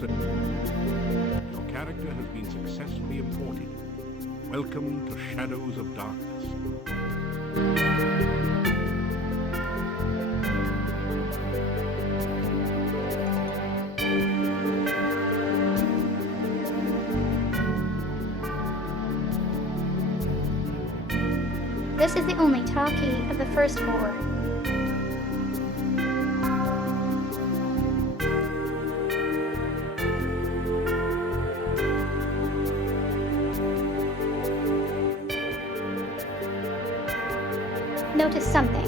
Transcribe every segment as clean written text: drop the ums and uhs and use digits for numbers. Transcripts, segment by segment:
Your character has been successfully imported. Welcome to Shadows of Darkness. This is the only talkie of the first four. Notice something.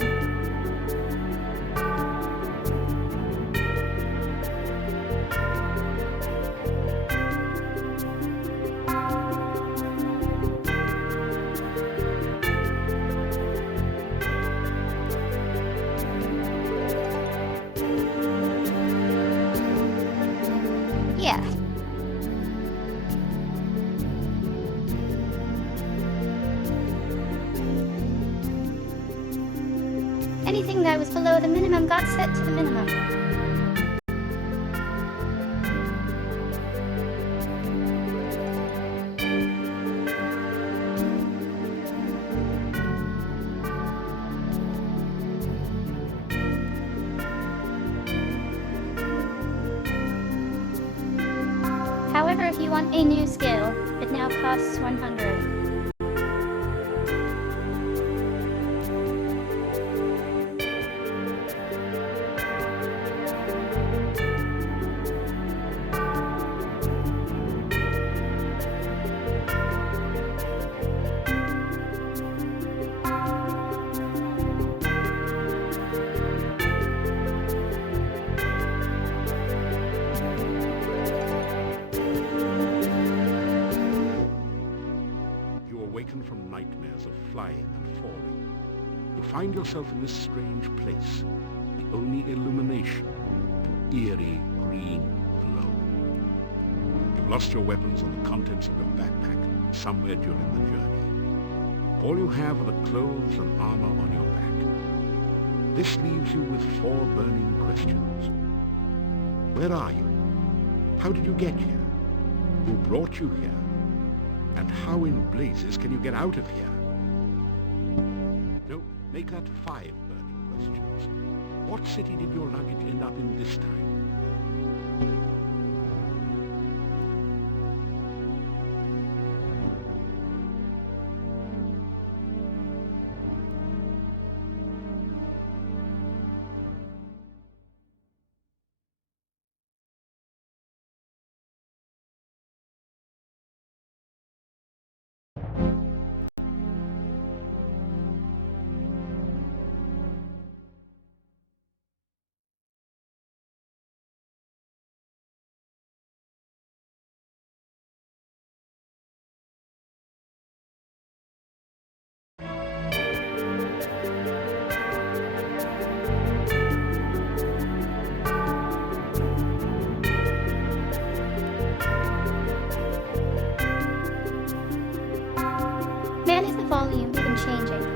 Yeah. Anything that was below the minimum got set to the minimum. However, if you want a new skill, it now costs 100. Awaken from nightmares of flying and falling. You find yourself in this strange place, the only illumination, an eerie green glow. You've lost your weapons and the contents of your backpack somewhere during the journey. All you have are the clothes and armor on your back. This leaves you with 4 burning questions. Where are you? How did you get here? Who brought you here? And how in blazes can you get out of here? No, make that 5 burning questions. What city did your luggage end up in this time? Man, is the volume even changing?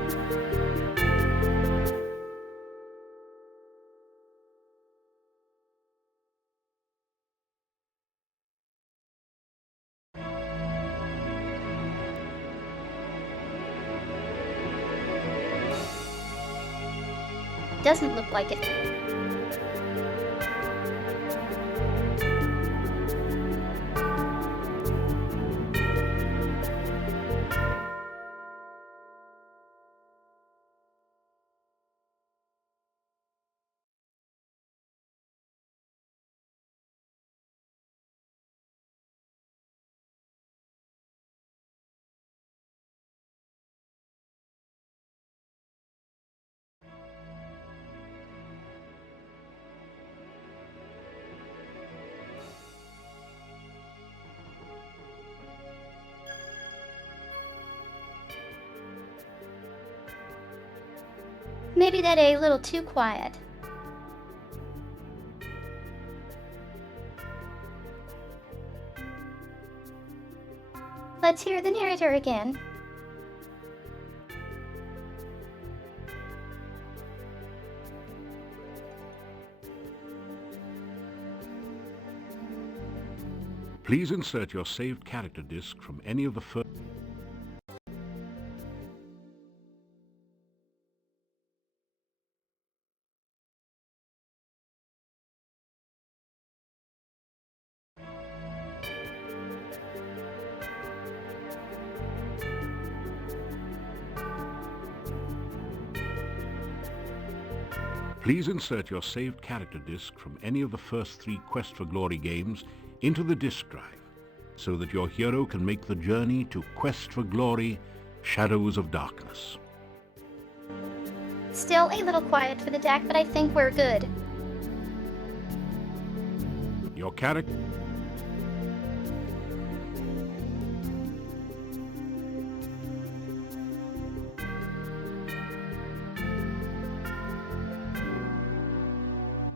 Doesn't look like it. Maybe that a little too quiet. Let's hear the narrator again. Please insert your saved character disc from any of the first... Please insert your saved character disc from any of the first 3 Quest for Glory games into the disk drive, so that your hero can make the journey to Quest for Glory, Shadows of Darkness. Still a little quiet for the DAC, but I think we're good. Your character...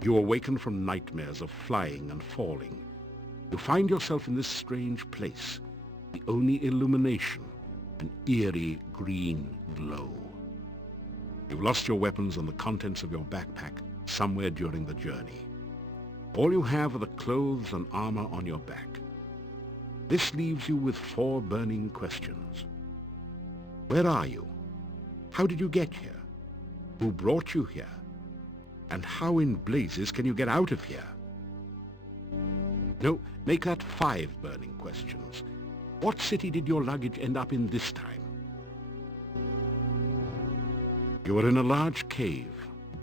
You awaken from nightmares of flying and falling. You find yourself in this strange place, the only illumination, an eerie green glow. You've lost your weapons and the contents of your backpack somewhere during the journey. All you have are the clothes and armor on your back. This leaves you with 4 burning questions. Where are you? How did you get here? Who brought you here? And how in blazes can you get out of here? No, make that 5 burning questions. What city did your luggage end up in this time? You are in a large cave,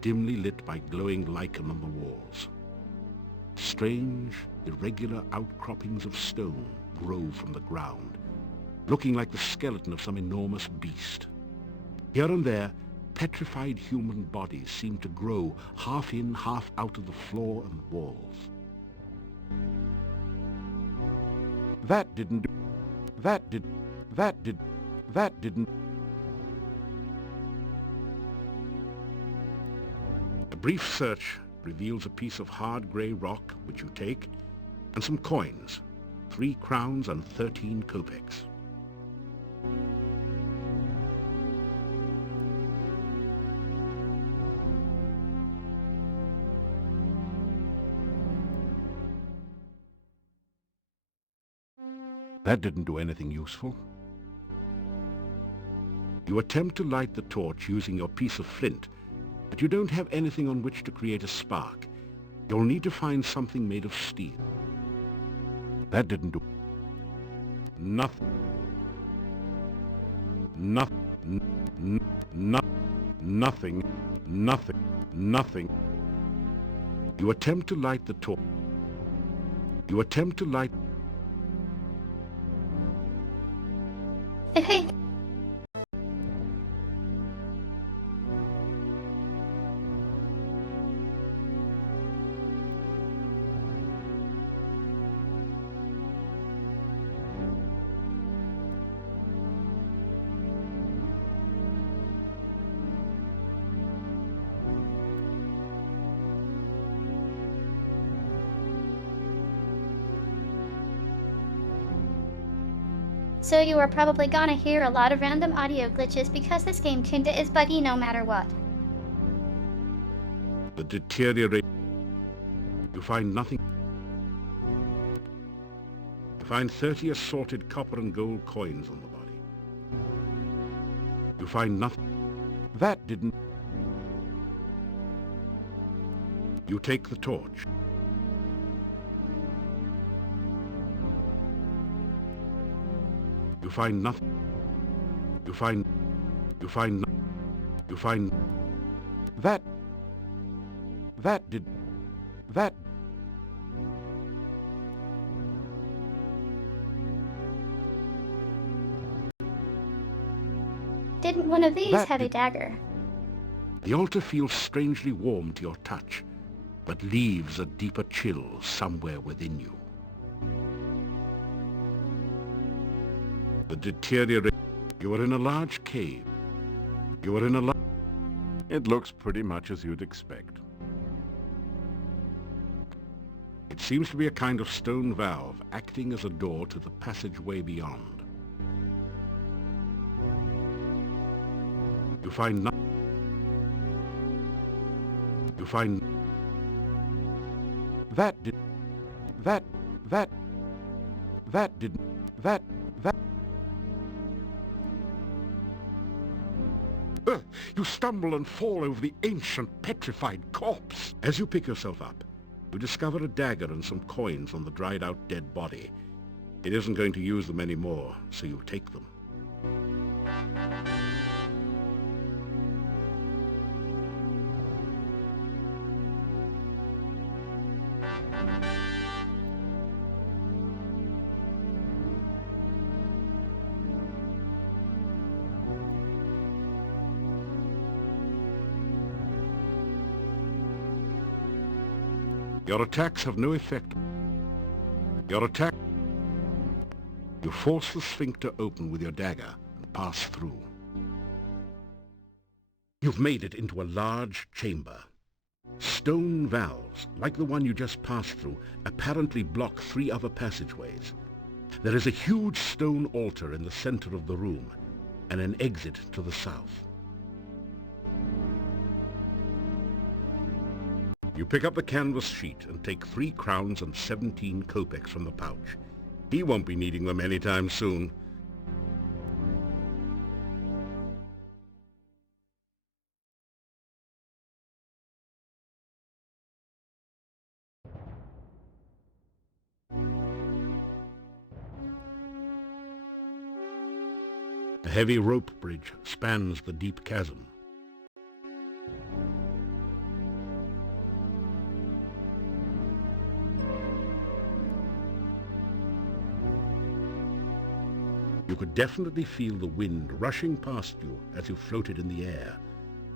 dimly lit by glowing lichen on the walls. Strange, irregular outcroppings of stone grow from the ground, looking like the skeleton of some enormous beast. Here and there, petrified human bodies seem to grow half in, half out of the floor and walls. That didn't... A brief search reveals a piece of hard grey rock, which you take, and some coins, 3 crowns and 13 kopecks. That didn't do anything useful. You attempt to light the torch using your piece of flint, but you don't have anything on which to create a spark. You'll need to find something made of steel. That didn't do nothing. Nothing. You attempt to light the torch. Hey. So you are probably gonna hear a lot of random audio glitches because this game kinda is buggy no matter what. The deteriorate. You find nothing. You find 30 assorted copper and gold coins on the body. You find nothing. That didn't. You take the torch. You find nothing. You find that did that. Didn't one of these have a dagger? The altar feels strangely warm to your touch, but leaves a deeper chill somewhere within you. The deteriorate. You are in a large cave. It looks pretty much as you'd expect. It seems to be a kind of stone valve acting as a door to the passageway beyond. You find nothing. You find that That didn't... That... You stumble and fall over the ancient petrified corpse. As you pick yourself up, you discover a dagger and some coins on the dried-out dead body. It isn't going to use them anymore, so you take them. Your attacks have no effect. You force the sphincter open with your dagger and pass through. You've made it into a large chamber. Stone valves, like the one you just passed through, apparently block 3 other passageways. There is a huge stone altar in the center of the room, and an exit to the south. You pick up the canvas sheet and take 3 crowns and 17 kopecks from the pouch. He won't be needing them anytime soon. A heavy rope bridge spans the deep chasm. You could definitely feel the wind rushing past you as you floated in the air,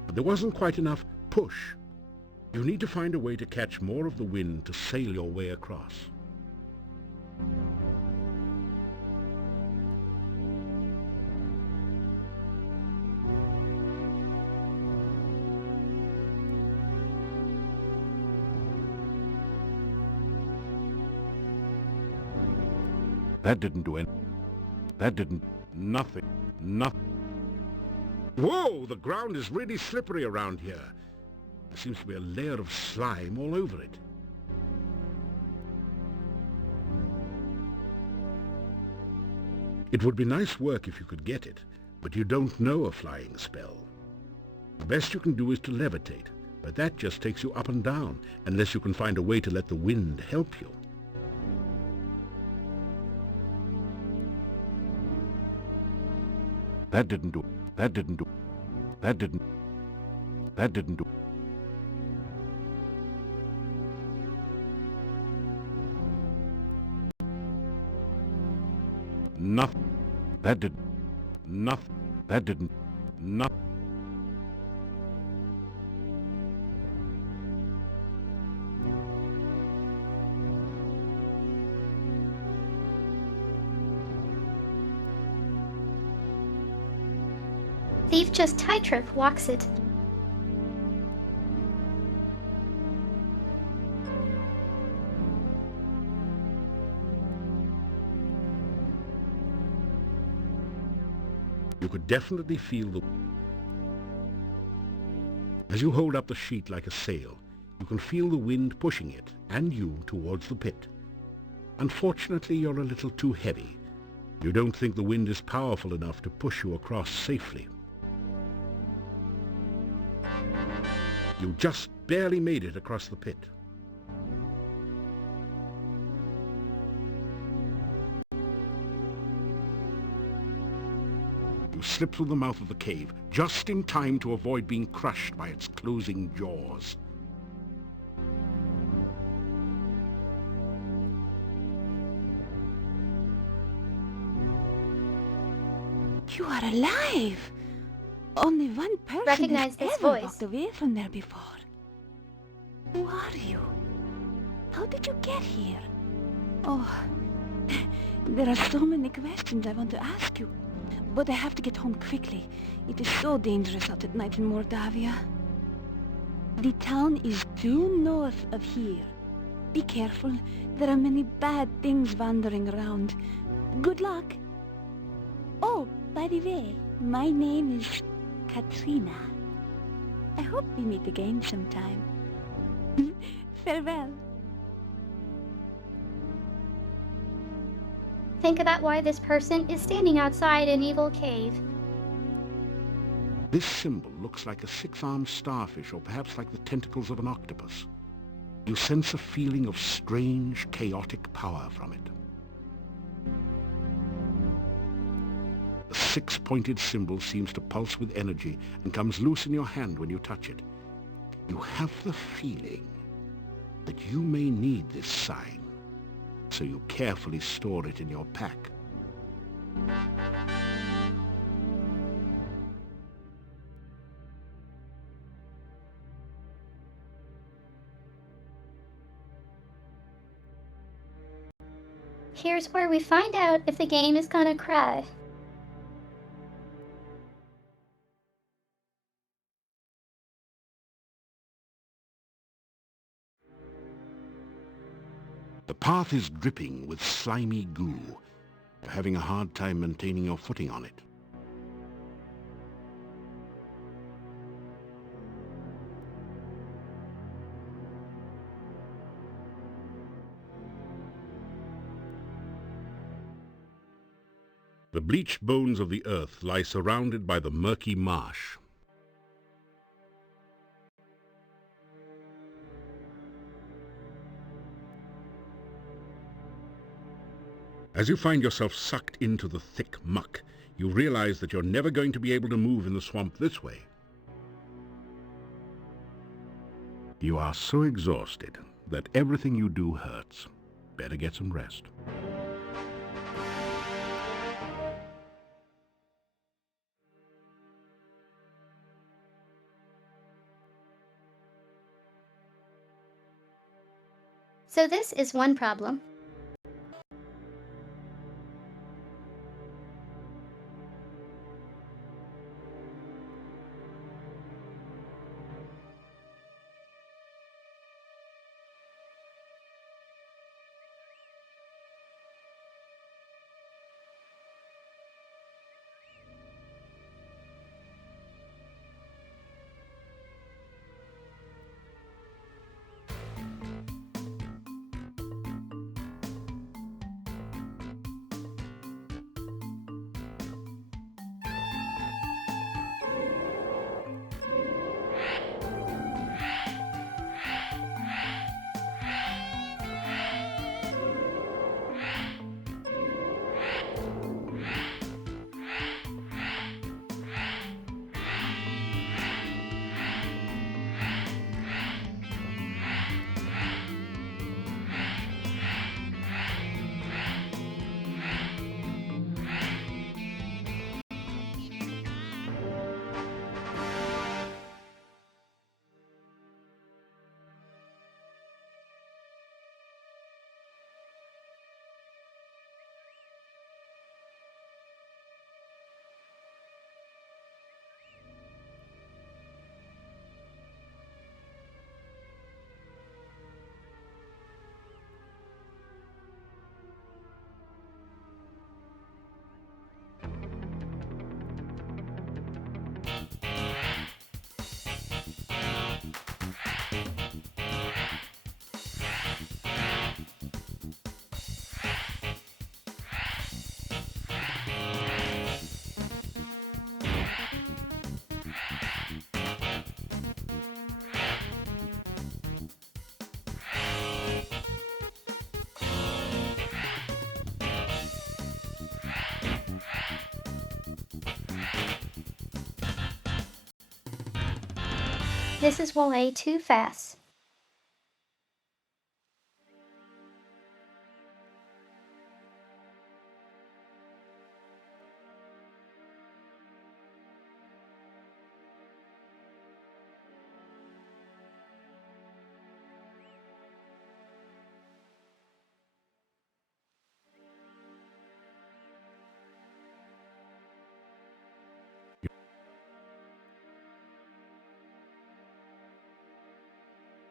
but there wasn't quite enough push. You need to find a way to catch more of the wind to sail your way across. That didn't do anything. Nothing. Whoa, the ground is really slippery around here. There seems to be a layer of slime all over it. It would be nice work if you could get it, but you don't know a flying spell. The best you can do is to levitate, but that just takes you up and down, unless you can find a way to let the wind help you. That didn't do. Nothing. Thief just tightrope walks it. You could definitely feel the... As you hold up the sheet like a sail, you can feel the wind pushing it, and you, towards the pit. Unfortunately, you're a little too heavy. You don't think the wind is powerful enough to push you across safely. You just barely made it across the pit. You slip through the mouth of the cave, just in time to avoid being crushed by its closing jaws. You are alive! Only one person Recognize has this ever voice. walked away from there before. Who are you? How did you get here? Oh, there are so many questions I want to ask you, but I have to get home quickly. It is so dangerous out at night in Mordavia. The town is due north of here. Be careful, there are many bad things wandering around. Good luck! Oh, by the way, my name is Katrina. I hope we meet again sometime. Farewell. Think about why this person is standing outside an evil cave. This symbol looks like a six-armed starfish, or perhaps like the tentacles of an octopus. You sense a feeling of strange, chaotic power from it. The six-pointed symbol seems to pulse with energy and comes loose in your hand when you touch it. You have the feeling that you may need this sign, so you carefully store it in your pack. Here's where we find out if the game is gonna cry. The path is dripping with slimy goo. You're having a hard time maintaining your footing on it. The bleached bones of the earth lie surrounded by the murky marsh. As you find yourself sucked into the thick muck, you realize that you're never going to be able to move in the swamp this way. You are so exhausted that everything you do hurts. Better get some rest. So this is one problem. This is way too fast.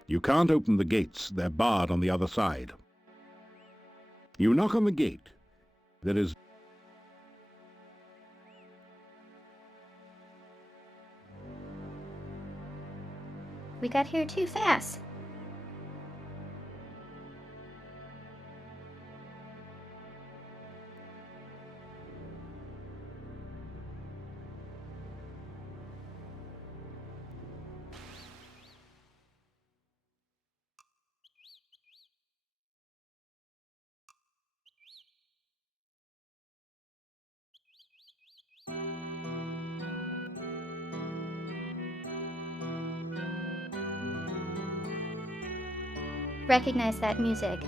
You can't open the gates. They're barred on the other side. You knock on the gate. There is... We got here too fast. recognize that music.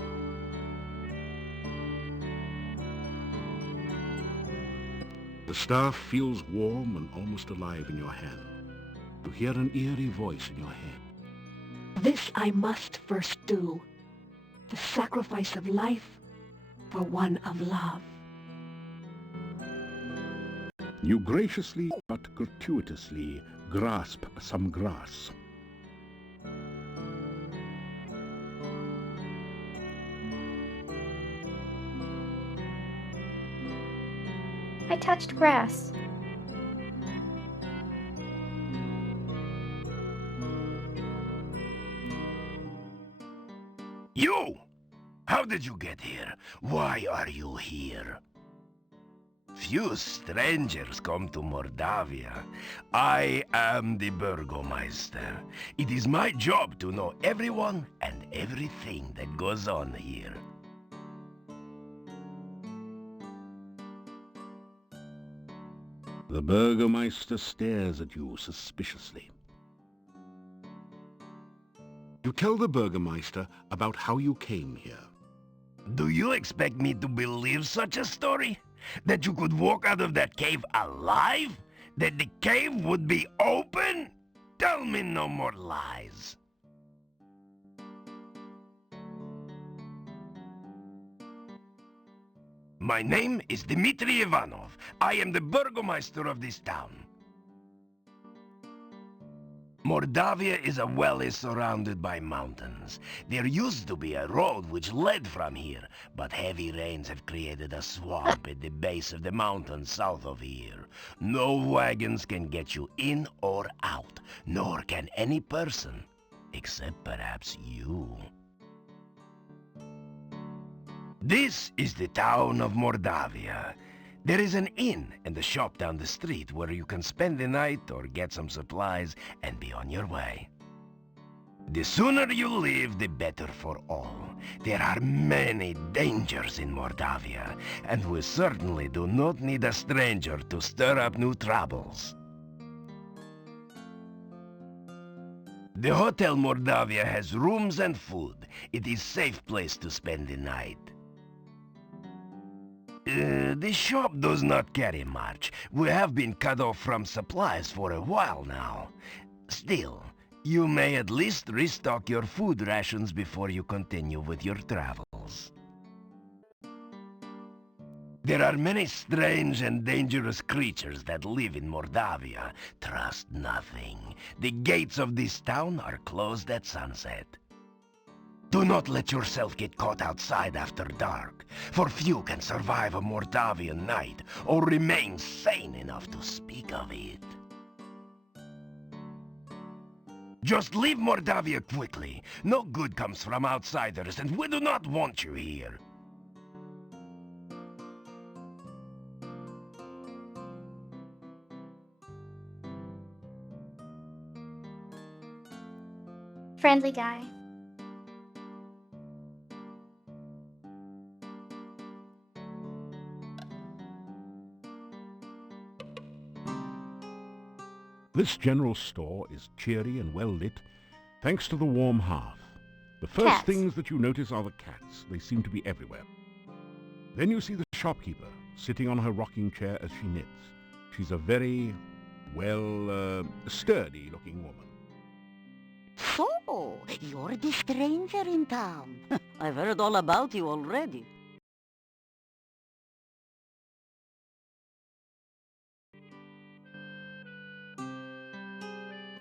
The staff feels warm and almost alive in your hand. You hear an eerie voice in your head. This I must first do. The sacrifice of life for one of love. You graciously but gratuitously grasp some grass. I touched grass. You! How did you get here? Why are you here? Few strangers come to Mordavia. I am the Burgomeister. It is my job to know everyone and everything that goes on here. The Burgomeister stares at you suspiciously. You tell the Burgomeister about how you came here. Do you expect me to believe such a story? That you could walk out of that cave alive? That the cave would be open? Tell me no more lies. My name is Dmitri Ivanov. I am the Burgomeister of this town. Mordavia is a valley surrounded by mountains. There used to be a road which led from here, but heavy rains have created a swamp at the base of the mountain south of here. No wagons can get you in or out, nor can any person, except perhaps you. This is the town of Mordavia. There is an inn and a shop down the street where you can spend the night or get some supplies and be on your way. The sooner you leave, the better for all. There are many dangers in Mordavia, and we certainly do not need a stranger to stir up new troubles. The Hotel Mordavia has rooms and food. It is a safe place to spend the night. The shop does not carry much. We have been cut off from supplies for a while now. Still, you may at least restock your food rations before you continue with your travels. There are many strange and dangerous creatures that live in Mordavia. Trust nothing. The gates of this town are closed at sunset. Do not let yourself get caught outside after dark, for few can survive a Mordavian night or remain sane enough to speak of it. Just leave Mordavia quickly. No good comes from outsiders, and we do not want you here. Friendly guy. This general store is cheery and well lit, thanks to the warm hearth. The first Cats. things that you notice are the cats. They seem to be everywhere. Then you see the shopkeeper, sitting on her rocking chair as she knits. She's a very, sturdy-looking woman. So, you're the stranger in town. I've heard all about you already.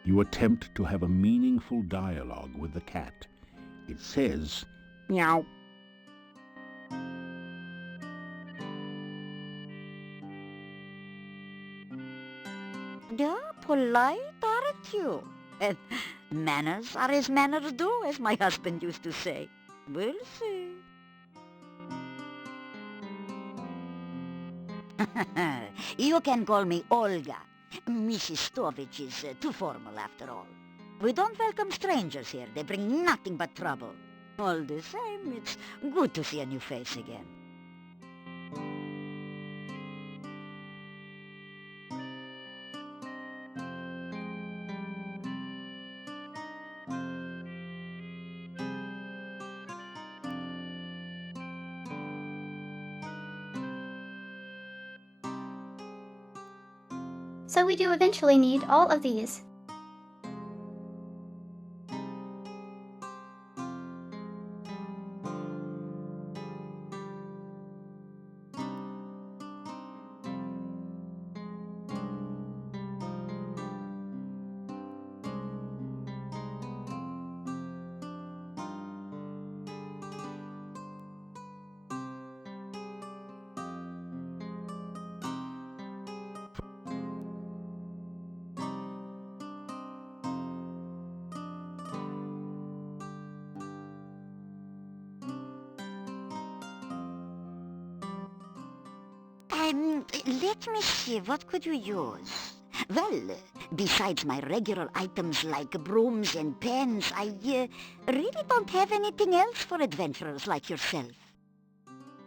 You attempt to have a meaningful dialogue with the cat. It says, "Meow." Yeah, polite, aren't you? And manners are as manners do, as my husband used to say. We'll see. You can call me Olga. Mrs. Stovich is too formal after all. We don't welcome strangers here. They bring nothing but trouble. All the same, it's good to see a new face again. So we do eventually need all of these. Let me see, what could you use? Well, besides my regular items like brooms and pens, I really don't have anything else for adventurers like yourself.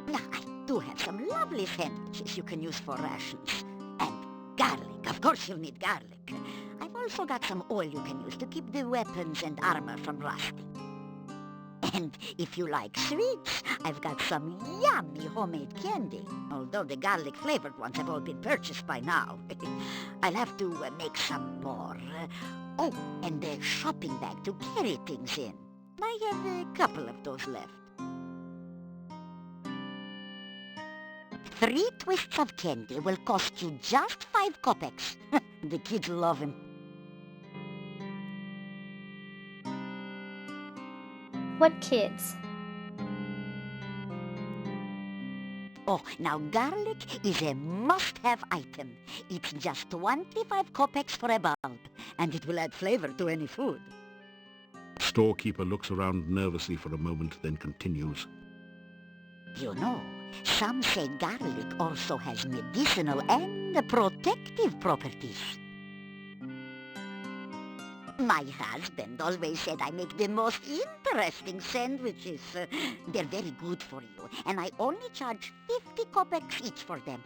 I do have some lovely sandwiches you can use for rations. And garlic, of course you'll need garlic. I've also got some oil you can use to keep the weapons and armor from rusting. And if you like sweets, I've got some yummy homemade candy, although the garlic-flavored ones have all been purchased by now. I'll have to make some more. Oh, and a shopping bag to carry things in. I have a couple of those left. 3 twists of candy will cost you just 5 kopecks. The kids love them. What kids? Oh, now garlic is a must-have item. It's just 25 kopecks for a bulb, and it will add flavor to any food. Storekeeper looks around nervously for a moment, then continues. You know, some say garlic also has medicinal and protective properties. My husband always said I make the most interesting sandwiches. They're very good for you, and I only charge 50 kopecks each for them.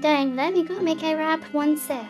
Dang, let me go make a wrap one sec.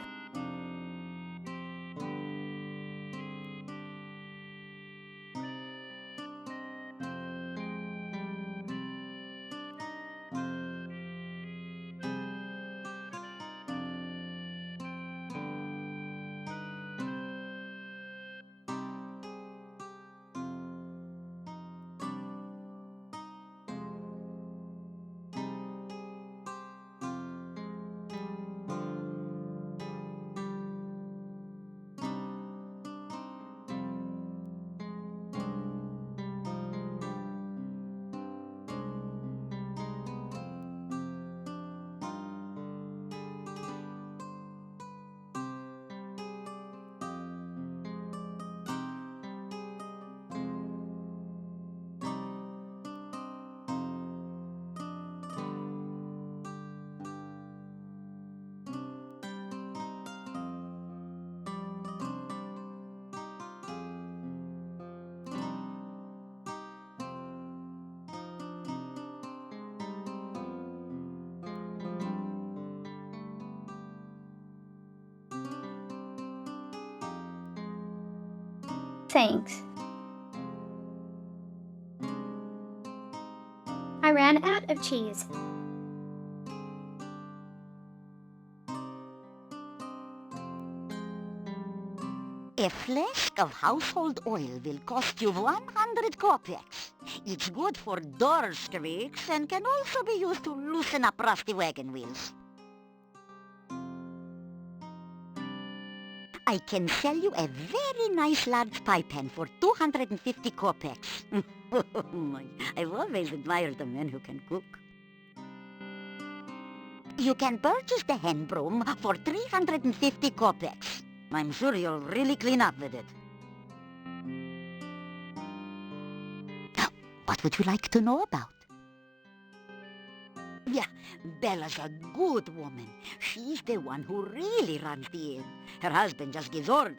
Thanks. I ran out of cheese. A flask of household oil will cost you 100 kopecks. It's good for door squeaks and can also be used to loosen up rusty wagon wheels. I can sell you a very nice large pie pan for 250 kopecks. I've always admired the men who can cook. You can purchase the hen broom for 350 kopecks. I'm sure you'll really clean up with it. What would you like to know about? Yeah, Bella's a good woman. She's the one who really runs the inn. Her husband just gives orders.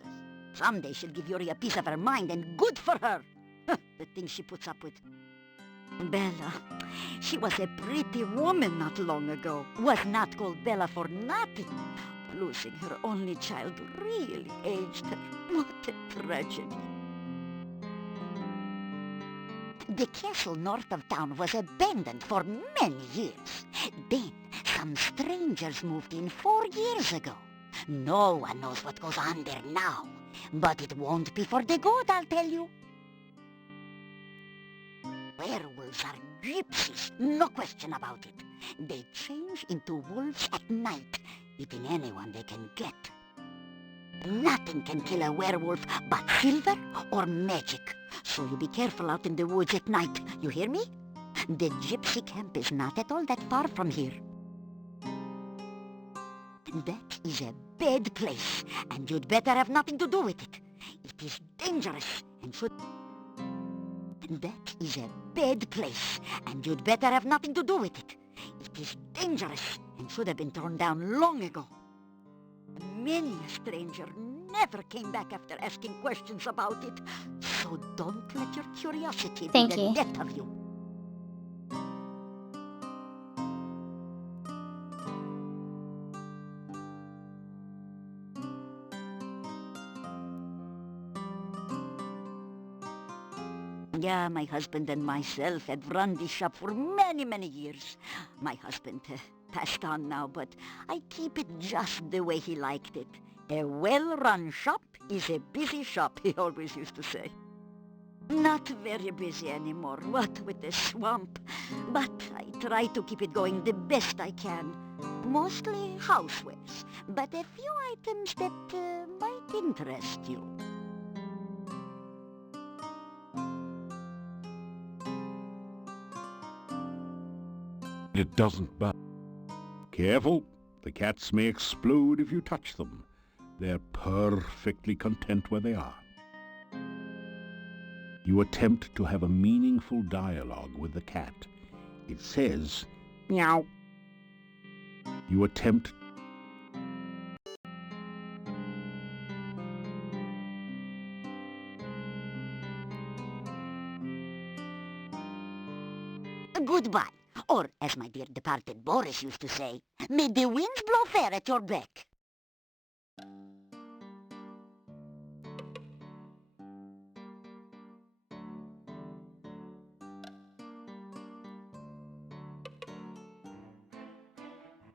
Someday she'll give Yuri a piece of her mind, and good for her. The things she puts up with. Bella, she was a pretty woman not long ago. Was not called Bella for nothing. Losing her only child really aged her. What a tragedy. The castle north of town was abandoned for many years. Then, some strangers moved in 4 years ago. No one knows what goes on there now, but it won't be for the good, I'll tell you. Werewolves are gypsies, no question about it. They change into wolves at night, eating anyone they can get. Nothing can kill a werewolf but silver or magic, so you be careful out in the woods at night, you hear me? The gypsy camp is not at all that far from here. That is a bad place, and you'd better have nothing to do with it. It is dangerous and should... That is a bad place, and you'd better have nothing to do with it. It is dangerous and should have been torn down long ago. Many a stranger never came back after asking questions about it, so don't let your curiosity be the death of you. Yeah, my husband and myself had run this shop for many, many years. My husband passed on now, but I keep it just the way he liked it. A well-run shop is a busy shop, he always used to say. Not very busy anymore, what with the swamp. But I try to keep it going the best I can. Mostly housewares, but a few items that might interest you. It doesn't burn. Careful, the cats may explode if you touch them. They're perfectly content where they are. You attempt to have a meaningful dialogue with the cat. It says, meow. You attempt... Goodbye. Or, as my dear departed Boris used to say, may the winds blow fair at your back.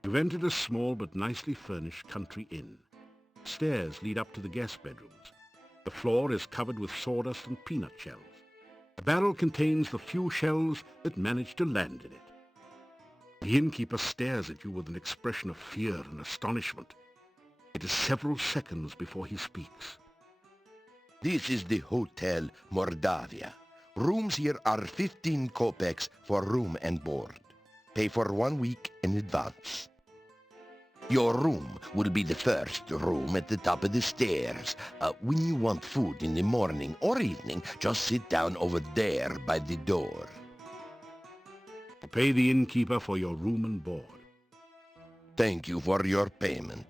You've entered a small but nicely furnished country inn. Stairs lead up to the guest bedrooms. The floor is covered with sawdust and peanut shells. The barrel contains the few shells that manage to land in it. The innkeeper stares at you with an expression of fear and astonishment. It is several seconds before he speaks. This is the Hotel Mordavia. Rooms here are 15 kopecks for room and board. Pay for 1 week in advance. Your room will be the first room at the top of the stairs. When you want food in the morning or evening, just sit down over there by the door. Pay the innkeeper for your room and board. Thank you for your payment.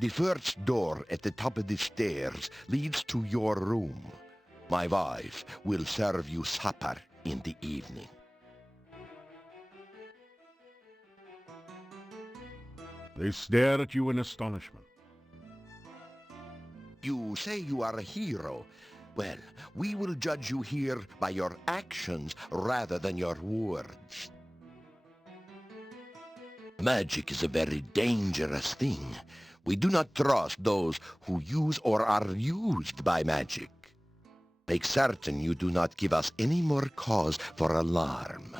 The first door at the top of the stairs leads to your room. My wife will serve you supper in the evening. They stare at you in astonishment. You say you are a hero. Well, we will judge you here by your actions rather than your words. Magic is a very dangerous thing. We do not trust those who use or are used by magic. Make certain you do not give us any more cause for alarm.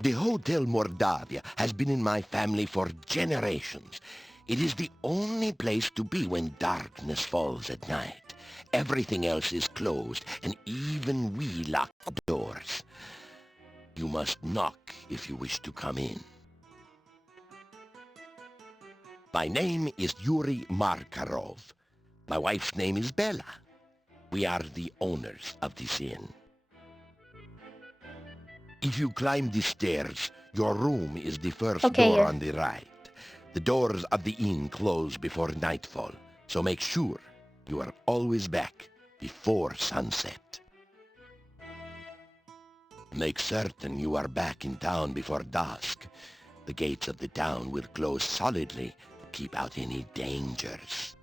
The Hotel Mordavia has been in my family for generations. It is the only place to be when darkness falls at night. Everything else is closed, and even we lock the doors. You must knock if you wish to come in. My name is Yuri Markarov. My wife's name is Bella. We are the owners of this inn. If you climb the stairs, your room is the first door on the right. The doors of the inn close before nightfall, so make sure you are always back before sunset. Make certain you are back in town before dusk. The gates of the town will close solidly to keep out any dangers.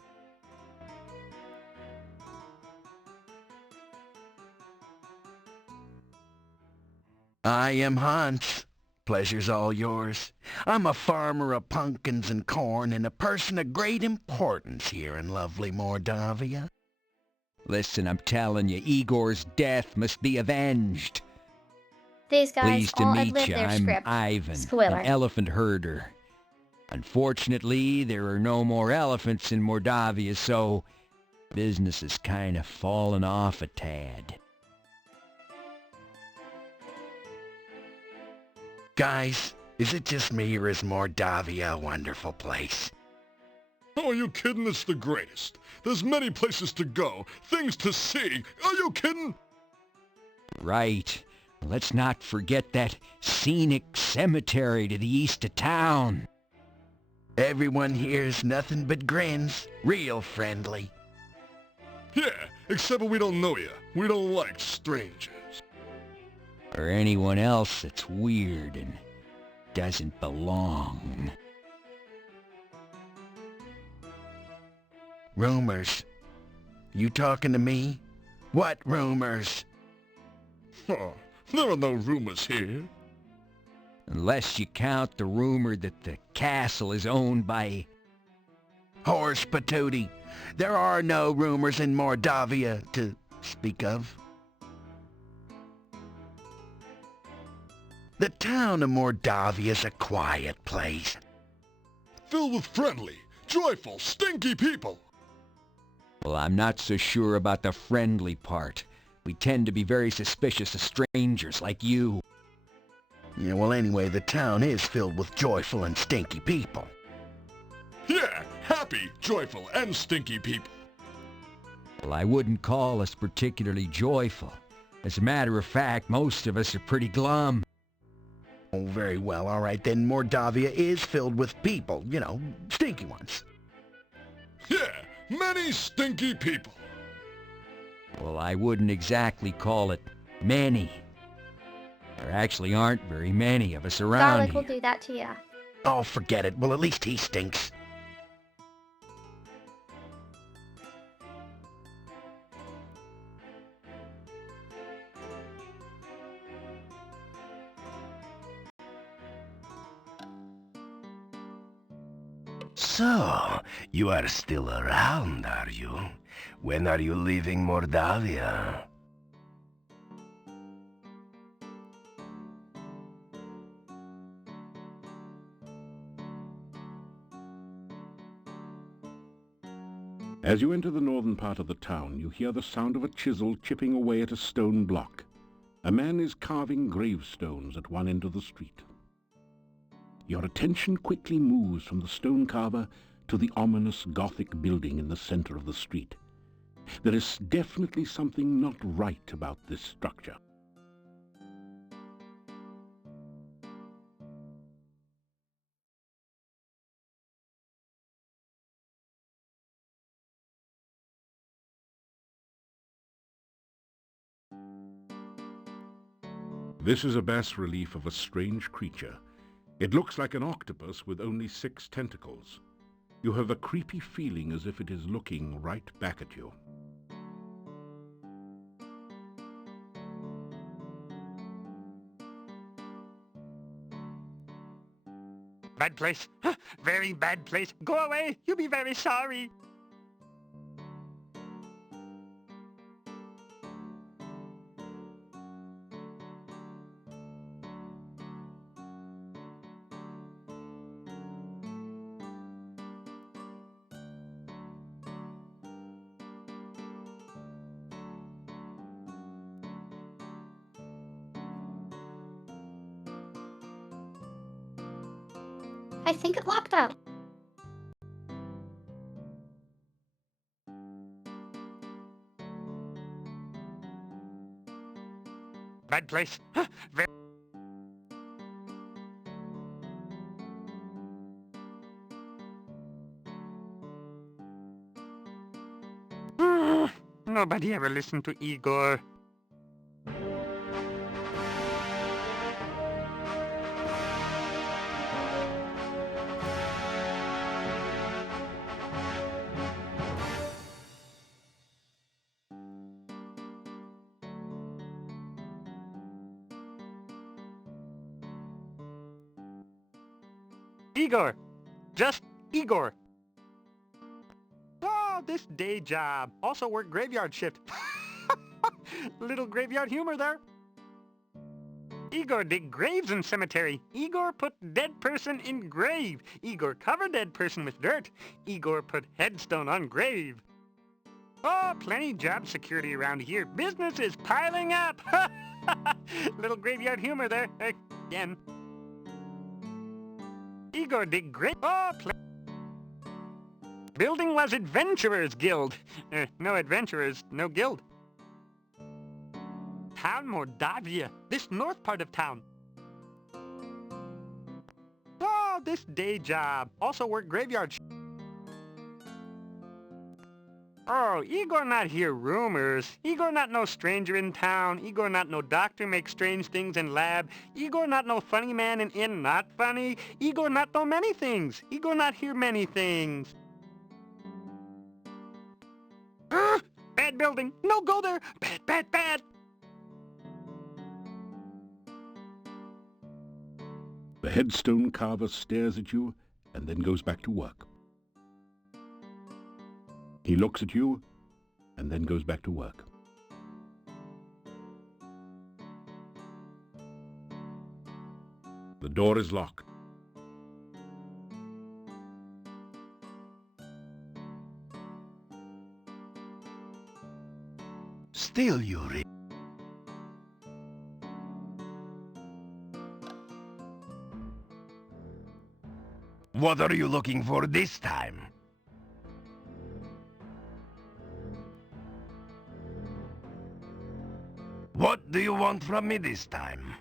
I am Hans. Pleasure's all yours. I'm a farmer of pumpkins and corn and a person of great importance here in lovely Mordavia. Listen, I'm telling you, Igor's death must be avenged. These guys Pleased to all meet outlived you. their I'm script. Ivan, Spoiler. an elephant herder. Unfortunately, there are no more elephants in Mordavia, so business has kind of fallen off a tad. Guys, is it just me or is Mordavia a wonderful place? Oh, are you kidding? It's the greatest. There's many places to go, things to see. Are you kidding? Right. Let's not forget that scenic cemetery to the east of town. Everyone here's nothing but grins. Real friendly. Yeah, except we don't know you. We don't like strangers. Or anyone else that's weird and doesn't belong. Rumors. You talking to me? What rumors? Oh, there are no rumors here. Unless you count the rumor that the castle is owned by... Horse patootie. There are no rumors in Mordavia to speak of. The town of Mordavia's a quiet place. Filled with friendly, joyful, stinky people. Well, I'm not so sure about the friendly part. We tend to be very suspicious of strangers like you. Yeah, well anyway, the town is filled with joyful and stinky people. Yeah, happy, joyful, and stinky people. Well, I wouldn't call us particularly joyful. As a matter of fact, most of us are pretty glum. Oh, very well, all right then. Mordavia is filled with people, you know, stinky ones. Yeah, many stinky people. Well, I wouldn't exactly call it many. There actually aren't very many of us around Garlic will here. do that to you. Oh, forget it. Well, at least he stinks. So, you are still around, are you? When are you leaving Mordavia? As you enter the northern part of the town, you hear the sound of a chisel chipping away at a stone block. A man is carving gravestones at one end of the street. Your attention quickly moves from the stone carver to the ominous Gothic building in the center of the street. There is definitely something not right about this structure. This is a bas-relief of a strange creature. It looks like an octopus with only 6 tentacles. You have a creepy feeling as if it is looking right back at you. Bad place. Very bad place. Go away. You'll be very sorry. I think it locked up. Bad place. Very... Nobody ever listened to Igor. Igor. Just Igor. Oh, this day job. Also work graveyard shift. Little graveyard humor there. Igor dig graves in cemetery. Igor put dead person in grave. Igor cover dead person with dirt. Igor put headstone on grave. Oh, plenty job security around here. Business is piling up. Little graveyard humor there. Again. Igor dig grave. Oh, building was Adventurers Guild. No adventurers, no guild. Town Mordavia. This north part of town. Oh, this day job. Also work graveyard. Oh, Igor not hear rumors. Igor not no stranger in town. Igor not no doctor make strange things in lab. Igor not no funny man in inn not funny. Igor not know many things. Igor not hear many things. Bad building. No go there. Bad, bad, bad. The headstone carver stares at you and then goes back to work. He looks at you and then goes back to work. The door is locked. Still, Yuri. What are you looking for this time? What do you want from me this time?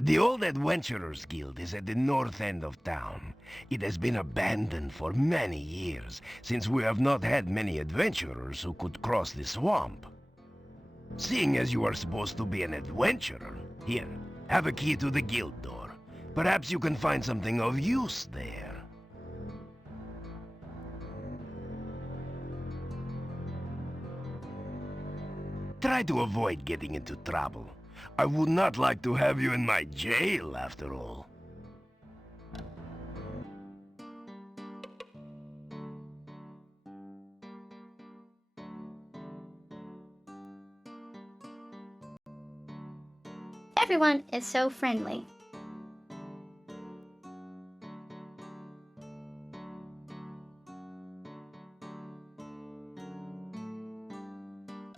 The old Adventurers Guild is at the north end of town. It has been abandoned for many years, since we have not had many adventurers who could cross the swamp. Seeing as you are supposed to be an adventurer, here, have a key to the guild door. Perhaps you can find something of use there. Try to avoid getting into trouble. I would not like to have you in my jail, after all. Everyone is so friendly.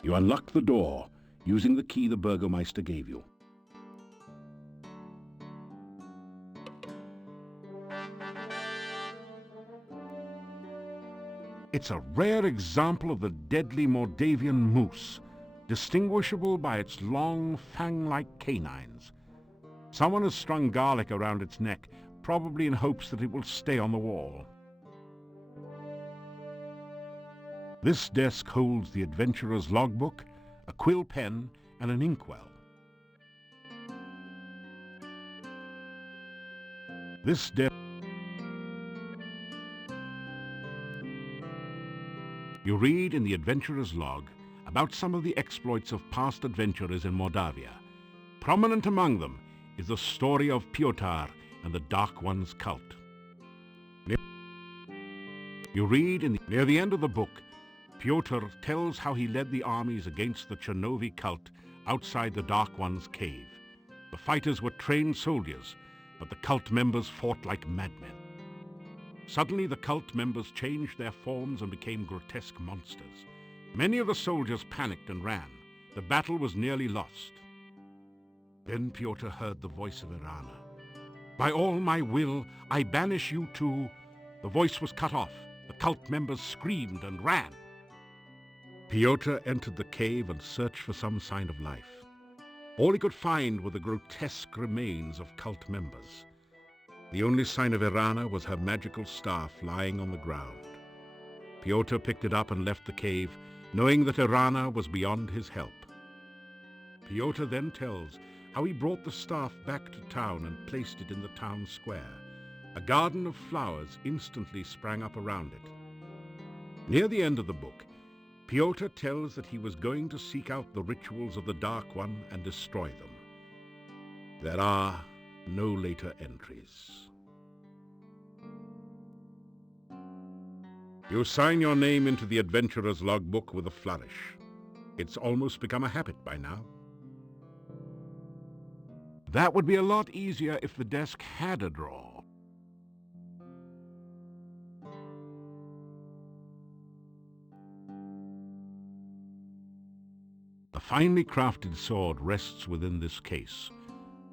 You unlock the door using the key the Burgomeister gave you. It's a rare example of the deadly Moldavian moose, distinguishable by its long, fang-like canines. Someone has strung garlic around its neck, probably in hopes that it will stay on the wall. This desk holds the adventurer's logbook, a quill pen, and an inkwell. This desk... You read in the adventurer's log about some of the exploits of past adventurers in Mordavia. Prominent among them is the story of Pyotr and the Dark One's cult. You read near the end of the book, Pyotr tells how he led the armies against the Chernovi cult outside the Dark One's cave. The fighters were trained soldiers, but the cult members fought like madmen. Suddenly the cult members changed their forms and became grotesque monsters. Many of the soldiers panicked and ran. The battle was nearly lost. Then Pyotr heard the voice of Irana. "By all my will, I banish you too." The voice was cut off. The cult members screamed and ran. Pyotr entered the cave and searched for some sign of life. All he could find were the grotesque remains of cult members. The only sign of Irana was her magical staff lying on the ground. Pyotr picked it up and left the cave, knowing that Irana was beyond his help. Pyotr then tells how he brought the staff back to town and placed it in the town square. A garden of flowers instantly sprang up around it. Near the end of the book, Pyotr tells that he was going to seek out the rituals of the Dark One and destroy them. There are no later entries. You sign your name into the adventurer's logbook with a flourish. It's almost become a habit by now. That would be a lot easier if the desk had a drawer. The finely crafted sword rests within this case,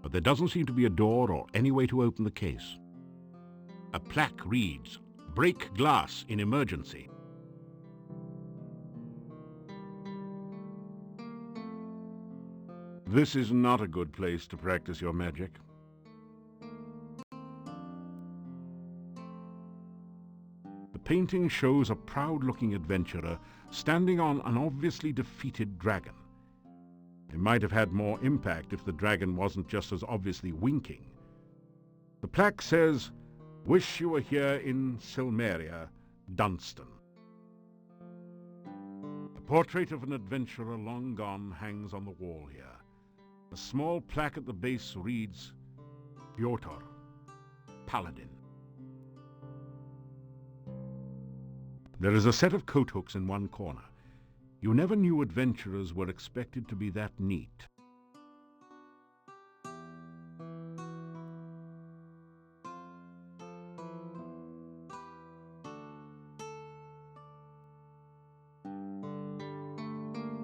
but there doesn't seem to be a door or any way to open the case. A plaque reads, "Break glass in emergency." This is not a good place to practice your magic. The painting shows a proud-looking adventurer standing on an obviously defeated dragon. It might have had more impact if the dragon wasn't just as obviously winking. The plaque says, "Wish you were here in Silmeria, Dunstan." A portrait of an adventurer long gone hangs on the wall here. A small plaque at the base reads, "Piotr, Paladin." There is a set of coat hooks in one corner. You never knew adventurers were expected to be that neat.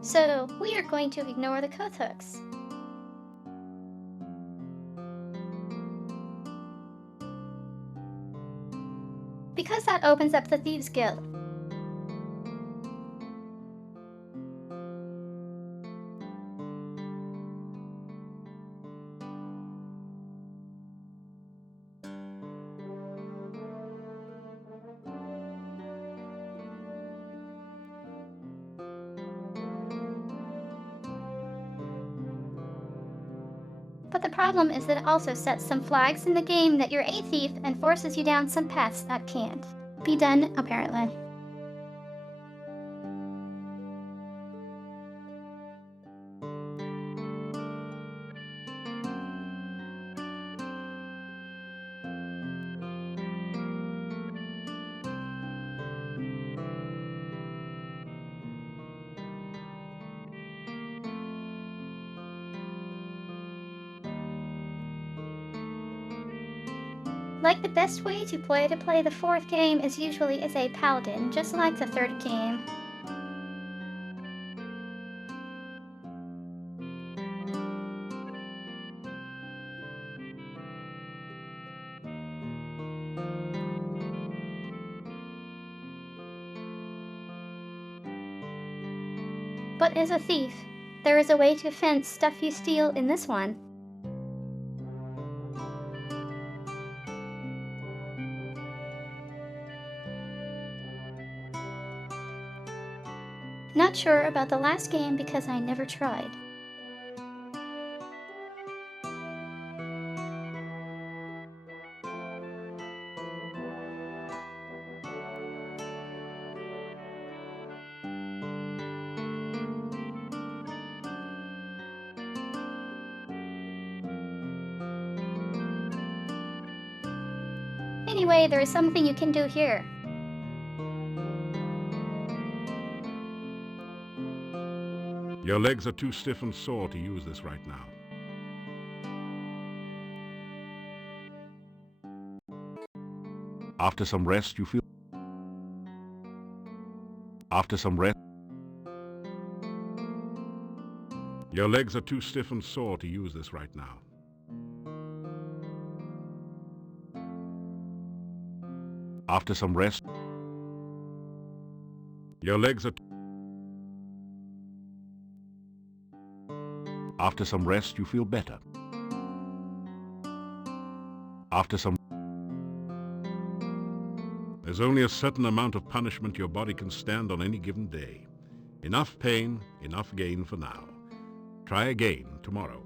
So, we are going to ignore the coat hooks. Because that opens up the Thieves Guild. But the problem is that it also sets some flags in the game that you're a thief and forces you down some paths that can't be done, apparently. Like the best way to play the fourth game is usually as a paladin, just like the third game. But as a thief, there is a way to fence stuff you steal in this one. Not sure about the last game because I never tried. Anyway, there is something you can do here. Your legs are too stiff and sore to use this right now. After some rest, you feel... After some rest... Your legs are too stiff and sore to use this right now. After some rest... Your legs are... After some rest, you feel better. After some... There's only a certain amount of punishment your body can stand on any given day. Enough pain, enough gain for now. Try again tomorrow.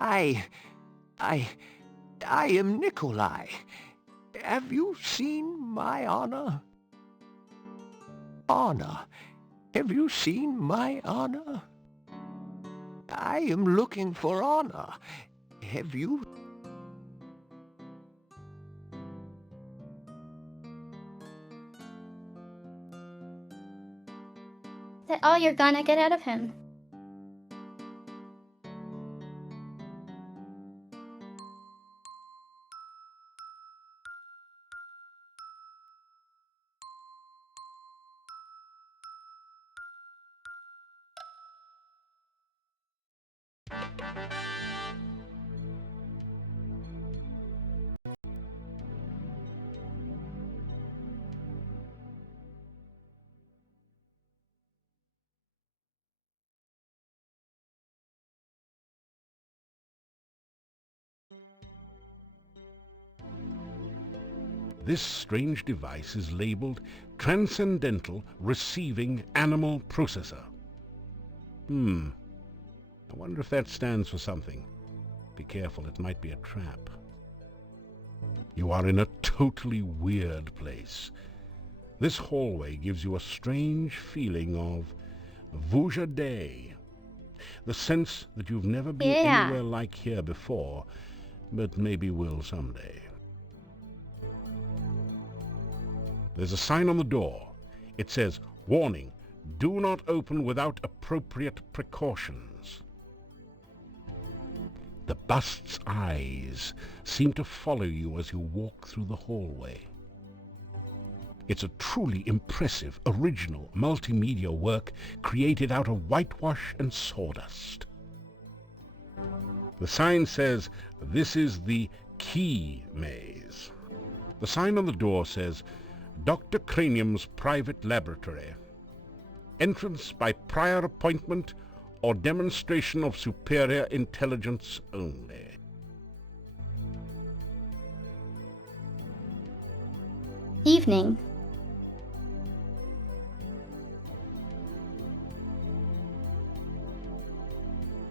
I am Nikolai. Have you seen my Anna? Anna, have you seen my Anna? I am looking for Anna. Have you? Is that all you're gonna get out of him? This strange device is labeled Transcendental Receiving Animal Processor. I wonder if that stands for something. Be careful, it might be a trap. You are in a totally weird place. This hallway gives you a strange feeling of VOD. The sense that you've never been anywhere like here before, but maybe will someday. There's a sign on the door. It says, "Warning, do not open without appropriate precautions." The bust's eyes seem to follow you as you walk through the hallway. It's a truly impressive, original, multimedia work created out of whitewash and sawdust. The sign says, "This is the Key Maze." The sign on the door says, "Dr. Cranium's Private Laboratory. Entrance by prior appointment or demonstration of superior intelligence only." Evening.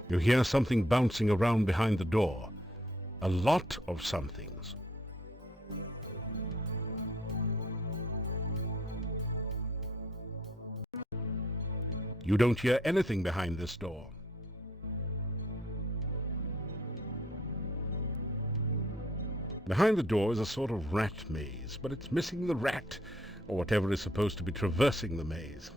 You hear something bouncing around behind the door. A lot of somethings. You don't hear anything behind this door. Behind the door is a sort of rat maze, but it's missing the rat, or whatever is supposed to be traversing the maze.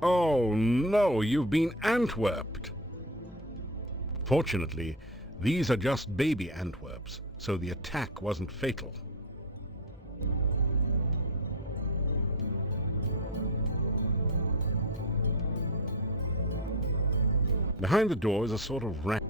Oh no, you've been Antwerped! Fortunately, these are just baby Antwerps, so the attack wasn't fatal. Behind the door is a sort of rat.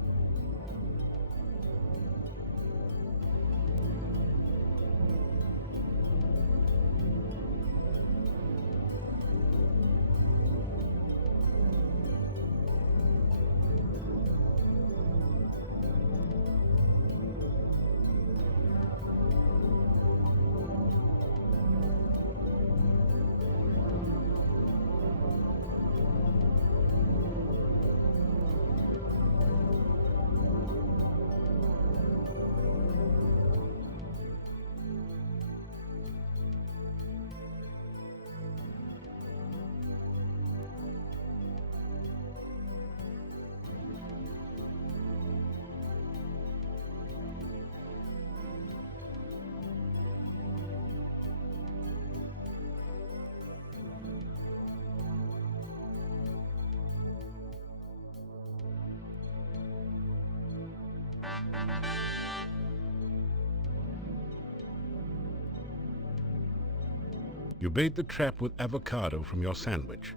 You bait the trap with avocado from your sandwich.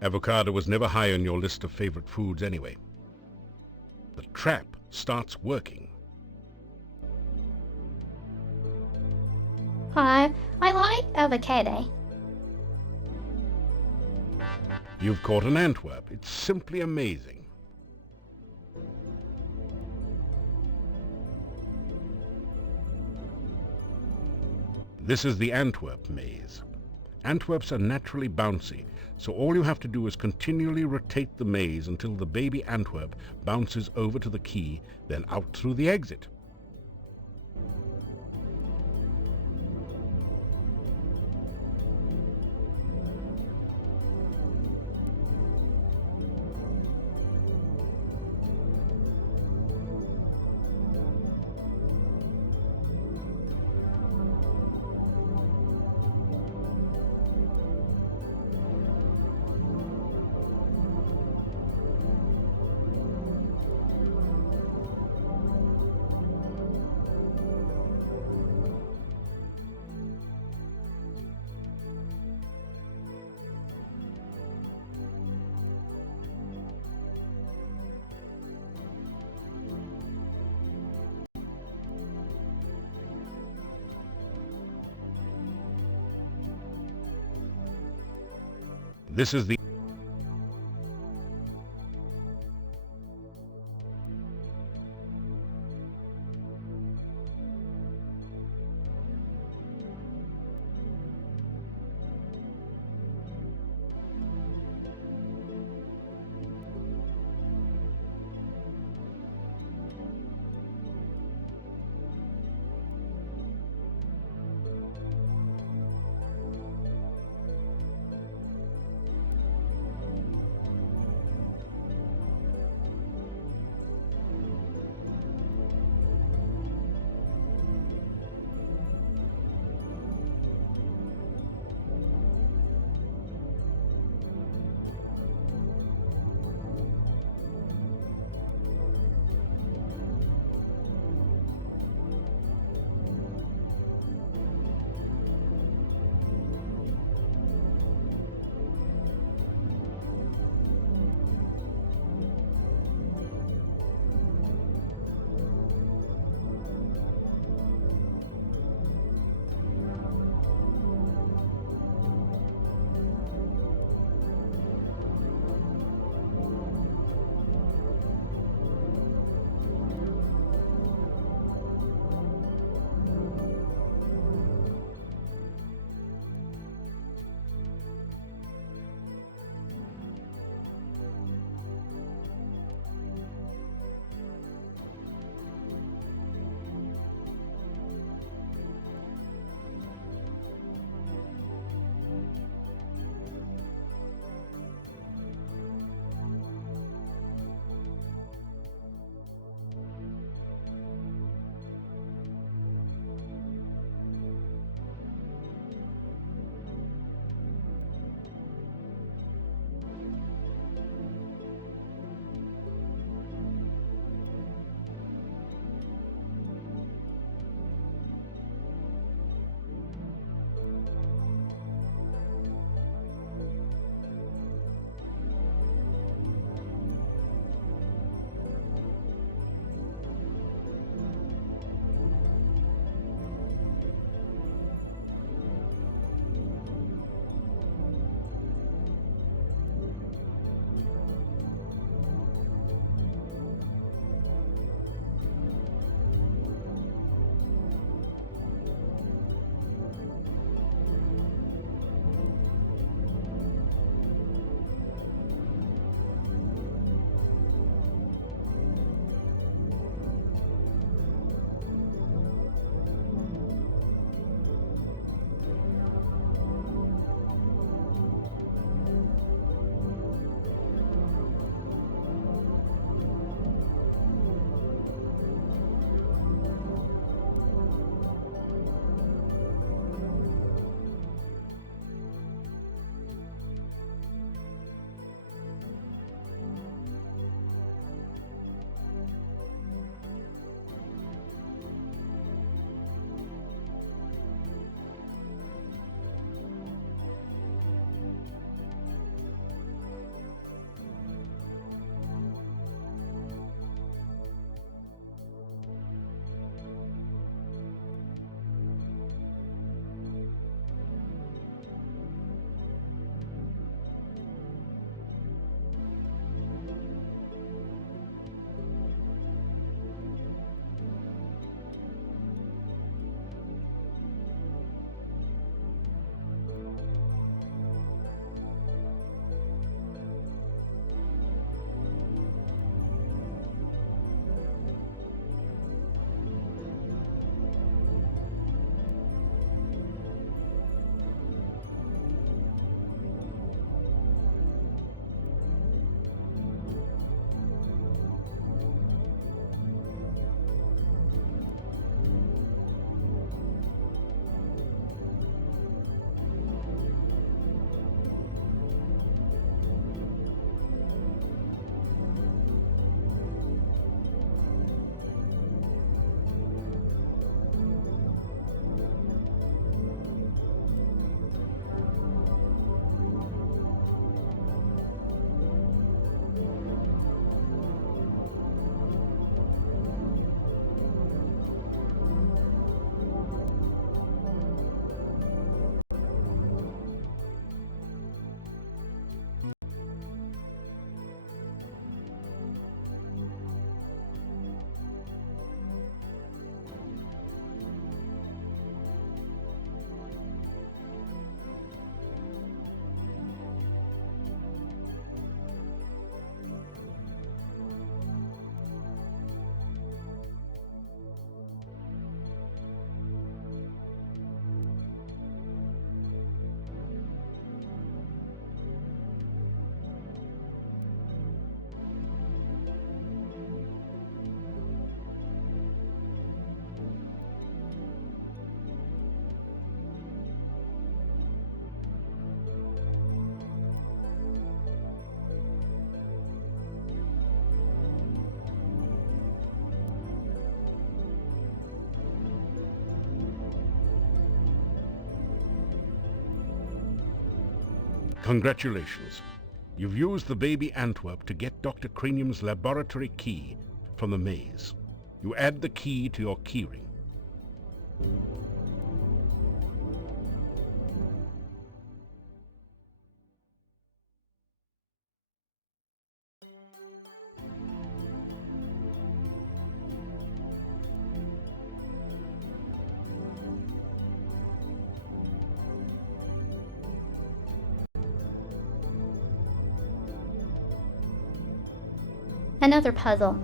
Avocado was never high on your list of favorite foods anyway. The trap starts working. I like avocado. You've caught an Antwerp. It's simply amazing. This is the Antwerp maze. Antwerps are naturally bouncy, so all you have to do is continually rotate the maze until the baby Antwerp bounces over to the key, then out through the exit. This is the Congratulations. You've used the baby Antwerp to get Dr. Cranium's laboratory key from the maze. You add the key to your keyring. Another puzzle.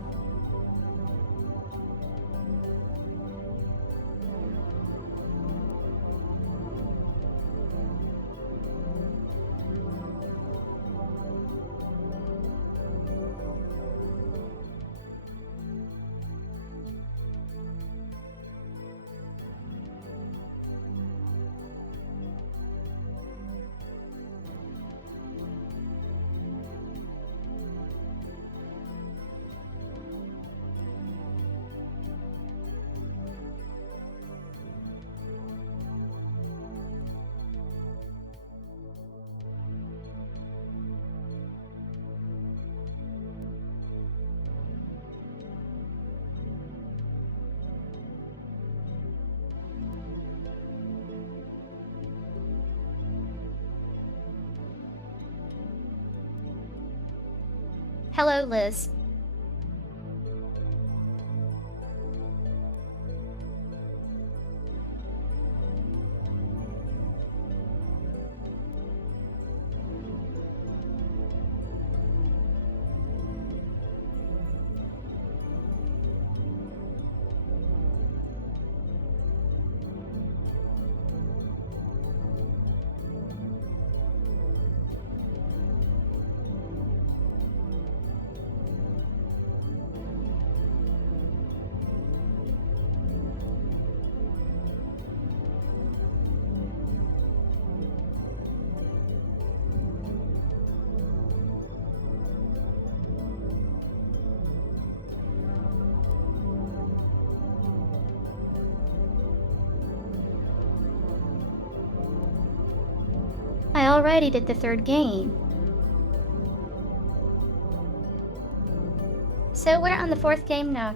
Hello, Liz. I already did the third game. So we're on the fourth game now.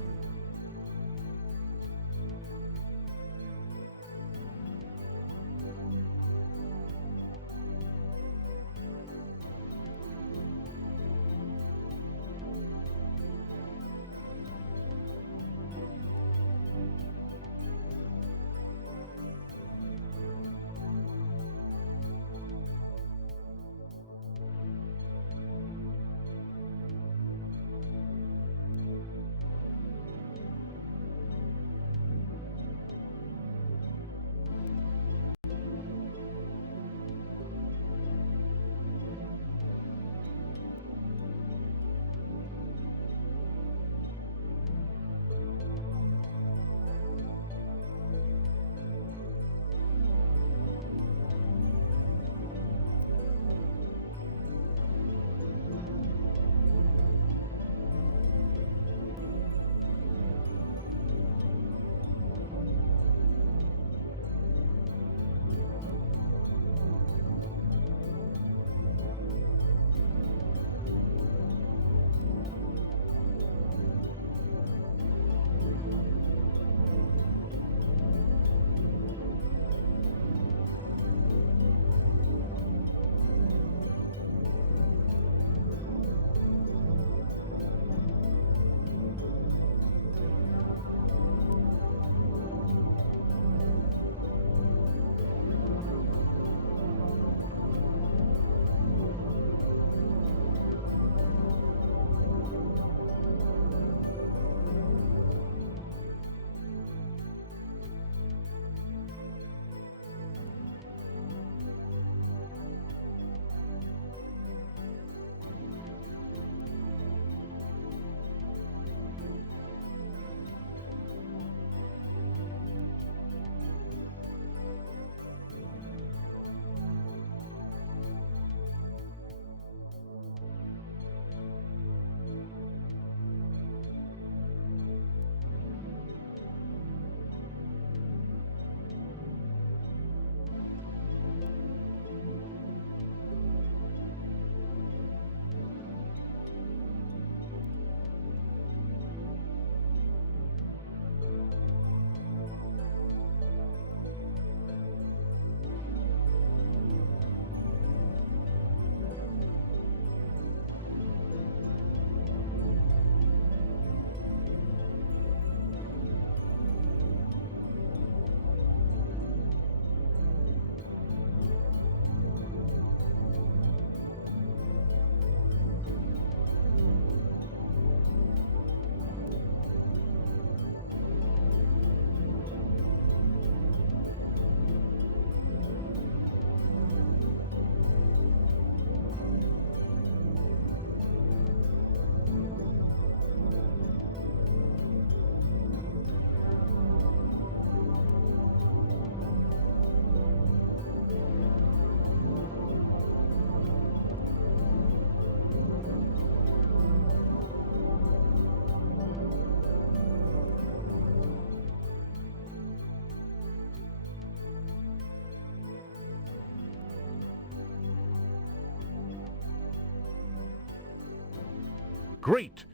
Great!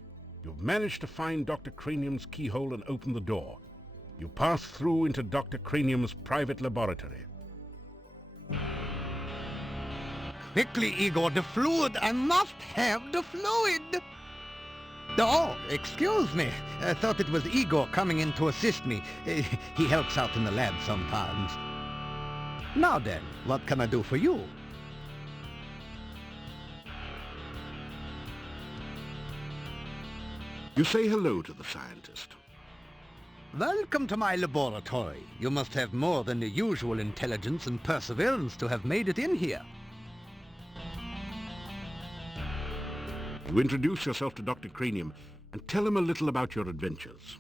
You've managed to find Dr. Cranium's keyhole and open the door. You pass through into Dr. Cranium's private laboratory. Quickly, Igor, the fluid! I must have the fluid! Oh, excuse me. I thought it was Igor coming in to assist me. He helps out in the lab sometimes. Now then, what can I do for you? You say hello to the scientist. Welcome to my laboratory. You must have more than the usual intelligence and perseverance to have made it in here. You introduce yourself to Dr. Cranium and tell him a little about your adventures.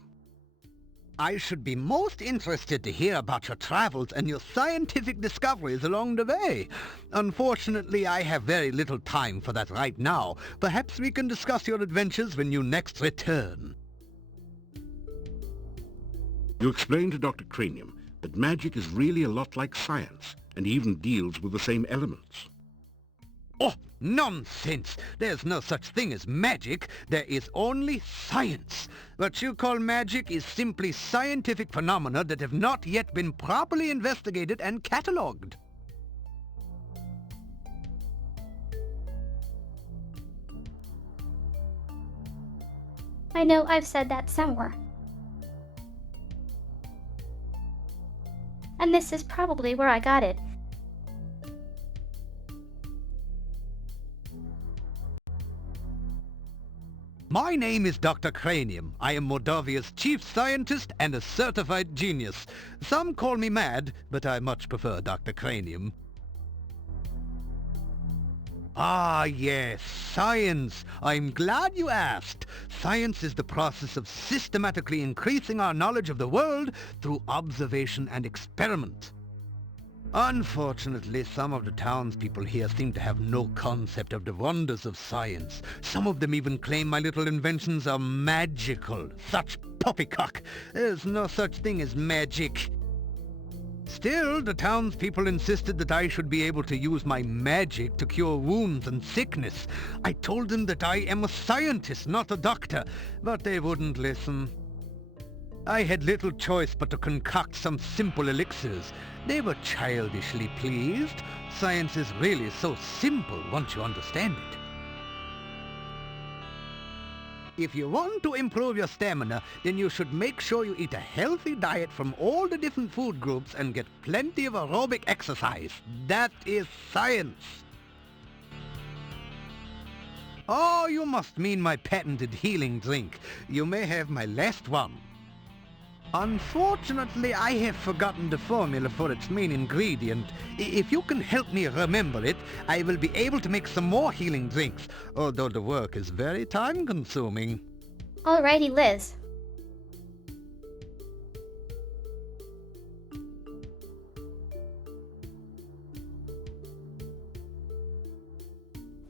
I should be most interested to hear about your travels and your scientific discoveries along the way. Unfortunately, I have very little time for that right now. Perhaps we can discuss your adventures when you next return. You explain to Dr. Cranium that magic is really a lot like science and even deals with the same elements. Oh, nonsense! There's no such thing as magic. There is only science. What you call magic is simply scientific phenomena that have not yet been properly investigated and catalogued. I know I've said that somewhere. And this is probably where I got it. My name is Dr. Cranium. I am Moldavia's chief scientist and a certified genius. Some call me mad, but I much prefer Dr. Cranium. Ah, yes, science. I'm glad you asked. Science is the process of systematically increasing our knowledge of the world through observation and experiment. Unfortunately, some of the townspeople here seem to have no concept of the wonders of science. Some of them even claim my little inventions are magical. Such poppycock! There's no such thing as magic. Still, the townspeople insisted that I should be able to use my magic to cure wounds and sickness. I told them that I am a scientist, not a doctor, but they wouldn't listen. I had little choice but to concoct some simple elixirs. They were childishly pleased. Science is really so simple once you understand it. If you want to improve your stamina, then you should make sure you eat a healthy diet from all the different food groups and get plenty of aerobic exercise. That is science. Oh, you must mean my patented healing drink. You may have my last one. Unfortunately, I have forgotten the formula for its main ingredient. If you can help me remember it, I will be able to make some more healing drinks, although the work is very time-consuming. Alrighty, Liz.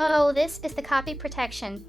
Oh, this is the copy protection.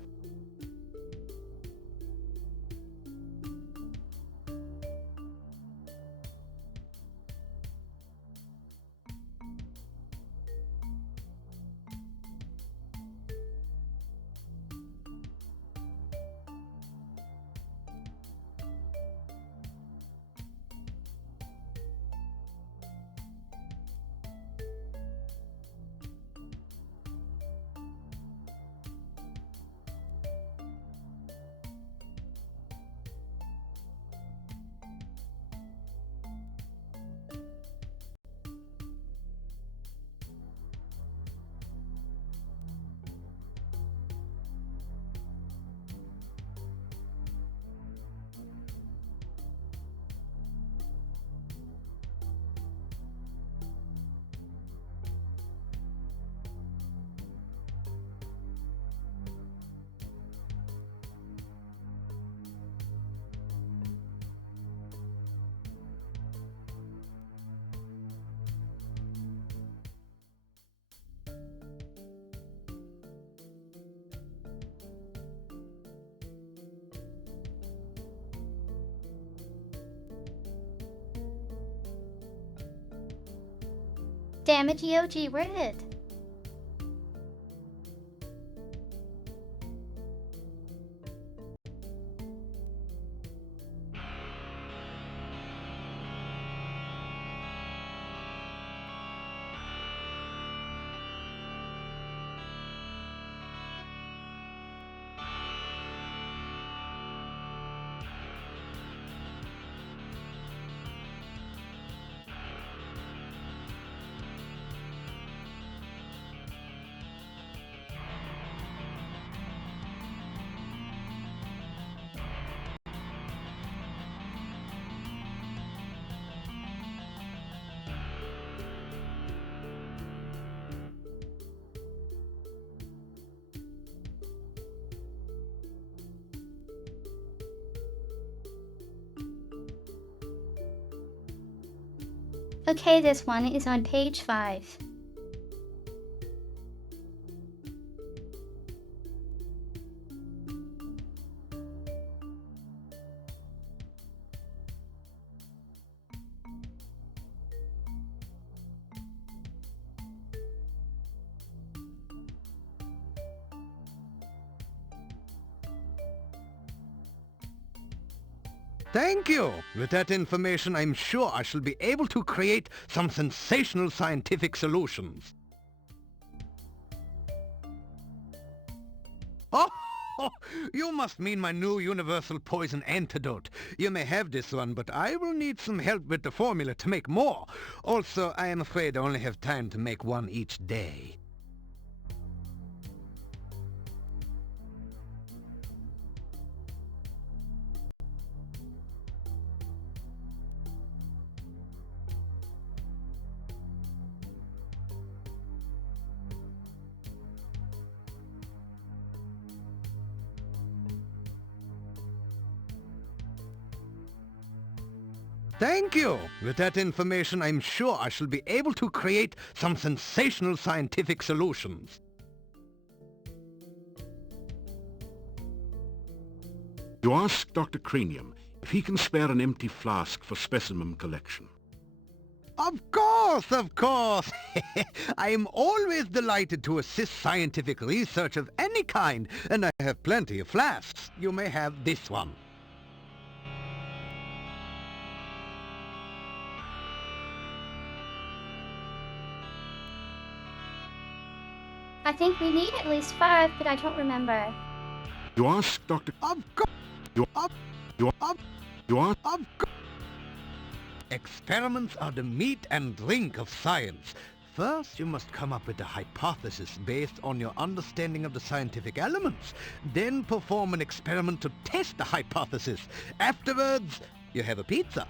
Damn it, GOG, where did it? Okay, this one is on page 5. Thank you! With that information, I'm sure I shall be able to create some sensational scientific solutions. Oh! You must mean my new universal poison antidote. You may have this one, but I will need some help with the formula to make more. Also, I am afraid I only have time to make one each day. Thank you! With that information, I'm sure I shall be able to create some sensational scientific solutions. You ask Dr. Cranium if he can spare an empty flask for specimen collection. Of course, of course! I am always delighted to assist scientific research of any kind, and I have plenty of flasks. You may have this one. I think we need at least 5, but I don't remember. You ask Dr. Of course! Experiments are the meat and drink of science. First, you must come up with a hypothesis based on your understanding of the scientific elements. Then perform an experiment to test the hypothesis. Afterwards, you have a pizza.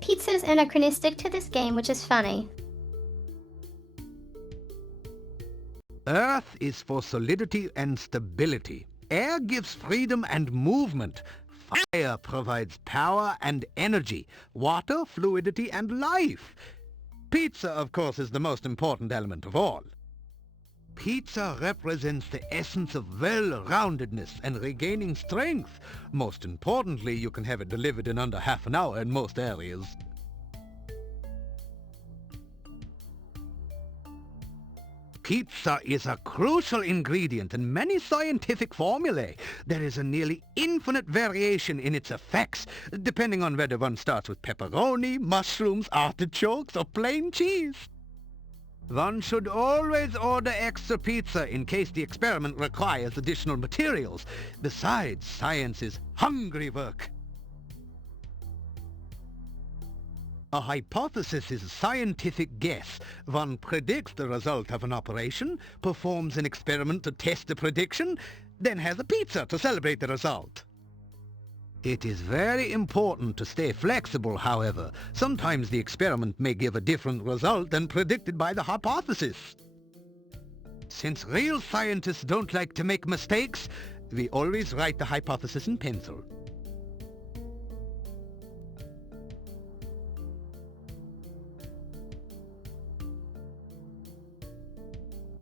Pizza's anachronistic to this game, which is funny. Earth is for solidity and stability. Air gives freedom and movement. Fire provides power and energy. Water, fluidity and life. Pizza, of course, is the most important element of all. Pizza represents the essence of well-roundedness and regaining strength. Most importantly, you can have it delivered in under half an hour in most areas. Pizza is a crucial ingredient in many scientific formulae. There is a nearly infinite variation in its effects, depending on whether one starts with pepperoni, mushrooms, artichokes, or plain cheese. One should always order extra pizza in case the experiment requires additional materials. Besides, science is hungry work. A hypothesis is a scientific guess. One predicts the result of an operation, performs an experiment to test the prediction, then has a pizza to celebrate the result. It is very important to stay flexible, however. Sometimes the experiment may give a different result than predicted by the hypothesis. Since real scientists don't like to make mistakes, we always write the hypothesis in pencil.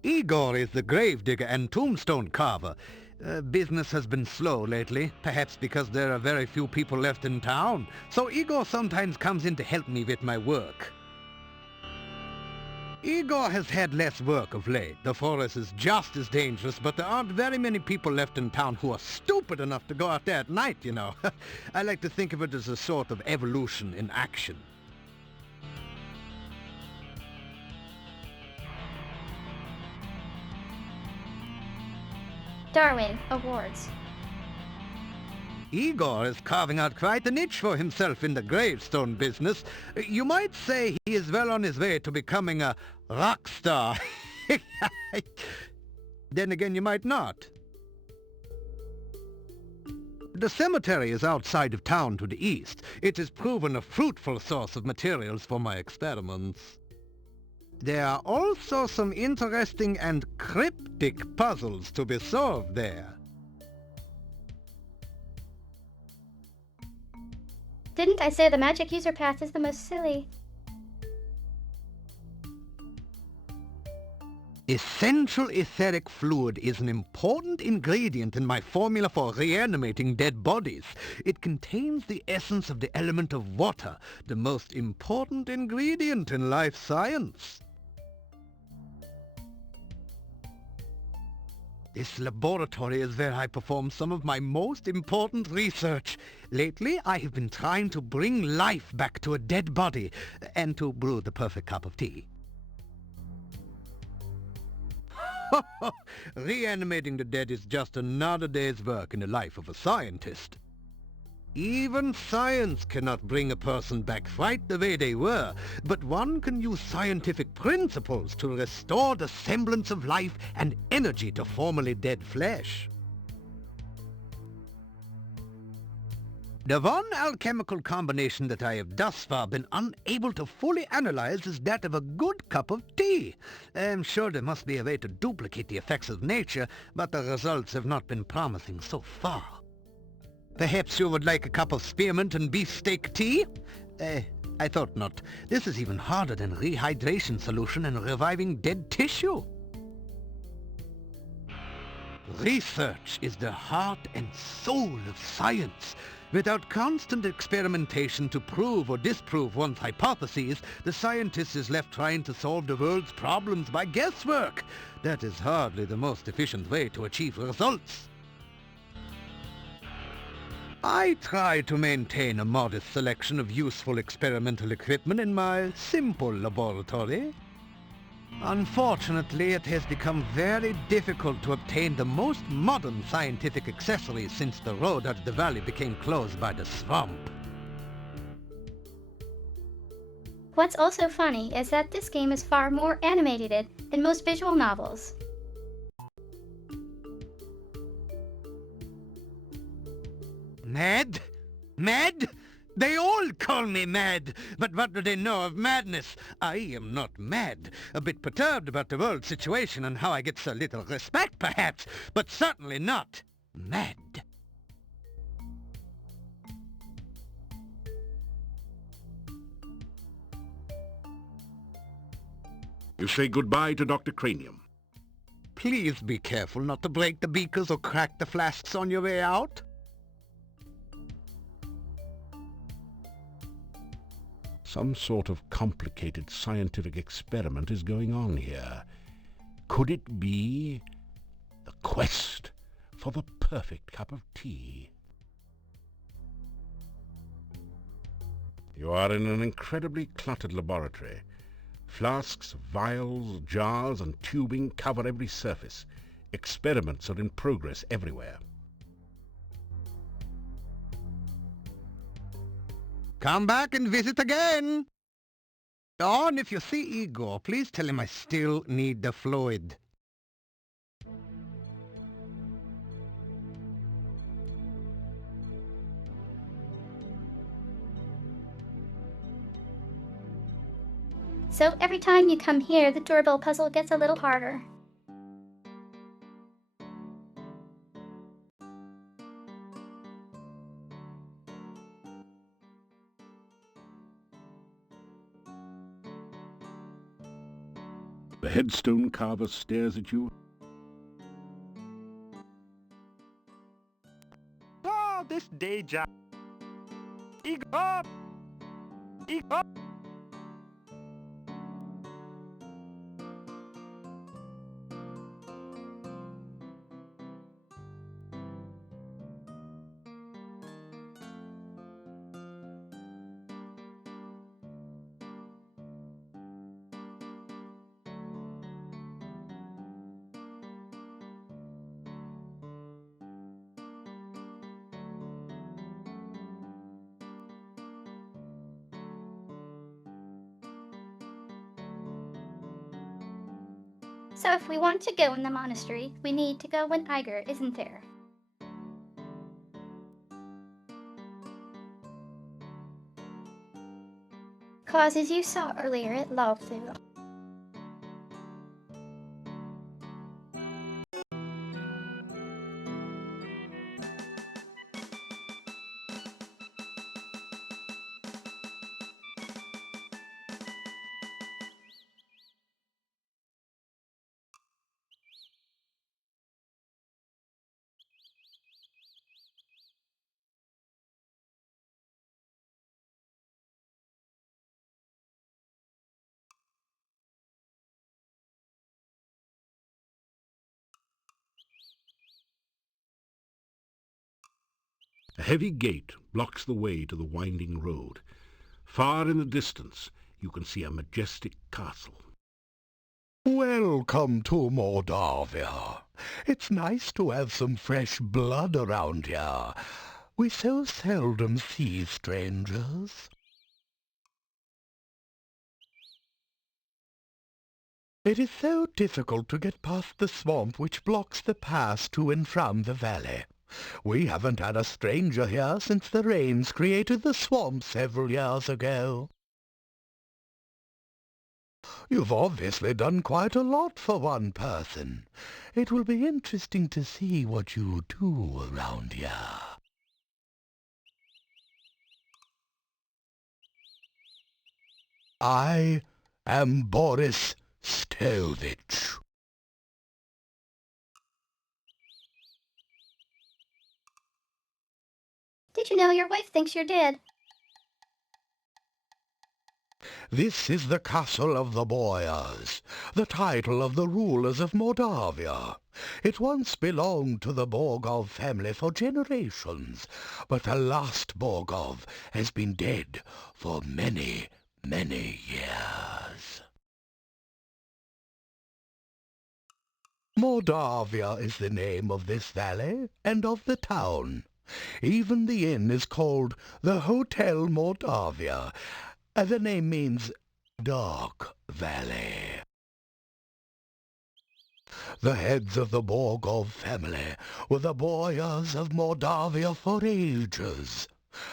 Igor is the gravedigger and tombstone carver. Business has been slow lately, perhaps because there are very few people left in town, so Igor sometimes comes in to help me with my work. Igor has had less work of late. The forest is just as dangerous, but there aren't very many people left in town who are stupid enough to go out there at night, you know. I like to think of it as a sort of evolution in action. Darwin Awards. Igor is carving out quite a niche for himself in the gravestone business. You might say he is well on his way to becoming a rock star. Then again, you might not. The cemetery is outside of town to the east. It has proven a fruitful source of materials for my experiments. There are also some interesting and cryptic puzzles to be solved there. Didn't I say the magic user path is the most silly? Essential etheric fluid is an important ingredient in my formula for reanimating dead bodies. It contains the essence of the element of water, the most important ingredient in life science. This laboratory is where I perform some of my most important research. Lately, I have been trying to bring life back to a dead body and to brew the perfect cup of tea. Reanimating the dead is just another day's work in the life of a scientist. Even science cannot bring a person back right the way they were, but one can use scientific principles to restore the semblance of life and energy to formerly dead flesh. The one alchemical combination that I have thus far been unable to fully analyze is that of a good cup of tea. I'm sure there must be a way to duplicate the effects of nature, but the results have not been promising so far. Perhaps you would like a cup of spearmint and beefsteak tea? I thought not. This is even harder than rehydration solution and reviving dead tissue. Research is the heart and soul of science. Without constant experimentation to prove or disprove one's hypotheses, the scientist is left trying to solve the world's problems by guesswork. That is hardly the most efficient way to achieve results. I try to maintain a modest selection of useful experimental equipment in my simple laboratory. Unfortunately, it has become very difficult to obtain the most modern scientific accessories since the road out of the valley became closed by the swamp. What's also funny is that this game is far more animated than most visual novels. Mad? Mad? They all call me mad, but what do they know of madness? I am not mad. A bit perturbed about the world situation and how I get so little respect, perhaps, but certainly not mad. You say goodbye to Dr. Cranium. Please be careful not to break the beakers or crack the flasks on your way out. Some sort of complicated scientific experiment is going on here. Could it be the quest for the perfect cup of tea? You are in an incredibly cluttered laboratory. Flasks, vials, jars, and tubing cover every surface. Experiments are in progress everywhere. Come back and visit again. Oh, and if you see Igor, please tell him I still need the fluid. So every time you come here, the doorbell puzzle gets a little harder. The headstone carver stares at you. Oh, this day job. Igor! Igor! So if we want to go in the monastery, we need to go when Iger isn't there. Cause as you saw earlier, it Lao Tzu. A heavy gate blocks the way to the winding road. Far in the distance, you can see a majestic castle. Welcome to Mordavia. It's nice to have some fresh blood around here. We so seldom see strangers. It is so difficult to get past the swamp which blocks the pass to and from the valley. We haven't had a stranger here since the rains created the swamp several years ago. You've obviously done quite a lot for one person. It will be interesting to see what you do around here. I am Boris Stovich. Did you know your wife thinks you're dead? This is the castle of the Boyars, the title of the rulers of Mordavia. It once belonged to the Borgov family for generations, but the last Borgov has been dead for many, many years. Mordavia is the name of this valley and of the town. Even the inn is called the Hotel Mordavia. The name means Dark Valley. The heads of the Borgov family were the Boyars of Mordavia for ages.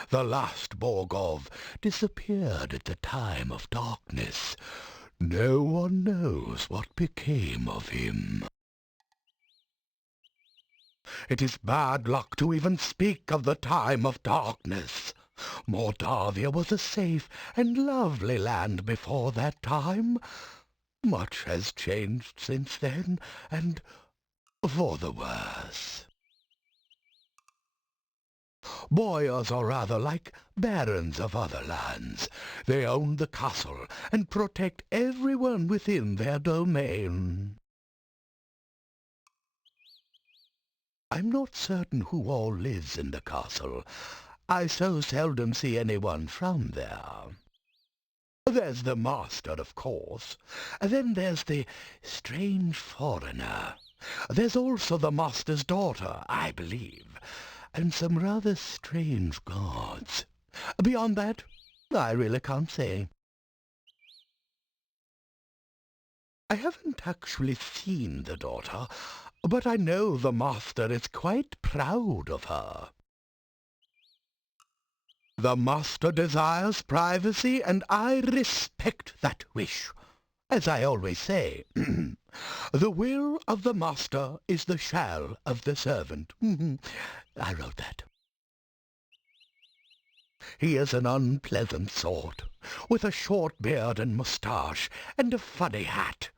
The last Borgov disappeared at the time of darkness. No one knows what became of him. It is bad luck to even speak of the time of darkness. Mordavia was a safe and lovely land before that time. Much has changed since then, and for the worse. Boyars are rather like barons of other lands. They own the castle and protect everyone within their domain. I'm not certain who all lives in the castle. I so seldom see anyone from there. There's the master, of course. Then there's the strange foreigner. There's also the master's daughter, I believe, and some rather strange guards. Beyond that, I really can't say. I haven't actually seen the daughter, but I know the master is quite proud of her. The master desires privacy, and I respect that wish. As I always say, the will of the master is the shall of the servant. I wrote that. He is an unpleasant sort, with a short beard and moustache, and a funny hat.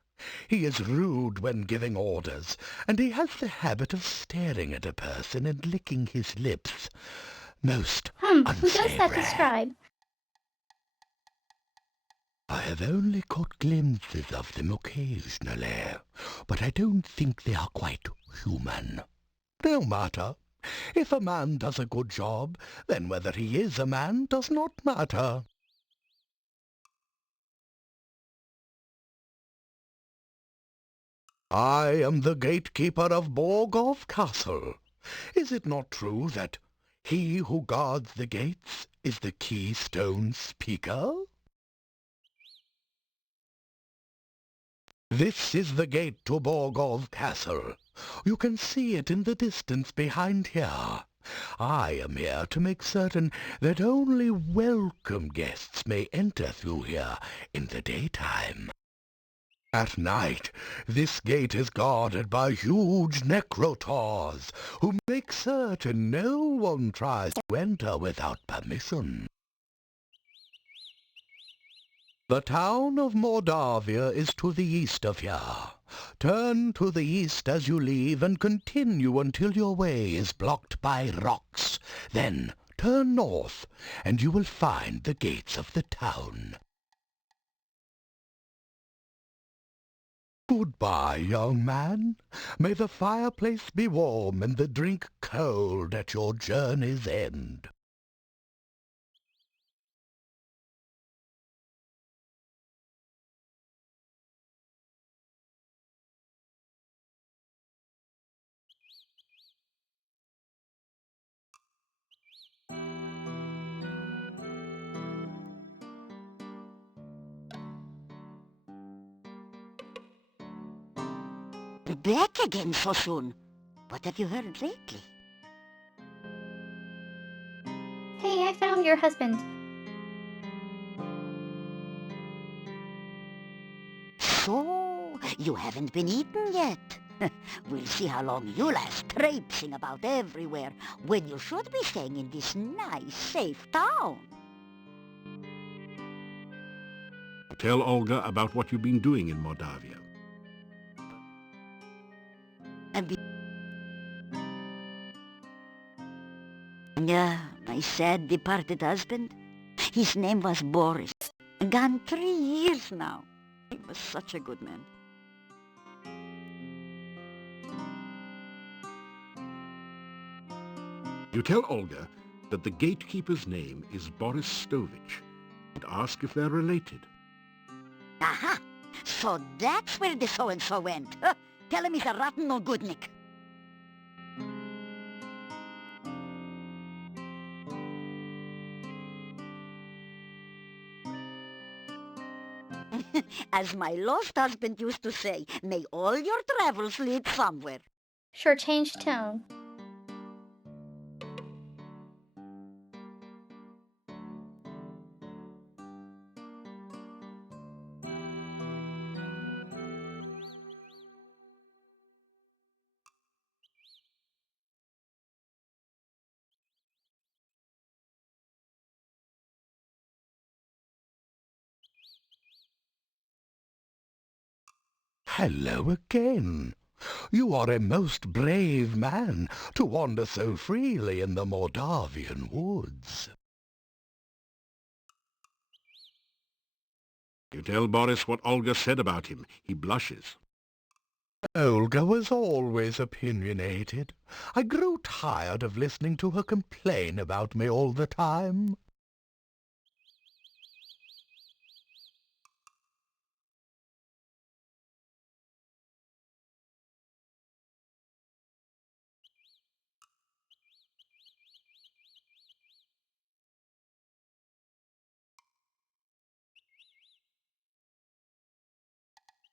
He is rude when giving orders, and he has the habit of staring at a person and licking his lips. Most Who does that unsavory. describe? I have only caught glimpses of them occasionally, but I don't think they are quite human. No matter. If a man does a good job, then whether he is a man does not matter. I am the gatekeeper of Borgov Castle. Is it not true that he who guards the gates is the keystone speaker? This is the gate to Borgov Castle. You can see it in the distance behind here. I am here to make certain that only welcome guests may enter through here in the daytime. At night, this gate is guarded by huge necrotaurs, who make certain no one tries to enter without permission. The town of Mordavia is to the east of here. Turn to the east as you leave and continue until your way is blocked by rocks. Then turn north, and you will find the gates of the town. Goodbye, young man. May the fireplace be warm and the drink cold at your journey's end. Back again so soon. What have you heard lately? Hey, I found your husband. So, you haven't been eaten yet. We'll see how long you last traipsing about everywhere when you should be staying in this nice, safe town. Tell Olga about what you've been doing in Mordavia. My sad departed husband. His name was Boris. Gone 3 years now. He was such a good man. You tell Olga that the gatekeeper's name is Boris Stovich and ask if they're related. Aha! So that's where the so-and-so went. Huh? Tell him he's a rotten no goodnik. As my lost husband used to say, may all your travels lead somewhere. Sure changed tone. Hello again. You are a most brave man to wander so freely in the Moldavian woods. You tell Boris what Olga said about him. He blushes. Olga was always opinionated. I grew tired of listening to her complain about me all the time.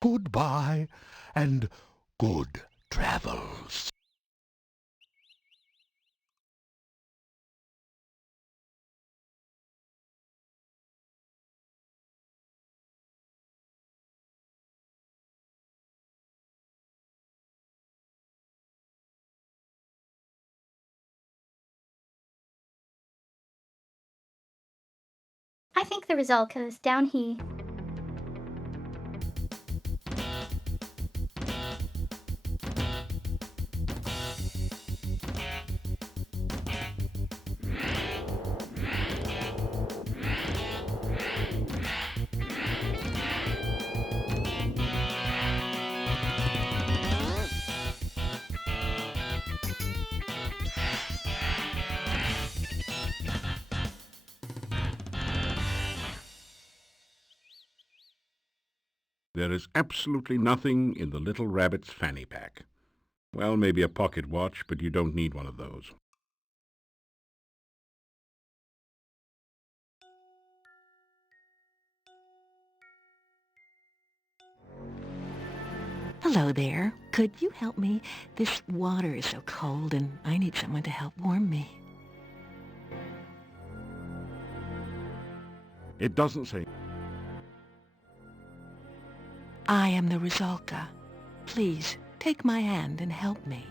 Goodbye, and good travels. I think the result is down here. There is absolutely nothing in the little rabbit's fanny pack. Well, maybe a pocket watch, but you don't need one of those. Hello there. Could you help me? This water is so cold and I need someone to help warm me. It doesn't say. I am the Rizalka. Please, take my hand and help me.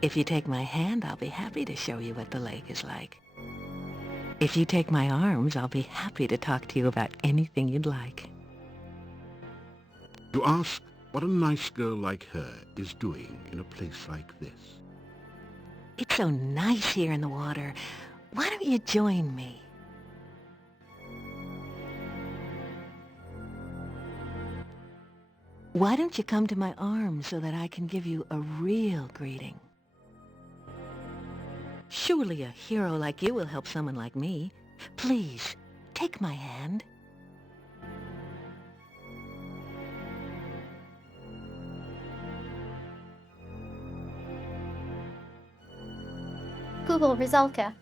If you take my hand, I'll be happy to show you what the lake is like. If you take my arms, I'll be happy to talk to you about anything you'd like. You ask what a nice girl like her is doing in a place like this. It's so nice here in the water. Why don't you join me? Why don't you come to my arms so that I can give you a real greeting? Surely a hero like you will help someone like me. Please, take my hand. Google Rizalka.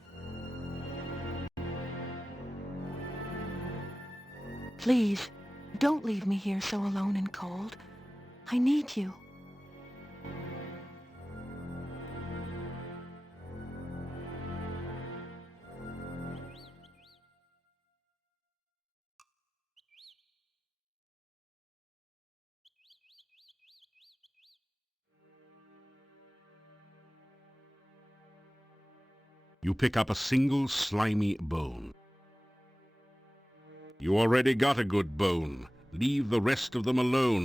Please, don't leave me here so alone and cold. I need you. You pick up a single slimy bone. You already got a good bone. Leave the rest of them alone.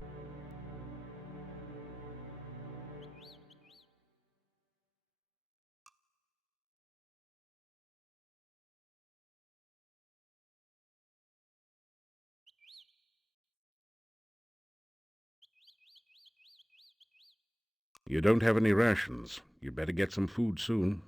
You don't have any rations. You better get some food soon.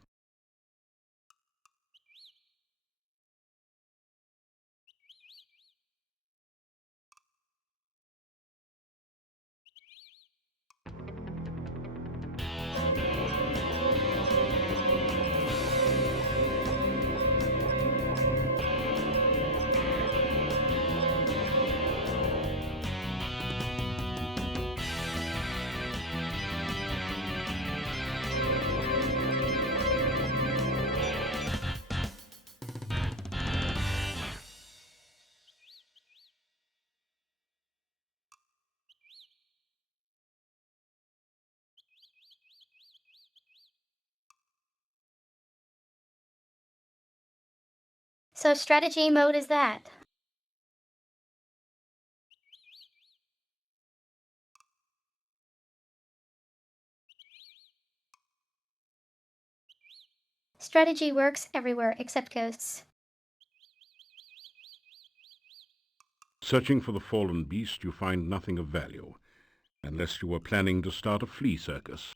So strategy mode is that. Strategy works everywhere except ghosts. Searching for the fallen beast, you find nothing of value, unless you were planning to start a flea circus.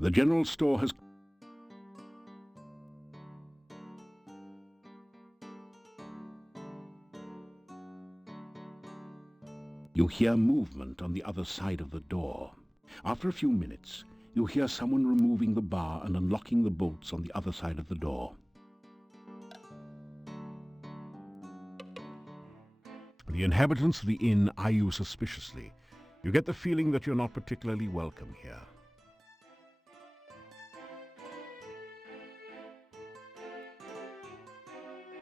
The general store has... You hear movement on the other side of the door. After a few minutes, you hear someone removing the bar and unlocking the bolts on the other side of the door. The inhabitants of the inn eye you suspiciously. You get the feeling that you're not particularly welcome here.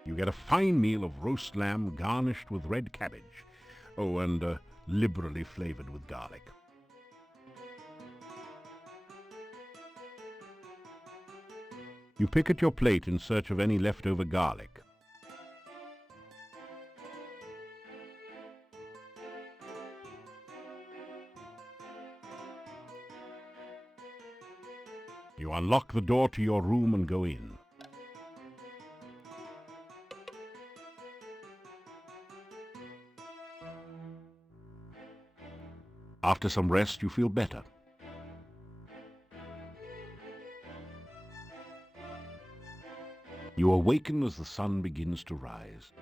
You get a fine meal of roast lamb garnished with red cabbage. Oh, and liberally flavored with garlic. You pick at your plate in search of any leftover garlic. You unlock the door to your room and go in. After some rest, you feel better. You awaken as the sun begins to rise.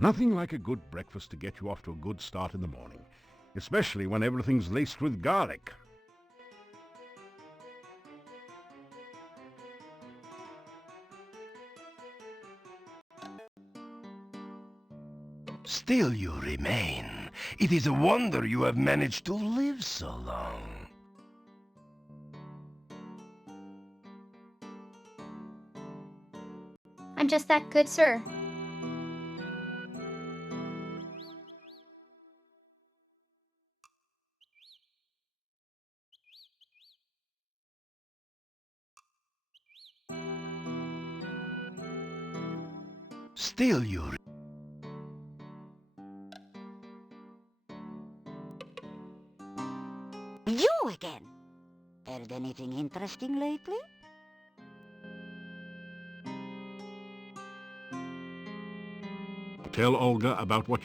Nothing like a good breakfast to get you off to a good start in the morning, especially when everything's laced with garlic. Still you remain. It is a wonder you have managed to live so long. I'm just that good, sir. Still you... You again! Heard anything interesting lately? Tell Olga about what...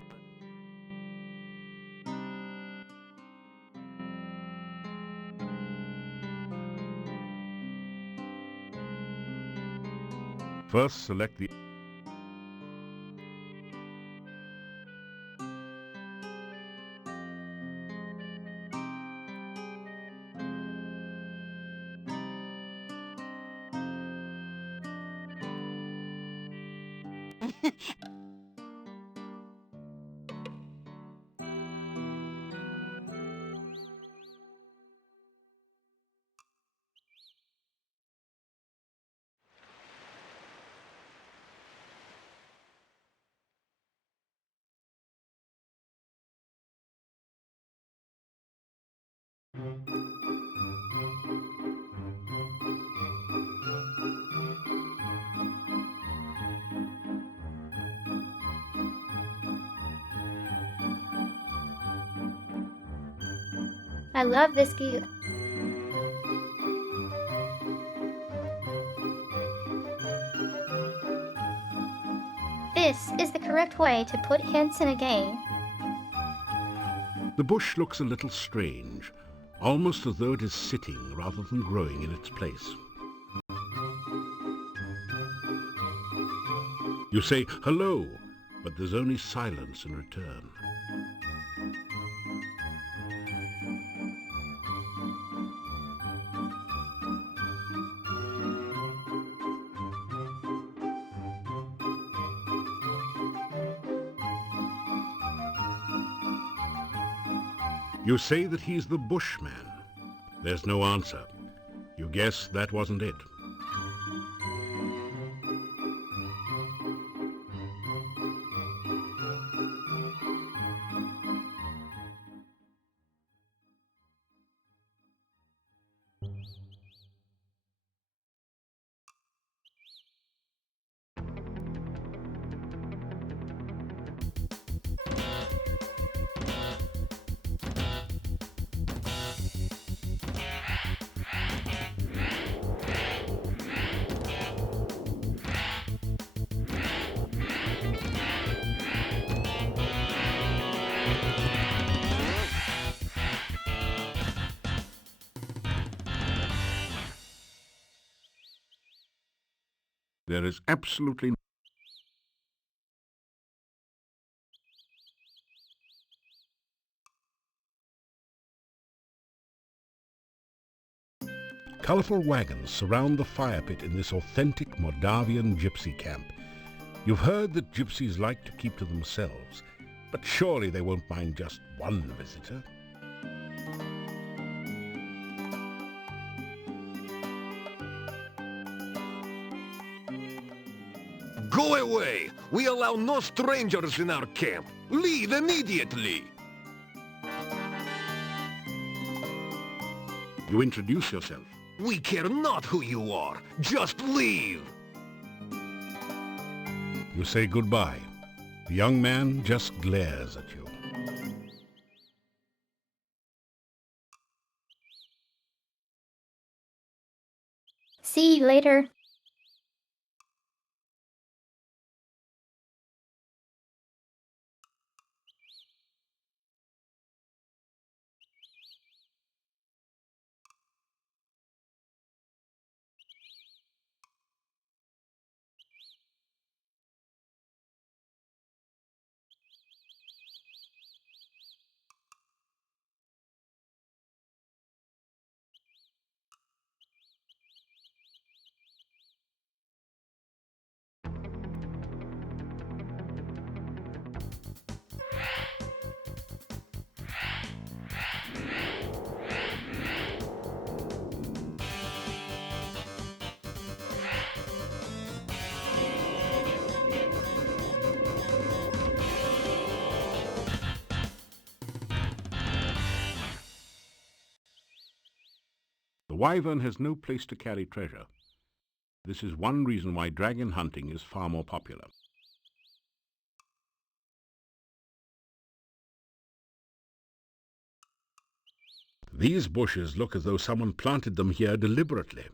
First, select the... I love this gear. This is the correct way to put hints in a game. The bush looks a little strange, almost as though it is sitting rather than growing in its place. You say, hello, but there's only silence in return. You say that he's the Bushman. There's no answer. You guess that wasn't it. There is absolutely... Colorful wagons surround the fire pit in this authentic Moldavian gypsy camp. You've heard that gypsies like to keep to themselves, but surely they won't mind just one visitor. Go away! We allow no strangers in our camp! Leave immediately! You introduce yourself. We care not who you are! Just leave! You say goodbye. The young man just glares at you. See you later. The wyvern has no place to carry treasure. This is one reason why dragon hunting is far more popular. These bushes look as though someone planted them here deliberately.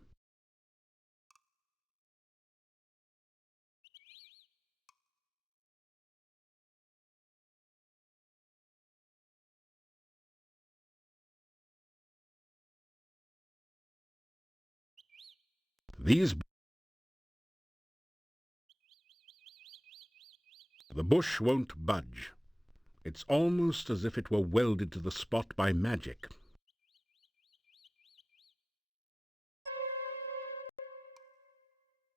The bush won't budge. It's almost as if it were welded to the spot by magic.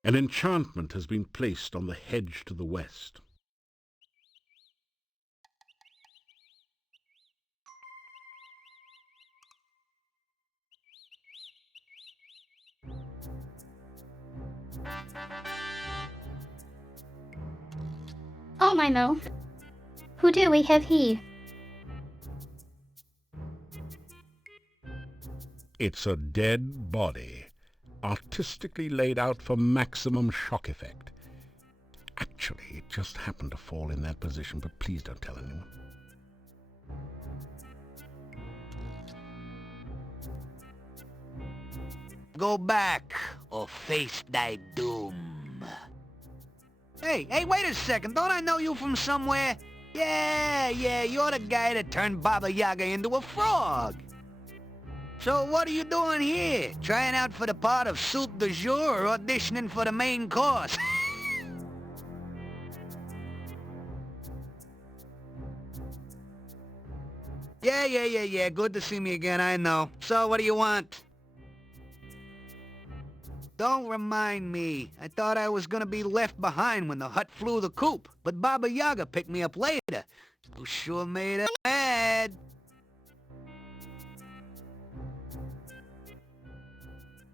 An enchantment has been placed on the hedge to the west. Oh, my mo. Who do we have here? It's a dead body, artistically laid out for maximum shock effect. Actually, it just happened to fall in that position, but please don't tell anyone. Go back, or face thy doom. Hey, wait a second. Don't I know you from somewhere? Yeah, you're the guy that turned Baba Yaga into a frog. So what are you doing here? Trying out for the part of soup du jour or auditioning for the main course? Yeah. Good to see me again, I know. So what do you want? Don't remind me. I thought I was gonna be left behind when the hut flew the coop, but Baba Yaga picked me up later. You sure made her mad.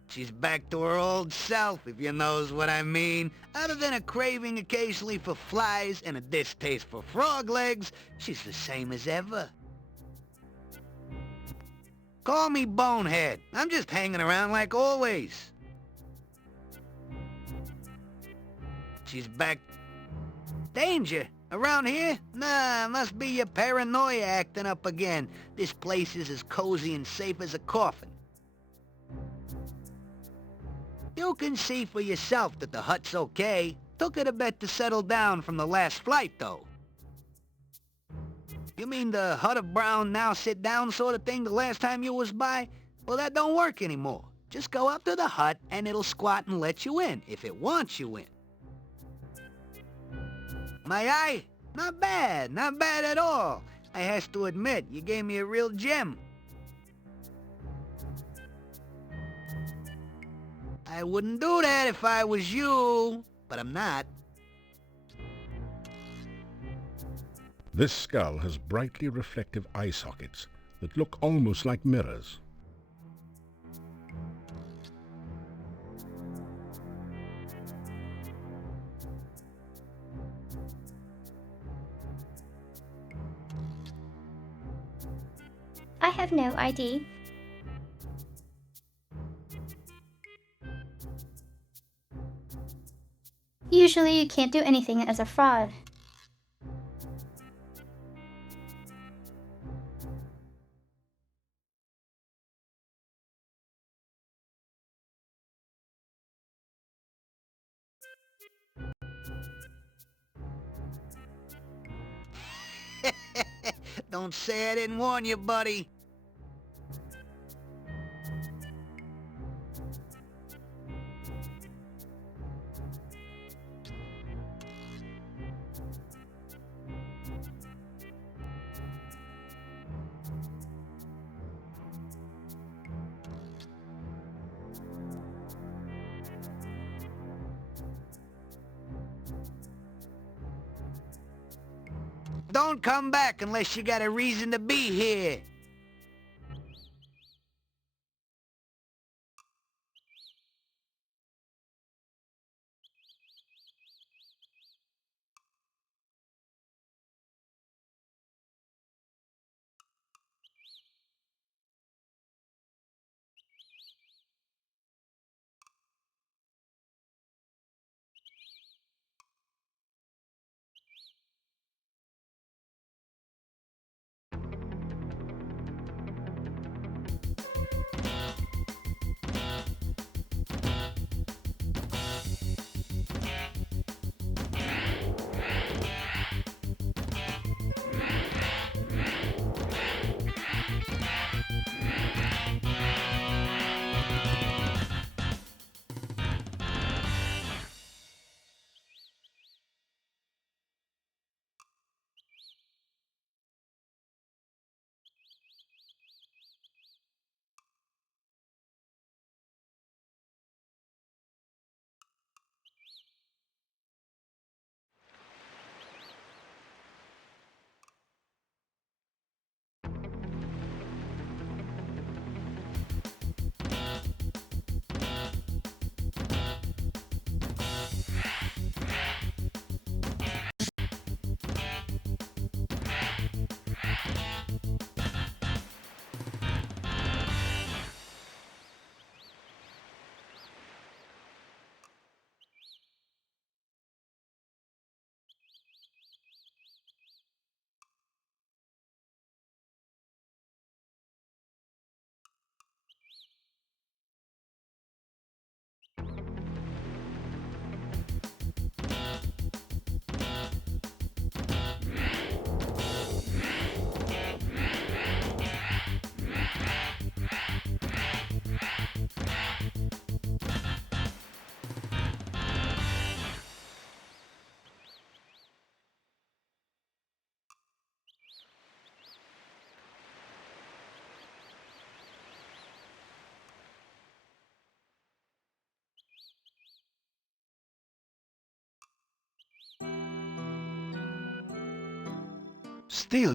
She's back to her old self, if you knows what I mean. Other than a craving occasionally for flies and a distaste for frog legs, she's the same as ever. Call me Bonehead. I'm just hanging around like always. She's back. Danger? Around here? Nah, must be your paranoia acting up again. This place is as cozy and safe as a coffin. You can see for yourself that the hut's okay. Took it a bit to settle down from the last flight, though. You mean the hut of brown now sit down sort of thing the last time you was by? Well, that don't work anymore. Just go up to the hut and it'll squat and let you in, if it wants you in. My eye? Not bad at all. I has to admit, you gave me a real gem. I wouldn't do that if I was you, but I'm not. This skull has brightly reflective eye sockets that look almost like mirrors. I have no ID. Usually you can't do anything as a fraud. Don't say I didn't warn you, buddy. Don't come back unless you got a reason to be here. Still,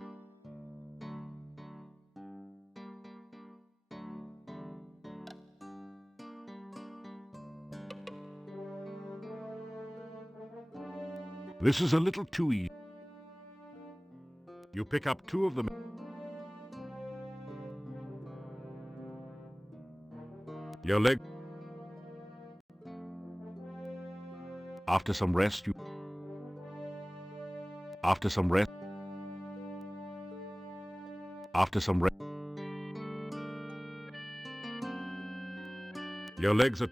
This is a little too easy. You pick up two of them. Your leg. After some rest, you... After some rest. After some rest. Your legs are...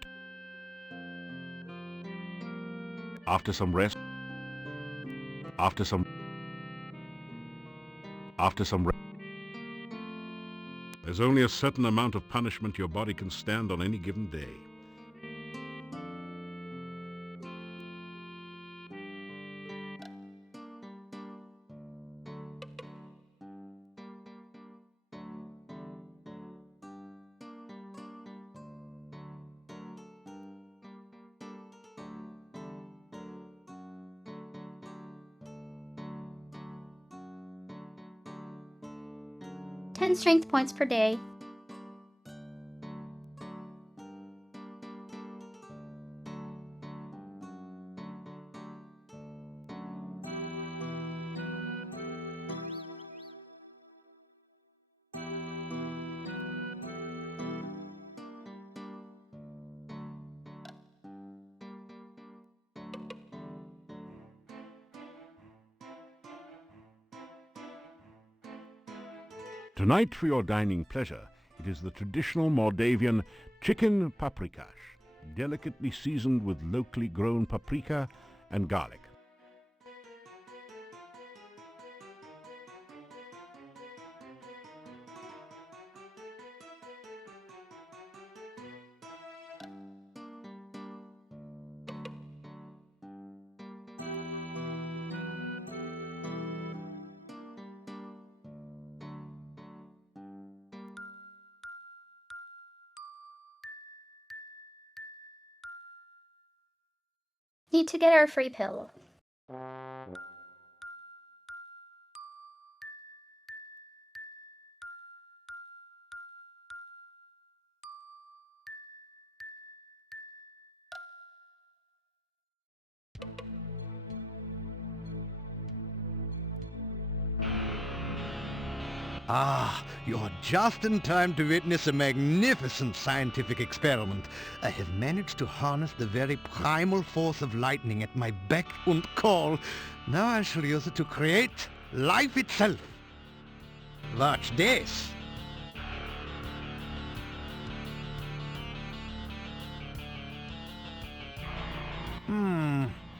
After some rest. After some rest. There's only a certain amount of punishment your body can stand on any given day. Ten strength points per day. Tonight, for your dining pleasure, it is the traditional Moldavian chicken paprikash, delicately seasoned with locally grown paprika and garlic. Need to get our free pill. Ah, you're just in time to witness a magnificent scientific experiment. I have managed to harness the very primal force of lightning at my beck and call. Now I shall use it to create life itself. Watch this.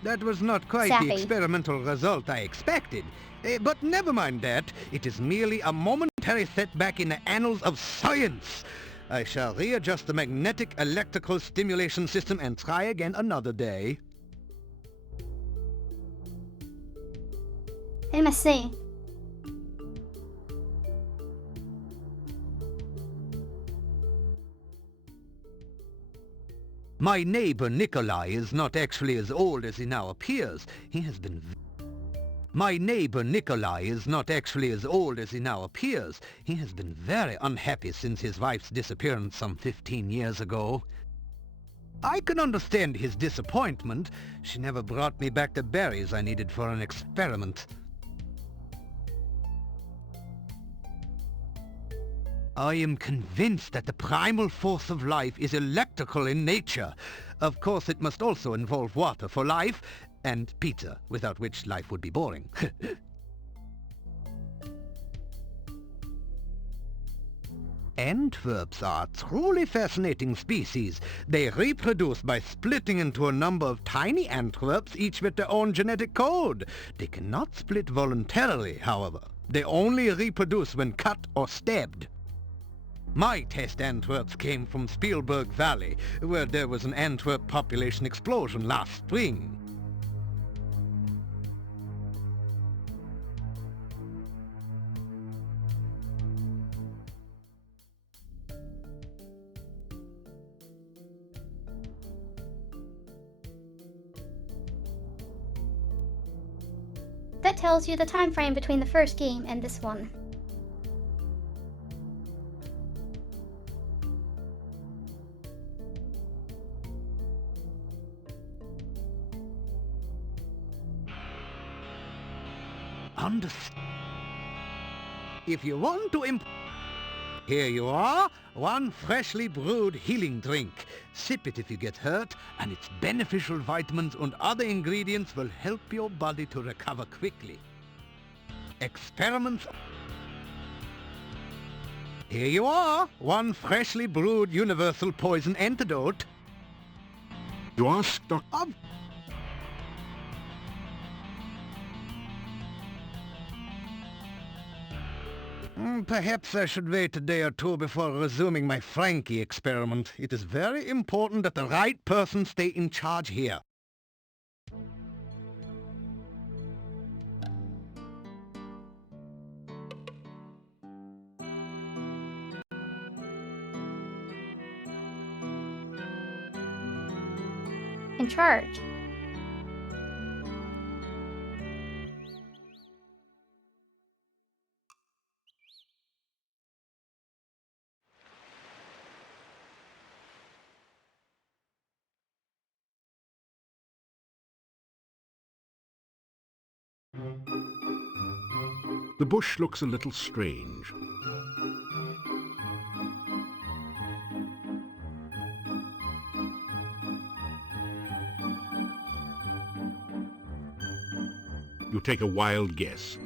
That was not quite Sappy. the experimental result I expected. But never mind that. It is merely a momentary setback in the annals of science. I shall readjust the magnetic electrical stimulation system and try again another day. Let me see. My neighbor Nikolai is not actually as old as he now appears. He has been... My neighbor Nikolai is not actually as old as he now appears. He has been very unhappy since his wife's disappearance some 15 years ago. I can understand his disappointment. She never brought me back the berries I needed for an experiment. I am convinced that the primal force of life is electrical in nature. Of course, it must also involve water for life, and pizza, without which life would be boring. Antwerps are a truly fascinating species. They reproduce by splitting into a number of tiny Antwerps, each with their own genetic code. They cannot split voluntarily, however. They only reproduce when cut or stabbed. My test Antwerps came from Spielberg Valley, where there was an Antwerp population explosion last spring. That tells you the time frame between the first game and this one. If you want to here you are, one freshly brewed healing drink. Sip it if you get hurt, and its beneficial vitamins and other ingredients will help your body to recover quickly. Experiments. Here you are, one freshly brewed universal poison antidote. You ask Dr. Perhaps I should wait a day or two before resuming my Frankie experiment. It is very important that the right person stay in charge here. In charge. The bush looks a little strange. You take a wild guess.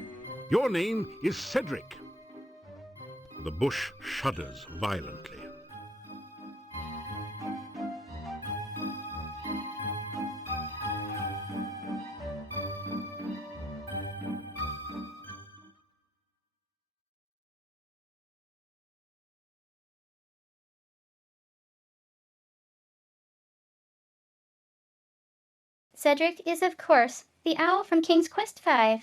Your name is Cedric. The bush shudders violently. Cedric is, of course, the owl from King's Quest V.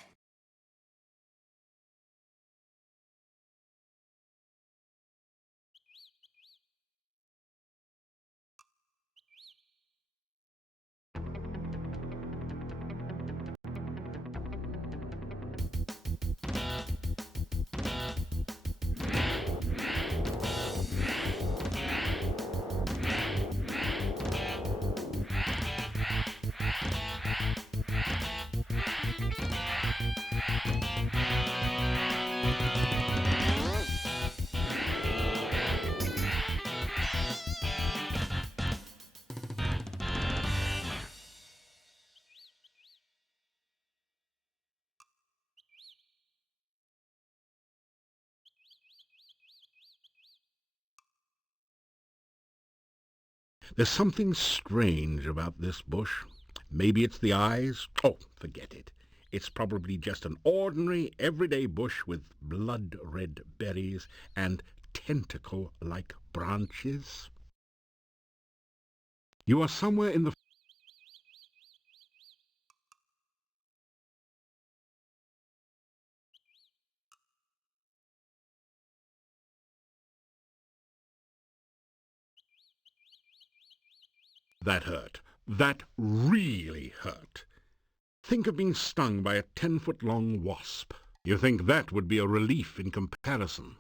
There's something strange about this bush. Maybe it's the eyes. Oh, forget it. It's probably just an ordinary, everyday bush with blood-red berries and tentacle-like branches. You are somewhere in the... That hurt. That really hurt. Think of being stung by a 10-foot-long wasp. You think that would be a relief in comparison.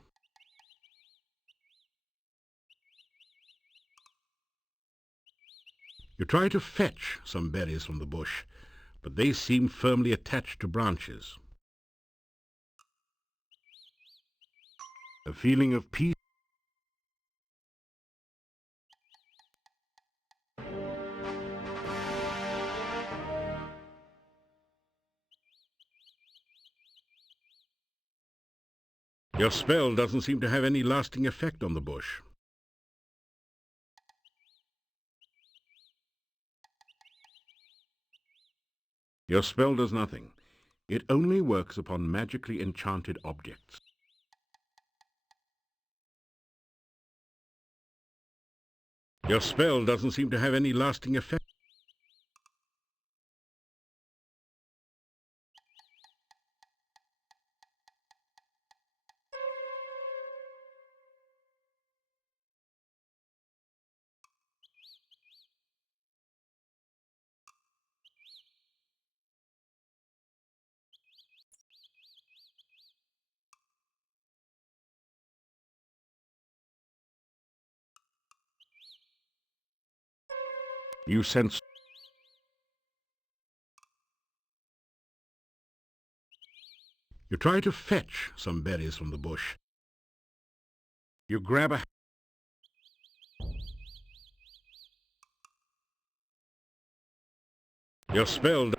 You try to fetch some berries from the bush, but they seem firmly attached to branches. A feeling of peace. Your spell doesn't seem to have any lasting effect on the bush. Your spell does nothing. It only works upon magically enchanted objects. Your spell doesn't seem to have any lasting effect. You sense... You try to fetch some berries from the bush. You grab a... You're spelled.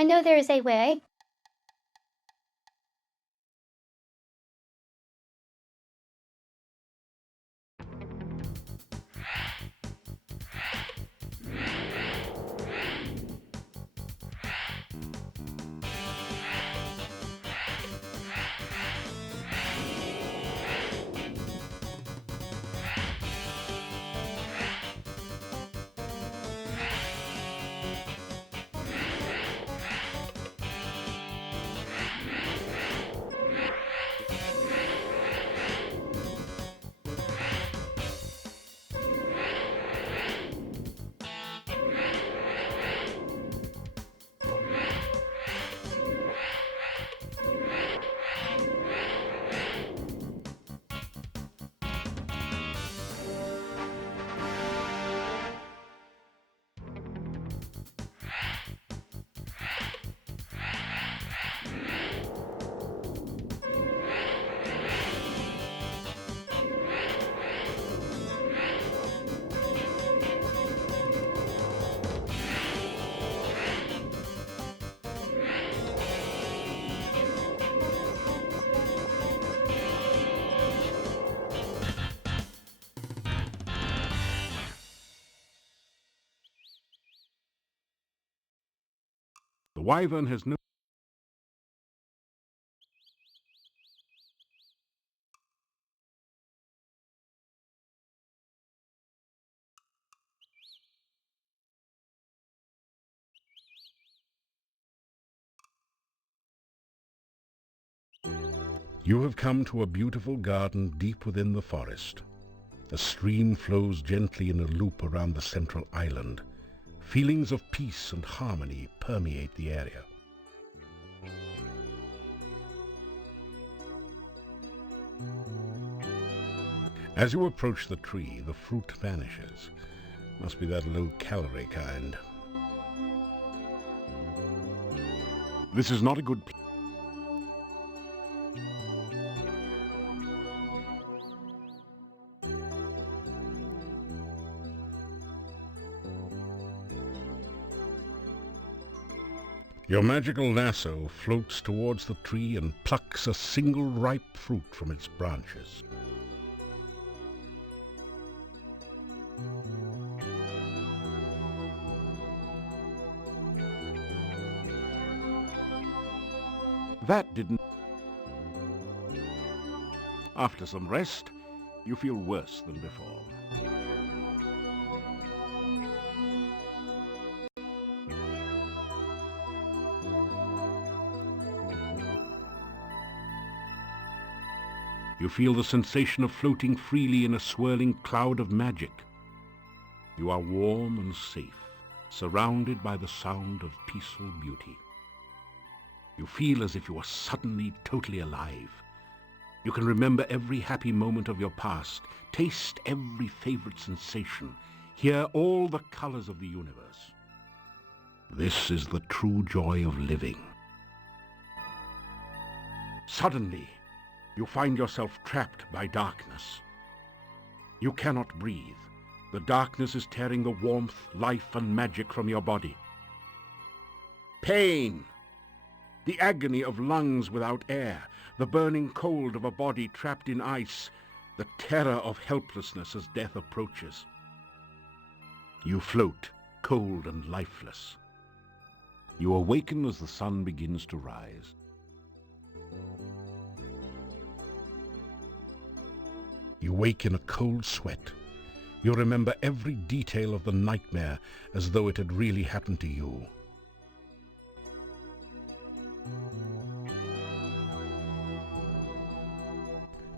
I know there is a way. The wyvern has no... You have come to a beautiful garden deep within the forest. A stream flows gently in a loop around the central island. Feelings of peace and harmony permeate the area. As you approach the tree, the fruit vanishes. Must be that low-calorie kind. This is not a good place. Your magical lasso floats towards the tree and plucks a single ripe fruit from its branches. That didn't... After some rest, you feel worse than before. You feel the sensation of floating freely in a swirling cloud of magic. You are warm and safe, surrounded by the sound of peaceful beauty. You feel as if you are suddenly totally alive. You can remember every happy moment of your past, taste every favorite sensation, hear all the colors of the universe. This is the true joy of living. Suddenly, you find yourself trapped by darkness. You cannot breathe. The darkness is tearing the warmth, life, and magic from your body. Pain! The agony of lungs without air, the burning cold of a body trapped in ice, the terror of helplessness as death approaches. You float, cold and lifeless. You awaken as the sun begins to rise. You wake in a cold sweat. You remember every detail of the nightmare as though it had really happened to you.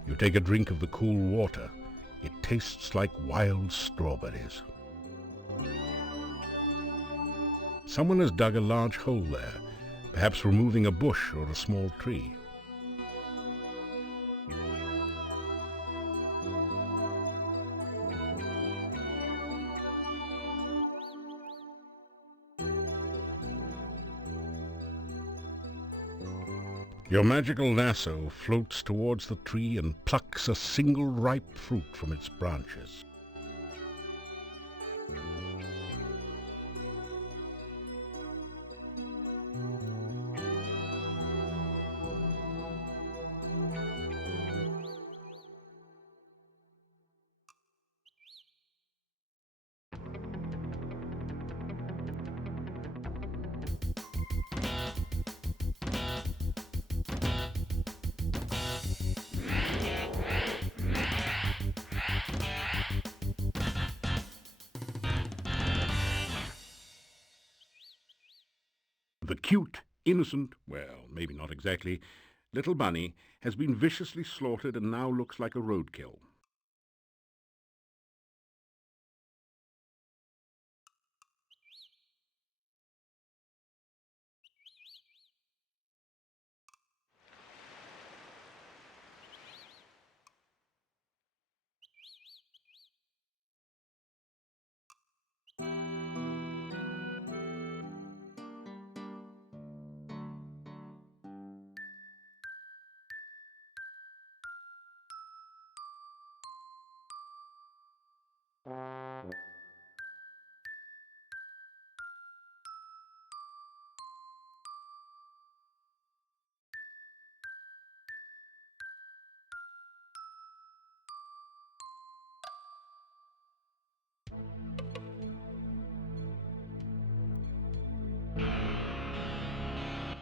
You take a drink of the cool water. It tastes like wild strawberries. Someone has dug a large hole there, perhaps removing a bush or a small tree. Your magical lasso floats towards the tree and plucks a single ripe fruit from its branches. The cute, innocent, well, maybe not exactly, little bunny has been viciously slaughtered and now looks like a roadkill.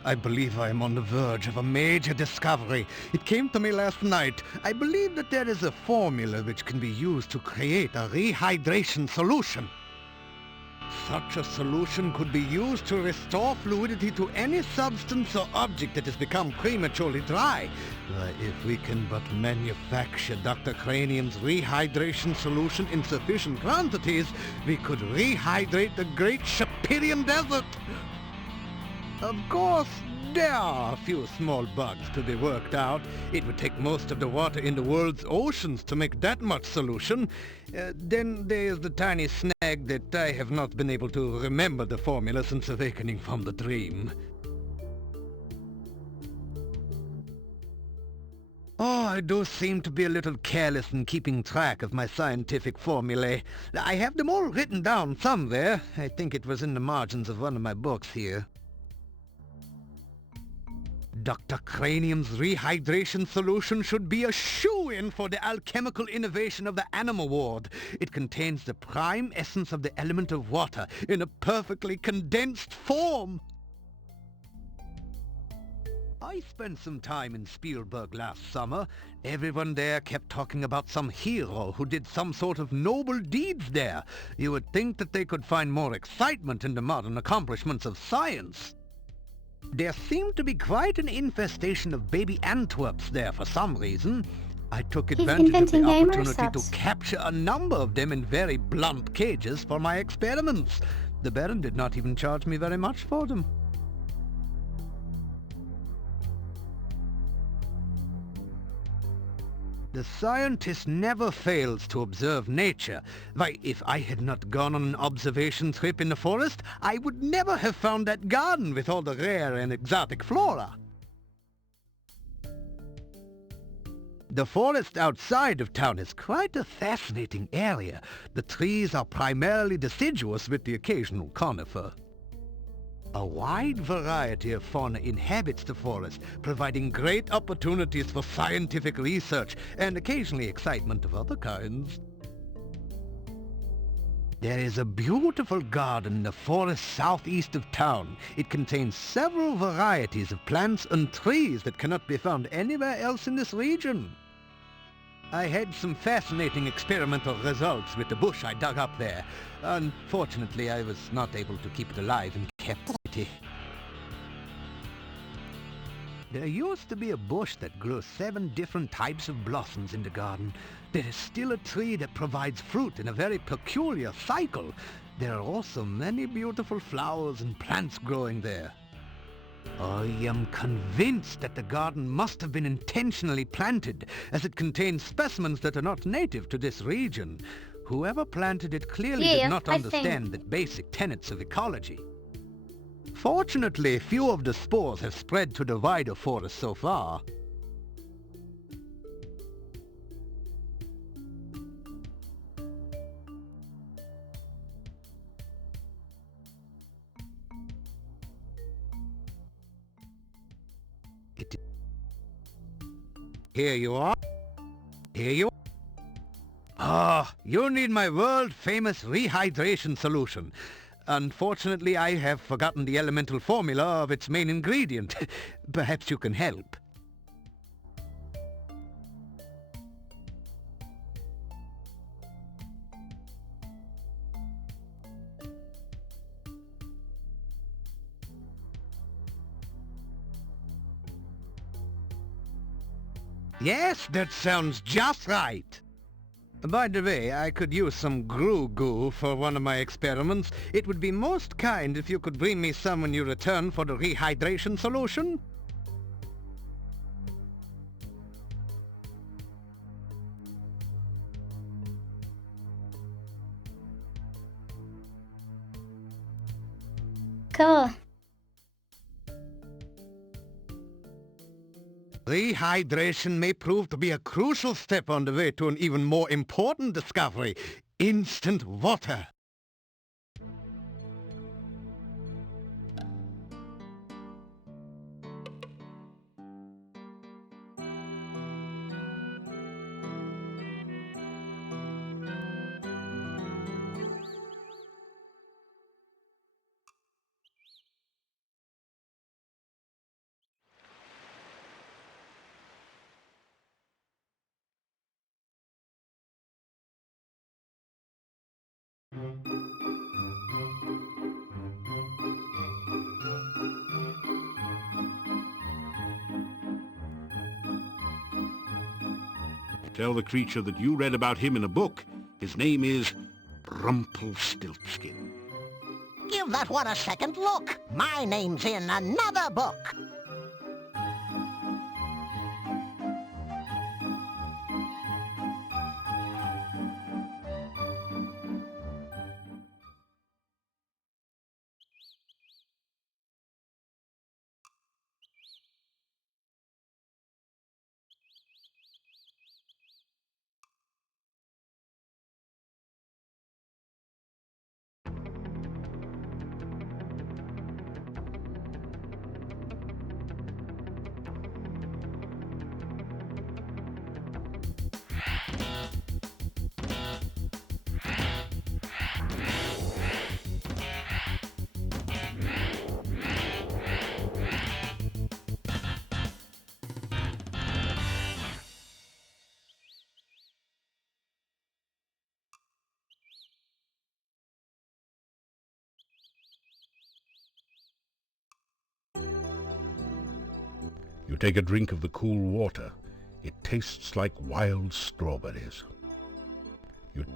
I believe I am on the verge of a major discovery. It came to me last night. I believe that there is a formula which can be used to create a rehydration solution. Such a solution could be used to restore fluidity to any substance or object that has become prematurely dry. If we can but manufacture Dr. Cranium's rehydration solution in sufficient quantities, we could rehydrate the great Shapirian Desert. Of course, there are a few small bugs to be worked out. It would take most of the water in the world's oceans to make that much solution. Then there is the tiny snag that I have not been able to remember the formula since awakening from the dream. Oh, I do seem to be a little careless in keeping track of my scientific formulae. I have them all written down somewhere. I think it was in the margins of one of my books here. Dr. Cranium's rehydration solution should be a shoo-in for the alchemical innovation of the Animal Ward. It contains the prime essence of the element of water in a perfectly condensed form. I spent some time in Spielberg last summer. Everyone there kept talking about some hero who did some sort of noble deeds there. You would think that they could find more excitement in the modern accomplishments of science. There seemed to be quite an infestation of baby Antwerps there for some reason. I took advantage of the opportunity to capture a number of them in very blunt cages for my experiments. The Baron did not even charge me very much for them. The scientist never fails to observe nature. Why, if I had not gone on an observation trip in the forest, I would never have found that garden with all the rare and exotic flora. The forest outside of town is quite a fascinating area. The trees are primarily deciduous with the occasional conifer. A wide variety of fauna inhabits the forest, providing great opportunities for scientific research and occasionally excitement of other kinds. There is a beautiful garden in the forest southeast of town. It contains several varieties of plants and trees that cannot be found anywhere else in this region. I had some fascinating experimental results with the bush I dug up there. Unfortunately, I was not able to keep it alive in captivity. There used to be a bush that grew 7 different types of blossoms in the garden. There is still a tree that provides fruit in a very peculiar cycle. There are also many beautiful flowers and plants growing there. I am convinced that the garden must have been intentionally planted, as it contains specimens that are not native to this region. Whoever planted it clearly did not understand the basic tenets of ecology. Fortunately, few of the spores have spread to the wider forest so far. Here you are. Here you are. Ah, you need my world-famous rehydration solution. Unfortunately, I have forgotten the elemental formula of its main ingredient. Perhaps you can help. Yes, that sounds just right. By the way, I could use some goo for one of my experiments. It would be most kind if you could bring me some when you return for the rehydration solution. Cool. Rehydration may prove to be a crucial step on the way to an even more important discovery: instant water. Tell the creature that you read about him in a book. His name is Rumpelstiltskin. Give that one a second look. My name's in another book. You take a drink of the cool water. It tastes like wild strawberries. You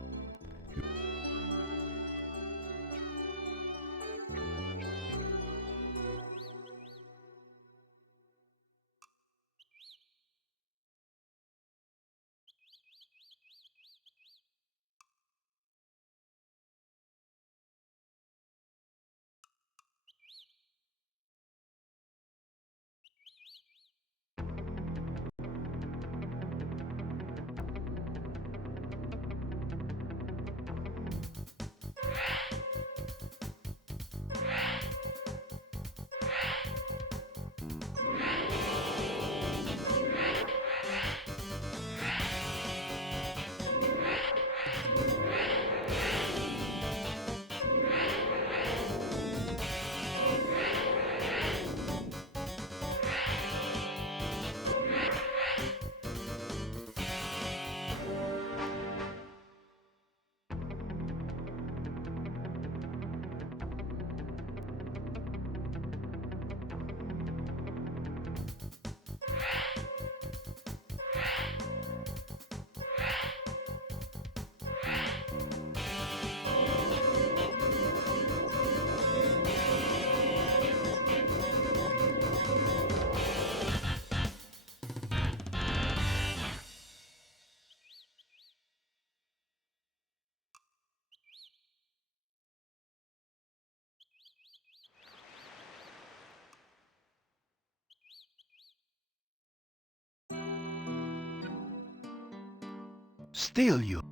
Still you.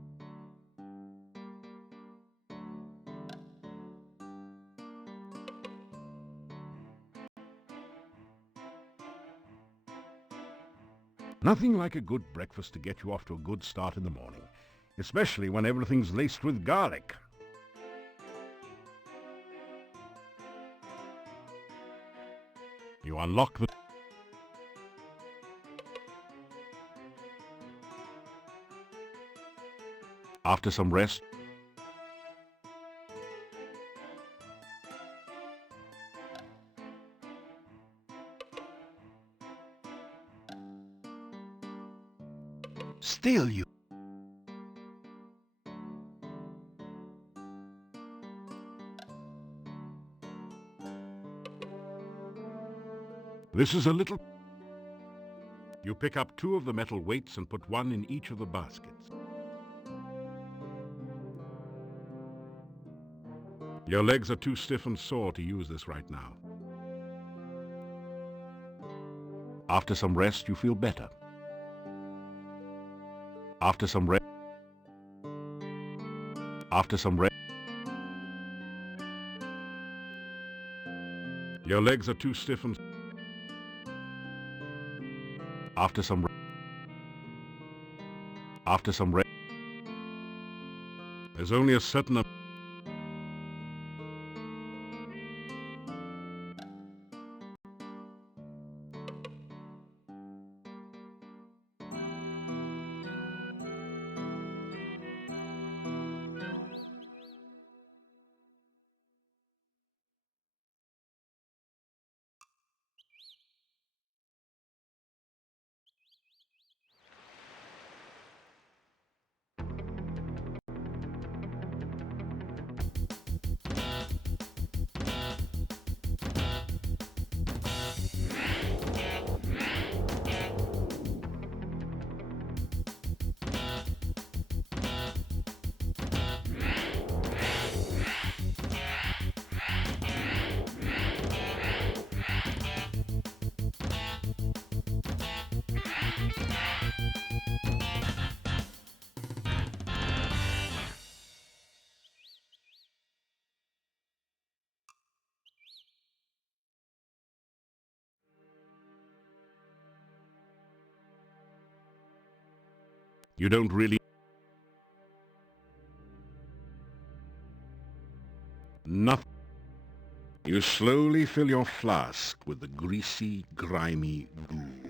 Nothing like a good breakfast to get you off to a good start in the morning, especially when everything's laced with garlic. You unlock the... After some rest, Still you. this is a little... You pick up 2 of the metal weights and put 1 in each of the baskets. Your legs are too stiff and sore to use this right now. After some rest, you feel better. After some rest... Your legs are too stiff and... After some rest... There's only a certain... You don't really... Nothing. You slowly fill your flask with the greasy, grimy goo.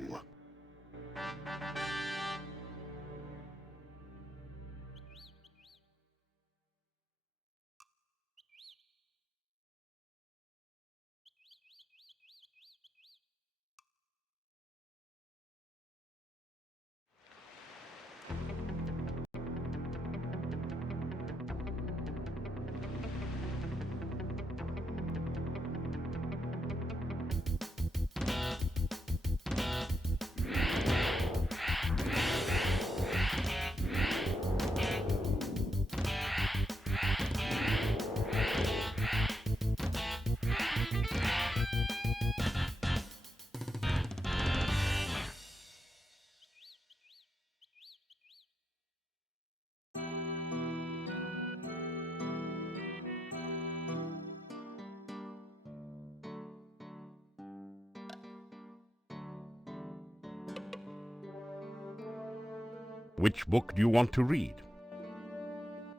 Which book do you want to read?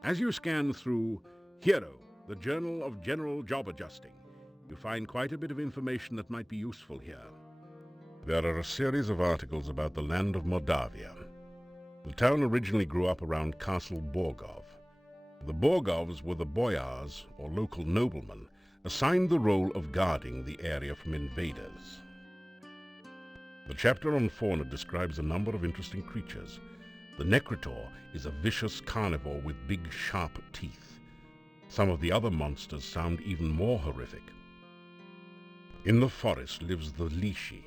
As you scan through Hero, the Journal of General Job Adjusting, you find quite a bit of information that might be useful here. There are a series of articles about the land of Moldavia. The town originally grew up around Castle Borgov. The Borgovs were the boyars, or local noblemen, assigned the role of guarding the area from invaders. The chapter on fauna describes a number of interesting creatures. The Necrotor is a vicious carnivore with big, sharp teeth. Some of the other monsters sound even more horrific. In the forest lives the Lishi,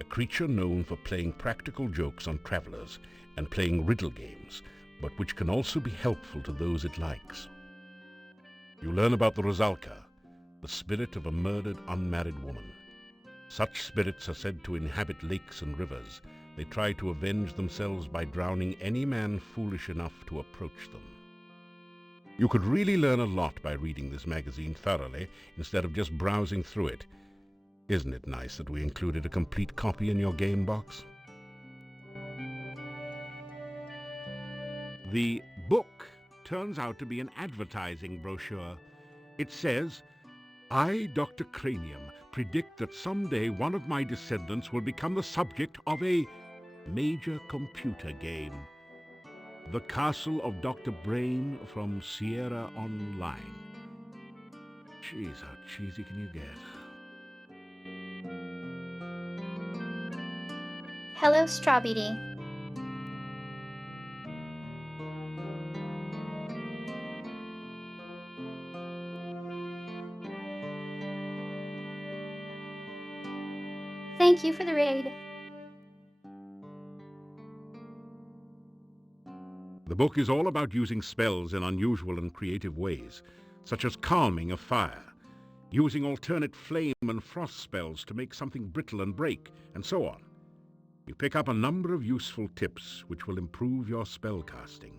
a creature known for playing practical jokes on travelers and playing riddle games, but which can also be helpful to those it likes. You learn about the Rosalka, the spirit of a murdered, unmarried woman. Such spirits are said to inhabit lakes and rivers, They try to avenge themselves by drowning any man foolish enough to approach them. You could really learn a lot by reading this magazine thoroughly instead of just browsing through it. Isn't it nice that we included a complete copy in your game box? The book turns out to be an advertising brochure. It says, "I, Dr. Cranium, predict that someday one of my descendants will become the subject of a major computer game. The Castle of Dr. Brain from Sierra Online." Jeez, how cheesy can you get? Hello, Strawberry. Thank you for the raid. The book is all about using spells in unusual and creative ways, such as calming a fire, using alternate flame and frost spells to make something brittle and break, and so on. You pick up a number of useful tips which will improve your spell casting.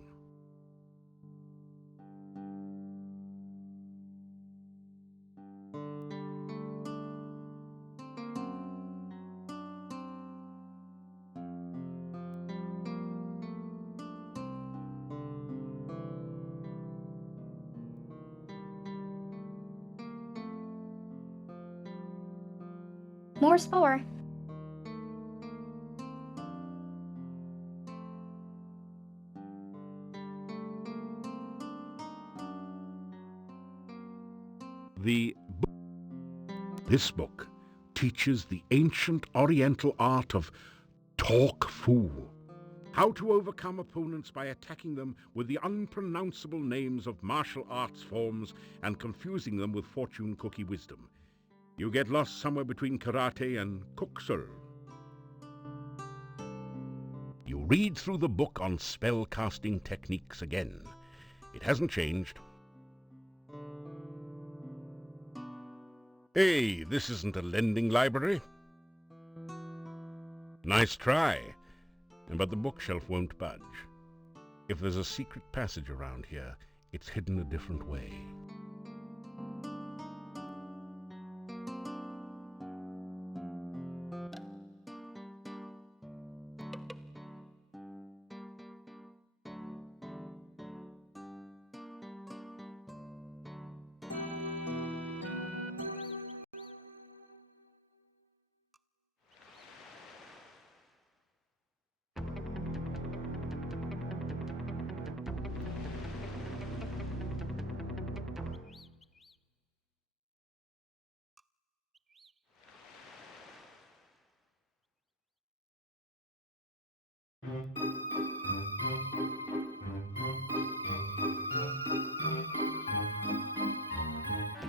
More spore. This book teaches the ancient Oriental art of talk fool. How to overcome opponents by attacking them with the unpronounceable names of martial arts forms and confusing them with fortune cookie wisdom. You get lost somewhere between karate and kuksur. You read through the book on spell casting techniques again. It hasn't changed. Hey, this isn't a lending library. Nice try, but the bookshelf won't budge. If there's a secret passage around here, it's hidden a different way.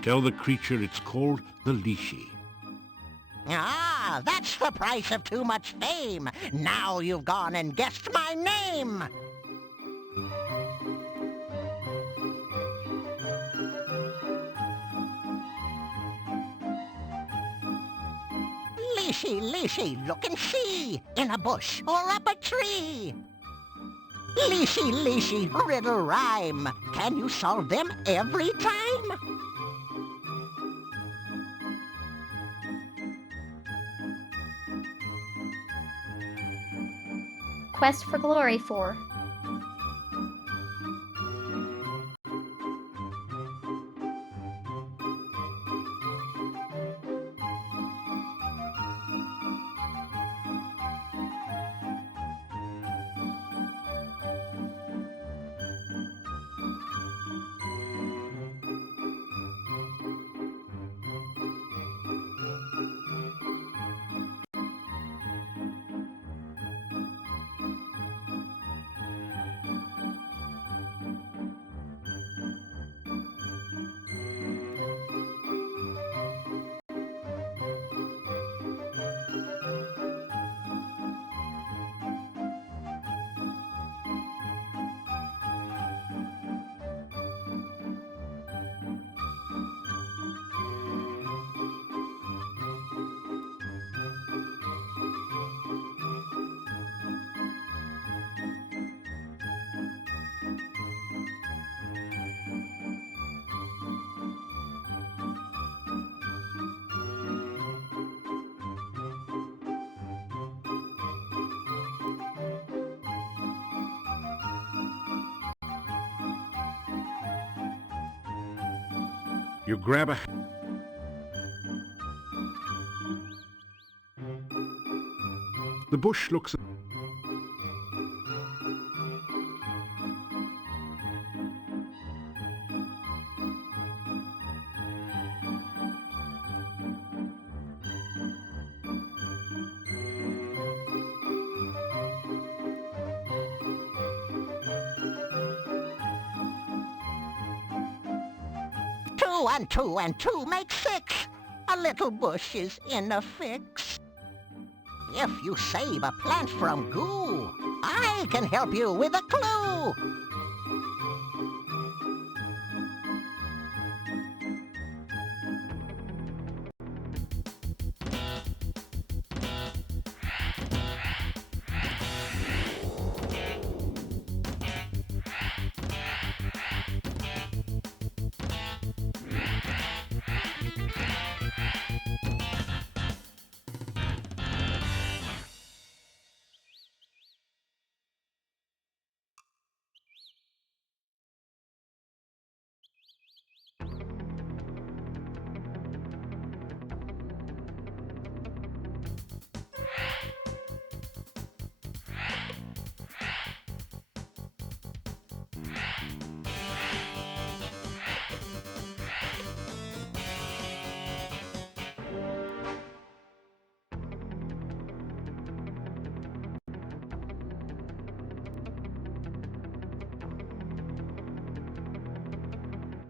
Tell the creature it's called the Lishi. Ah, that's the price of too much fame. Now you've gone and guessed my name. Lishi, Lishi, look and see, in a bush or up a tree. Lishi, Lishi, riddle rhyme. Can you solve them every time? Quest for Glory 4. You grab a... The bush looks... Two and two make six. A little bush is in a fix. If you save a plant from goo, I can help you with a clue.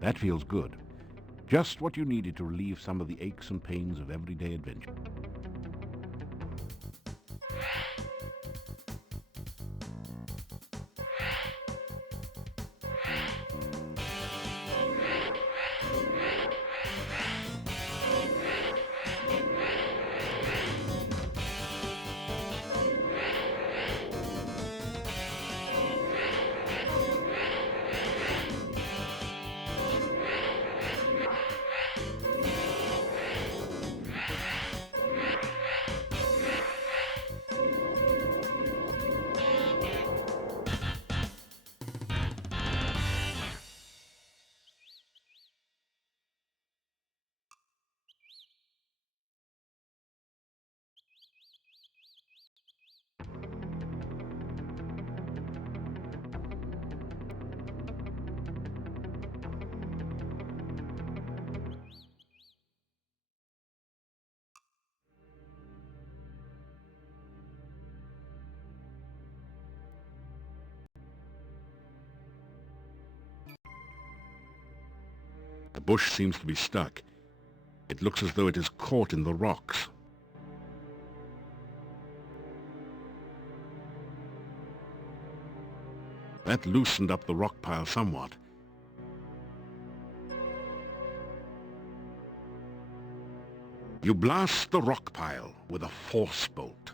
That feels good. Just what you needed to relieve some of the aches and pains of everyday adventure. The bush seems to be stuck. It looks as though it is caught in the rocks. That loosened up the rock pile somewhat. You blast the rock pile with a force bolt.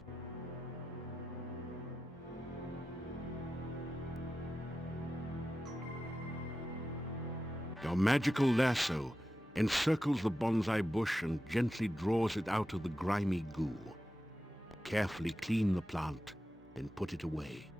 Your magical lasso encircles the bonsai bush and gently draws it out of the grimy goo. Carefully clean the plant, then put it away.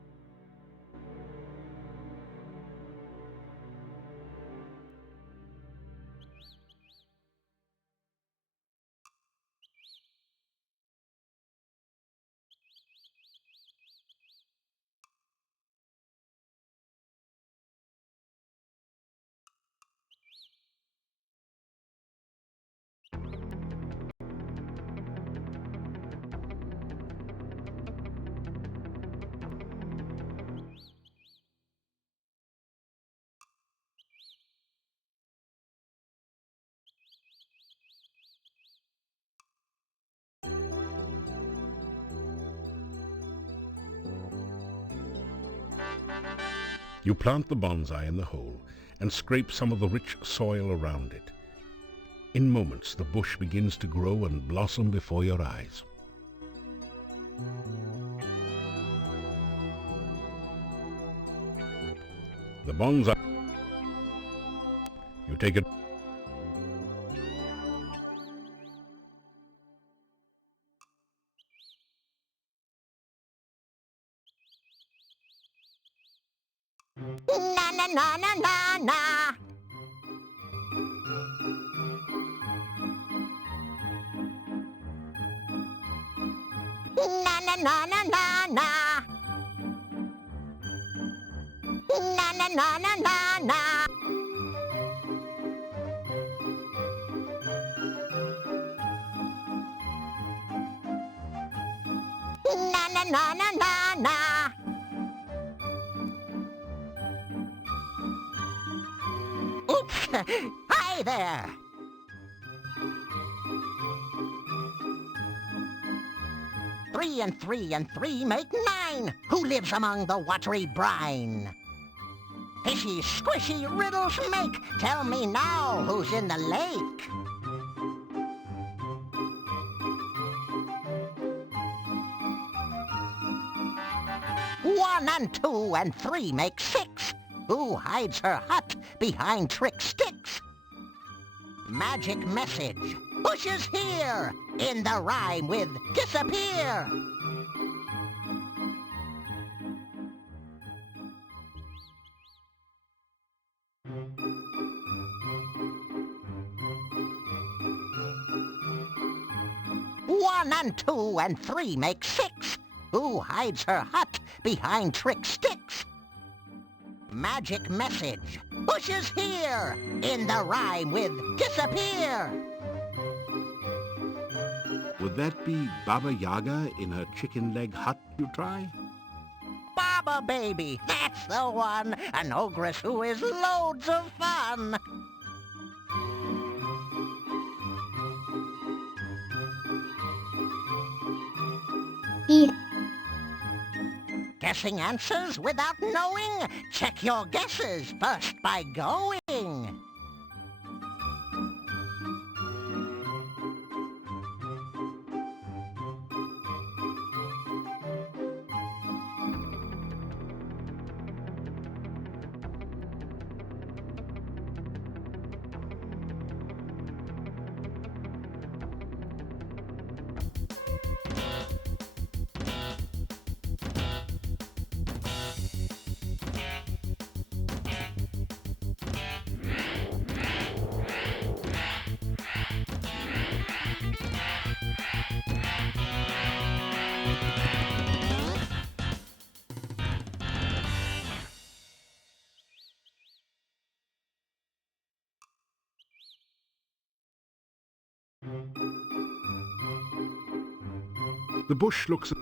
You plant the bonsai in the hole and scrape some of the rich soil around it. In moments, the bush begins to grow and blossom before your eyes. The bonsai... You take it... Na na na na na na. Na na na na na na. Na na na na na na. Na na na na na na. Oops! Hi there! Three and three make 9. Who lives among the watery brine? Fishy, squishy riddles make. Tell me now who's in the lake. One and two and three make 6. Who hides her hut behind trick sticks? Magic message. Bushes here. In the rhyme with disappear. One and two and three make 6. Who hides her hut behind trick sticks? Magic message. Bushes here. In the rhyme with disappear. Would that be Baba Yaga in her chicken leg hut you try? Baba baby, that's the one. An ogress who is loads of fun. E. Guessing answers without knowing? Check your guesses first by going. The bush looks...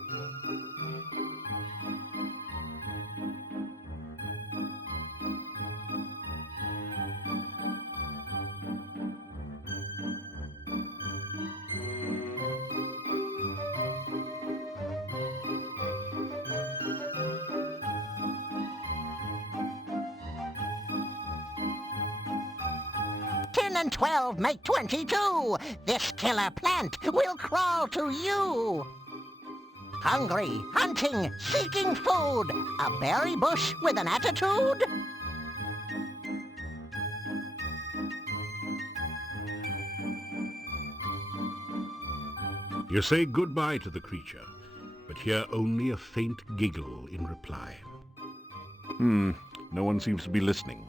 And 12 make 22. This killer plant will crawl to you. Hungry, hunting, seeking food. A berry bush with an attitude? You say goodbye to the creature, but hear only a faint giggle in reply. No one seems to be listening.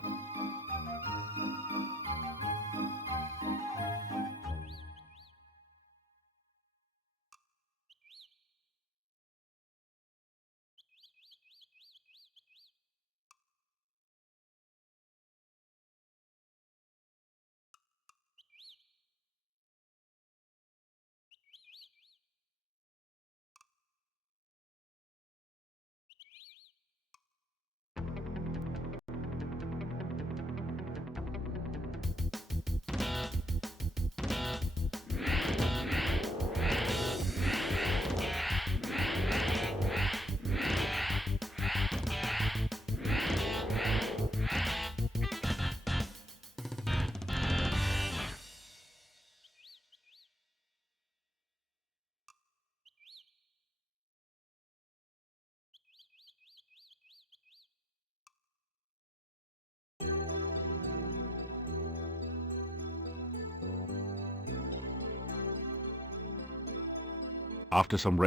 After some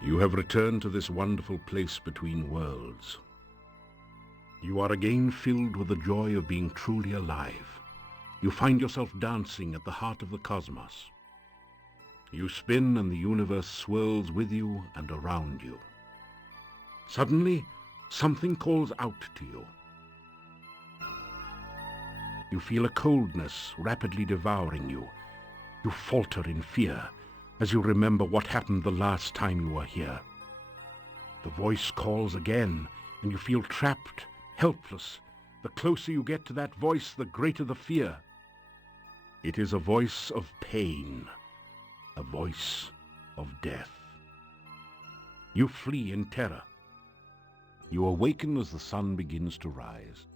you have returned to this wonderful place between worlds. You are again filled with the joy of being truly alive. You find yourself dancing at the heart of the cosmos. You spin and the universe swirls with you and around you. Suddenly, something calls out to you. You feel a coldness rapidly devouring you. You falter in fear as you remember what happened the last time you were here. The voice calls again, and you feel trapped, helpless. The closer you get to that voice, the greater the fear. It is a voice of pain, a voice of death. You flee in terror. You awaken as the sun begins to rise.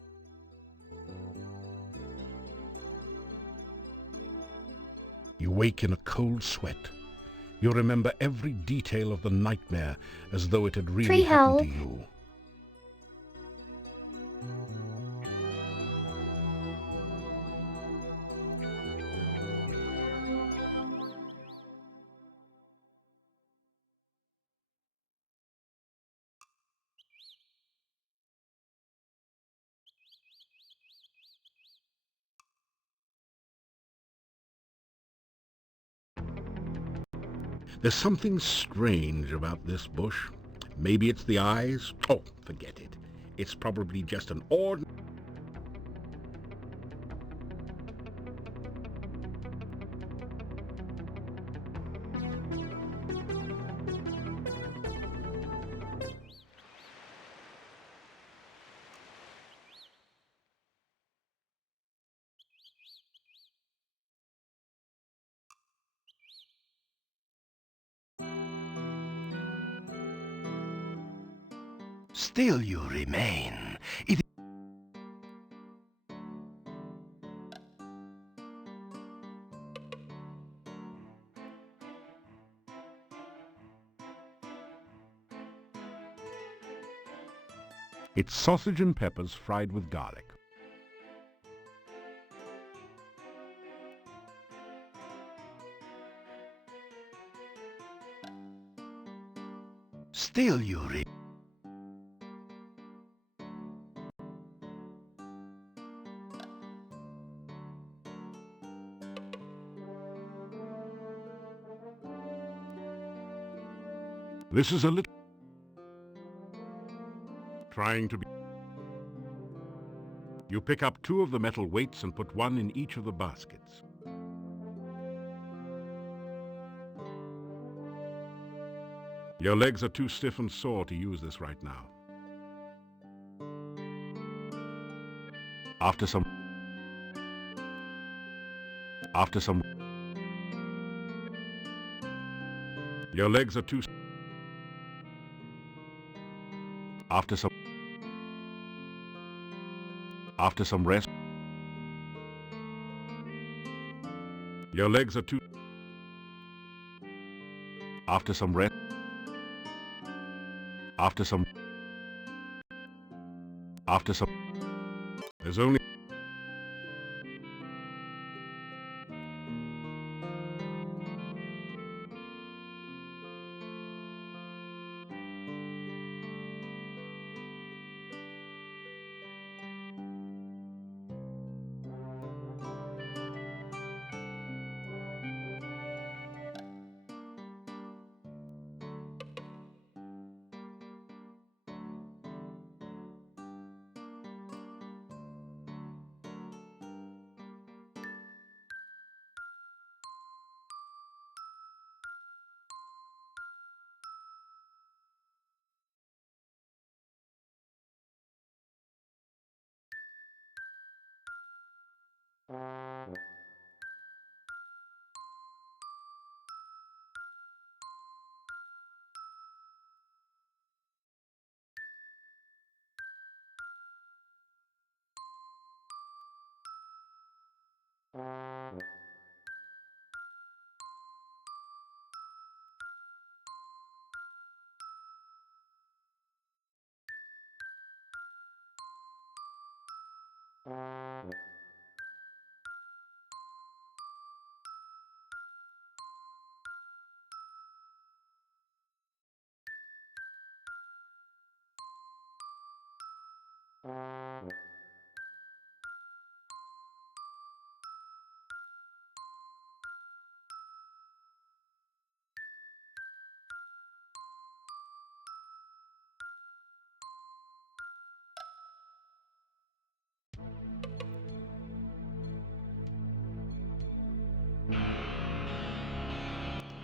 You wake in a cold sweat. You remember every detail of the nightmare as though it had really happened to you. There's something strange about this bush. Maybe it's the eyes. Oh, forget it. It's probably just an ordinary... Still you remain. It's sausage and peppers fried with garlic. Still you remain. This is a little... Trying to be... You pick up 2 of the metal weights and put 1 in each of the baskets. Your legs are too stiff and sore to use this right now. After some... Your legs are too... After some rest... Your legs are too... After some rest... There's only...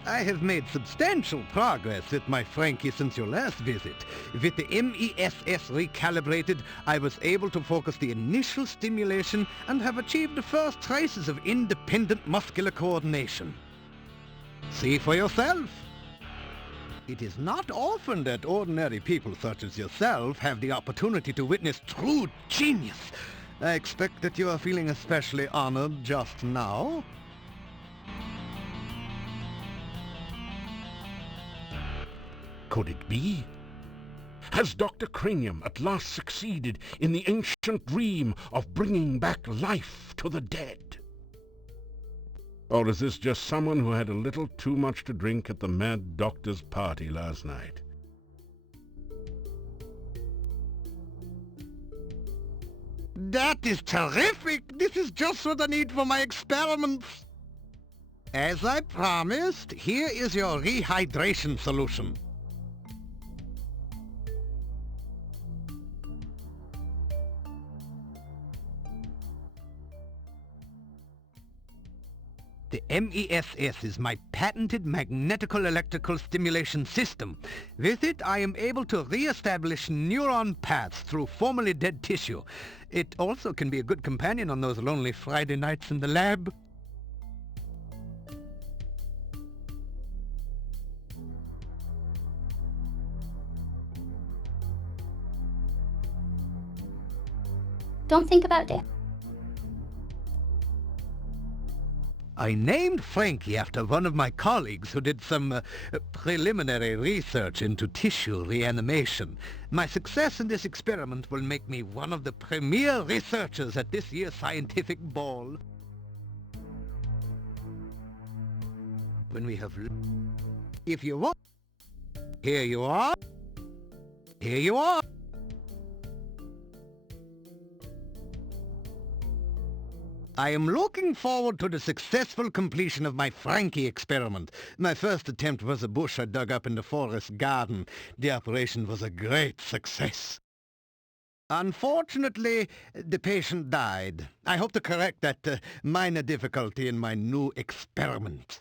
I have made substantial progress with my Frankie since your last visit. With the MESS recalibrated, I was able to focus the initial stimulation and have achieved the first traces of independent muscular coordination. See for yourself. It is not often that ordinary people such as yourself have the opportunity to witness true genius. I expect that you are feeling especially honored just now. Could it be? Has Dr. Cranium at last succeeded in the ancient dream of bringing back life to the dead? Or is this just someone who had a little too much to drink at the Mad Doctor's party last night? That is terrific! This is just what I need for my experiments. As I promised, here is your rehydration solution. The MESS is my patented magnetical electrical stimulation system. With it, I am able to re-establish neuron paths through formerly dead tissue. It also can be a good companion on those lonely Friday nights in the lab. Don't think about it. I named Frankie after one of my colleagues who did some preliminary research into tissue reanimation. My success in this experiment will make me one of the premier researchers at this year's scientific ball. When we have... If you want... Here you are. Here you are. I am looking forward to the successful completion of my Frankie experiment. My first attempt was a bush I dug up in the forest garden. The operation was a great success. Unfortunately, the patient died. I hope to correct that minor difficulty in my new experiment.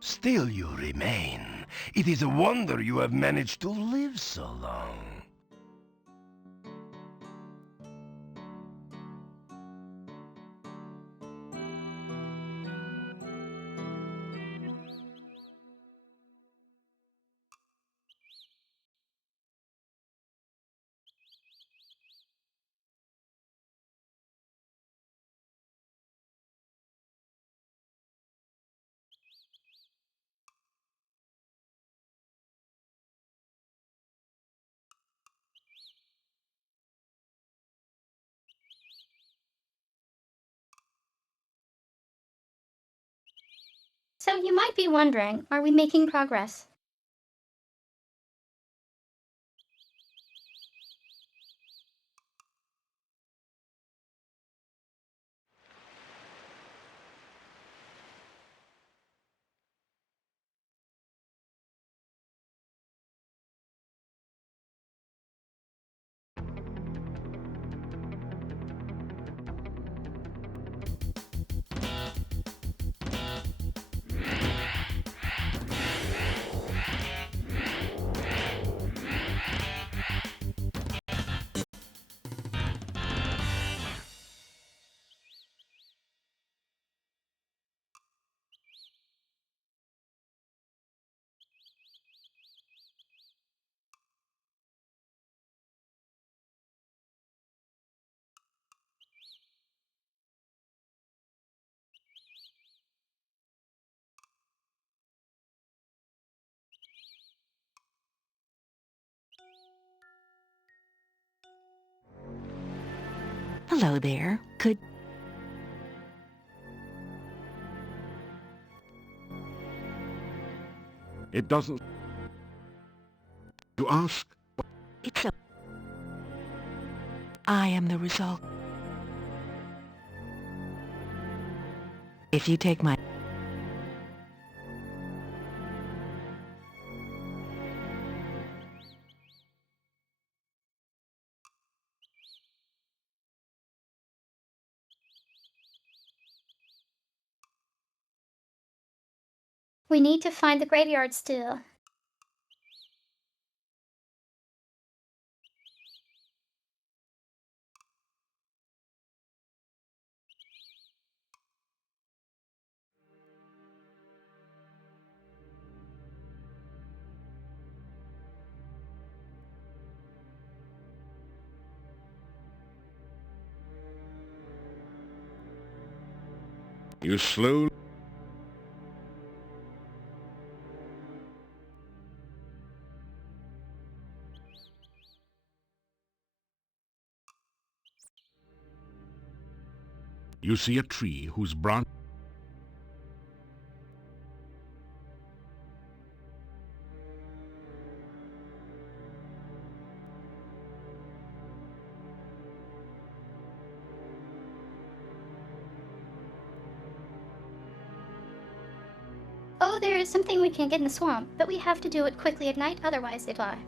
Still you remain. It is a wonder you have managed to live so long. So you might be wondering, are we making progress? Hello there. Could... It doesn't... You ask? It's a... I am the result. If you take my... We need to find the graveyard still. You slowly... You see a tree whose branch... Oh, there is something we can get in the swamp, but we have to do it quickly at night, otherwise they fly.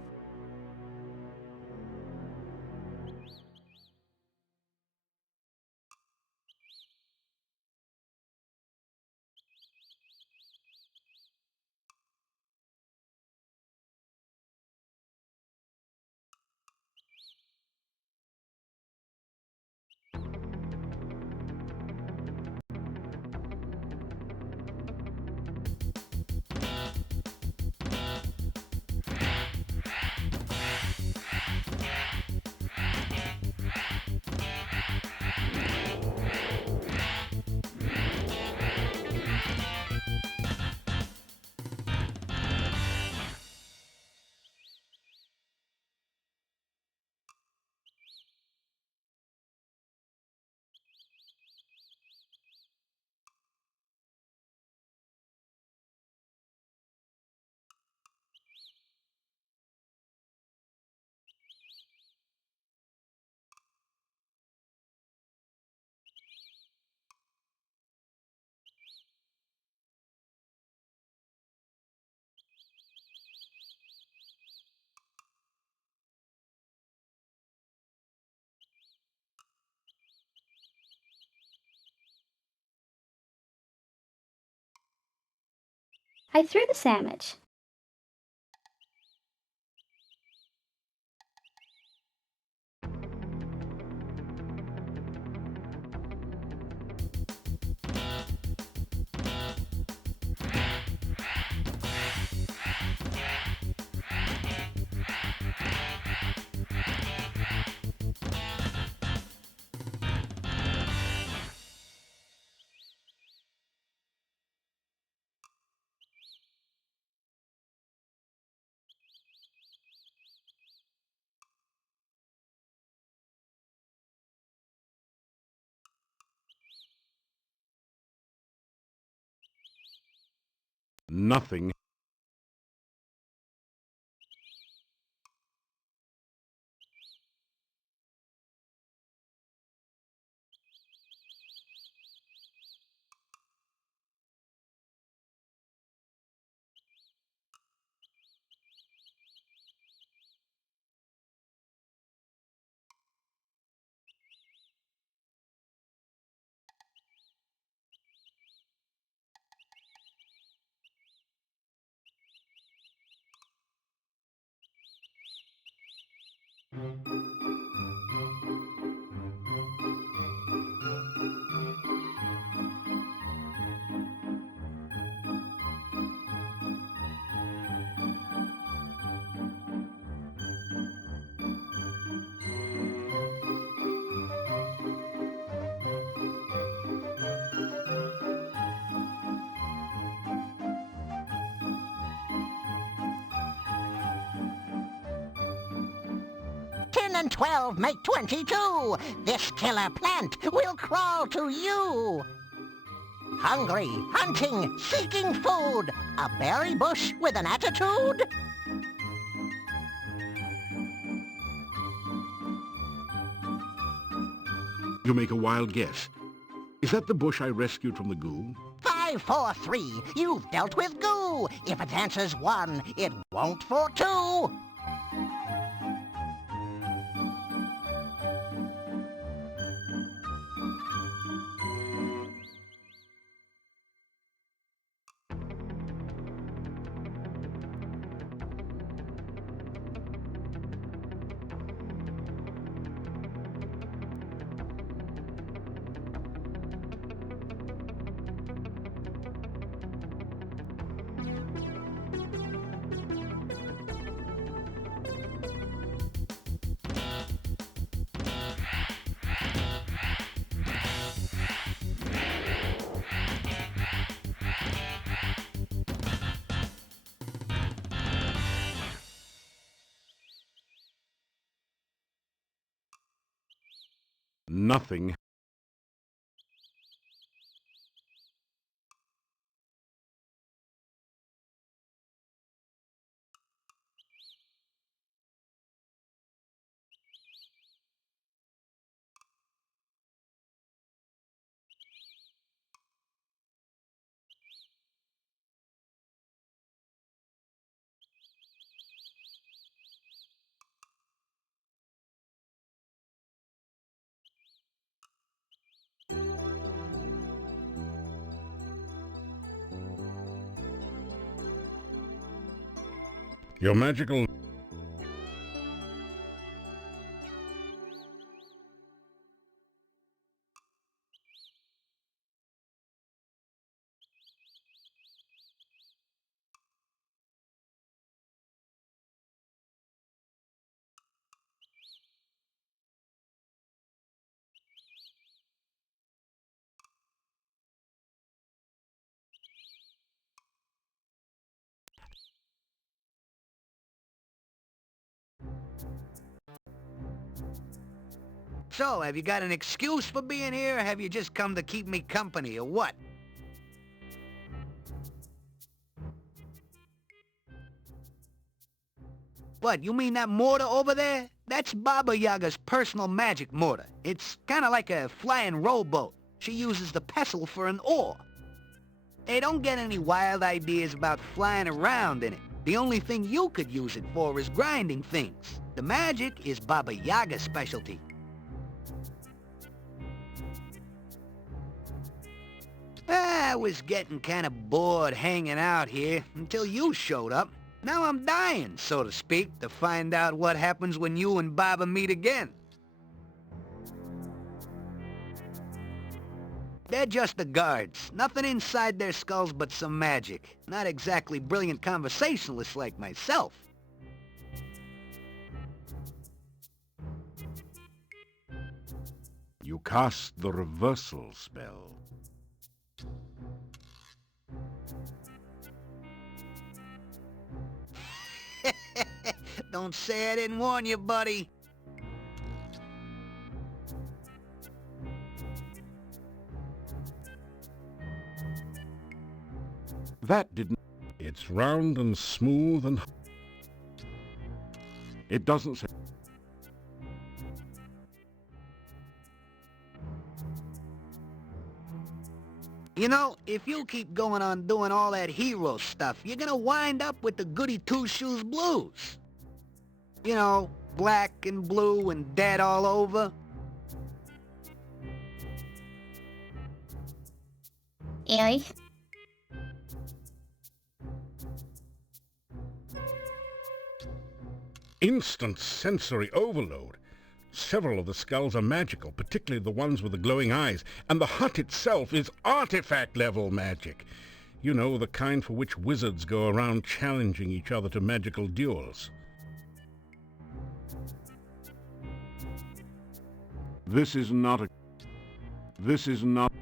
I threw the sandwich. Nothing. Ten and 12 make 22. This killer plant will crawl to you. Hungry, hunting, seeking food. A berry bush with an attitude? You make a wild guess. Is that the bush I rescued from the goo? 5, 4, 3. You've dealt with goo. If it answers 1, it won't for 2. Nothing. Your magical... So, have you got an excuse for being here, or have you just come to keep me company, or what? What, you mean that mortar over there? That's Baba Yaga's personal magic mortar. It's kinda like a flying rowboat. She uses the pestle for an oar. Hey, don't get any wild ideas about flying around in it. The only thing you could use it for is grinding things. The magic is Baba Yaga's specialty. I was getting kinda bored hanging out here until you showed up. Now I'm dying, so to speak, to find out what happens when you and Baba meet again. They're just the guards. Nothing inside their skulls but some magic. Not exactly brilliant conversationalists like myself. You cast the reversal spell. Don't say I didn't warn you, buddy. That didn't... It's round and smooth and... It doesn't say... You know, if you keep going on doing all that hero stuff, you're gonna wind up with the goody two-shoes blues. You know, black and blue and dead all over. Yay. Instant sensory overload. Several of the skulls are magical, particularly the ones with the glowing eyes, and the hut itself is artifact-level magic. You know, the kind for which wizards go around challenging each other to magical duels. This is not a... This is not...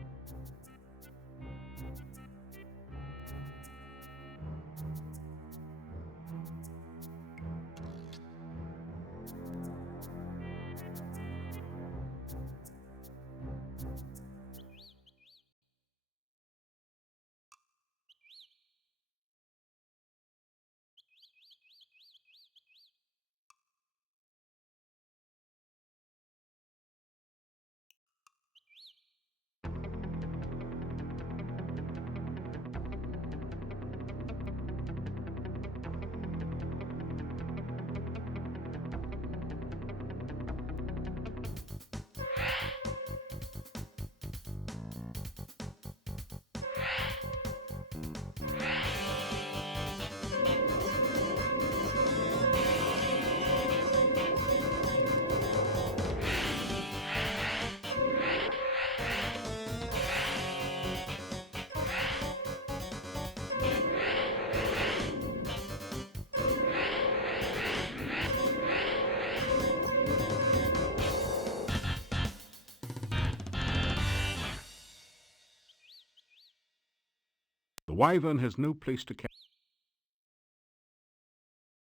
The wyvern has no place to carry.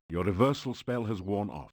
Your reversal spell has worn off.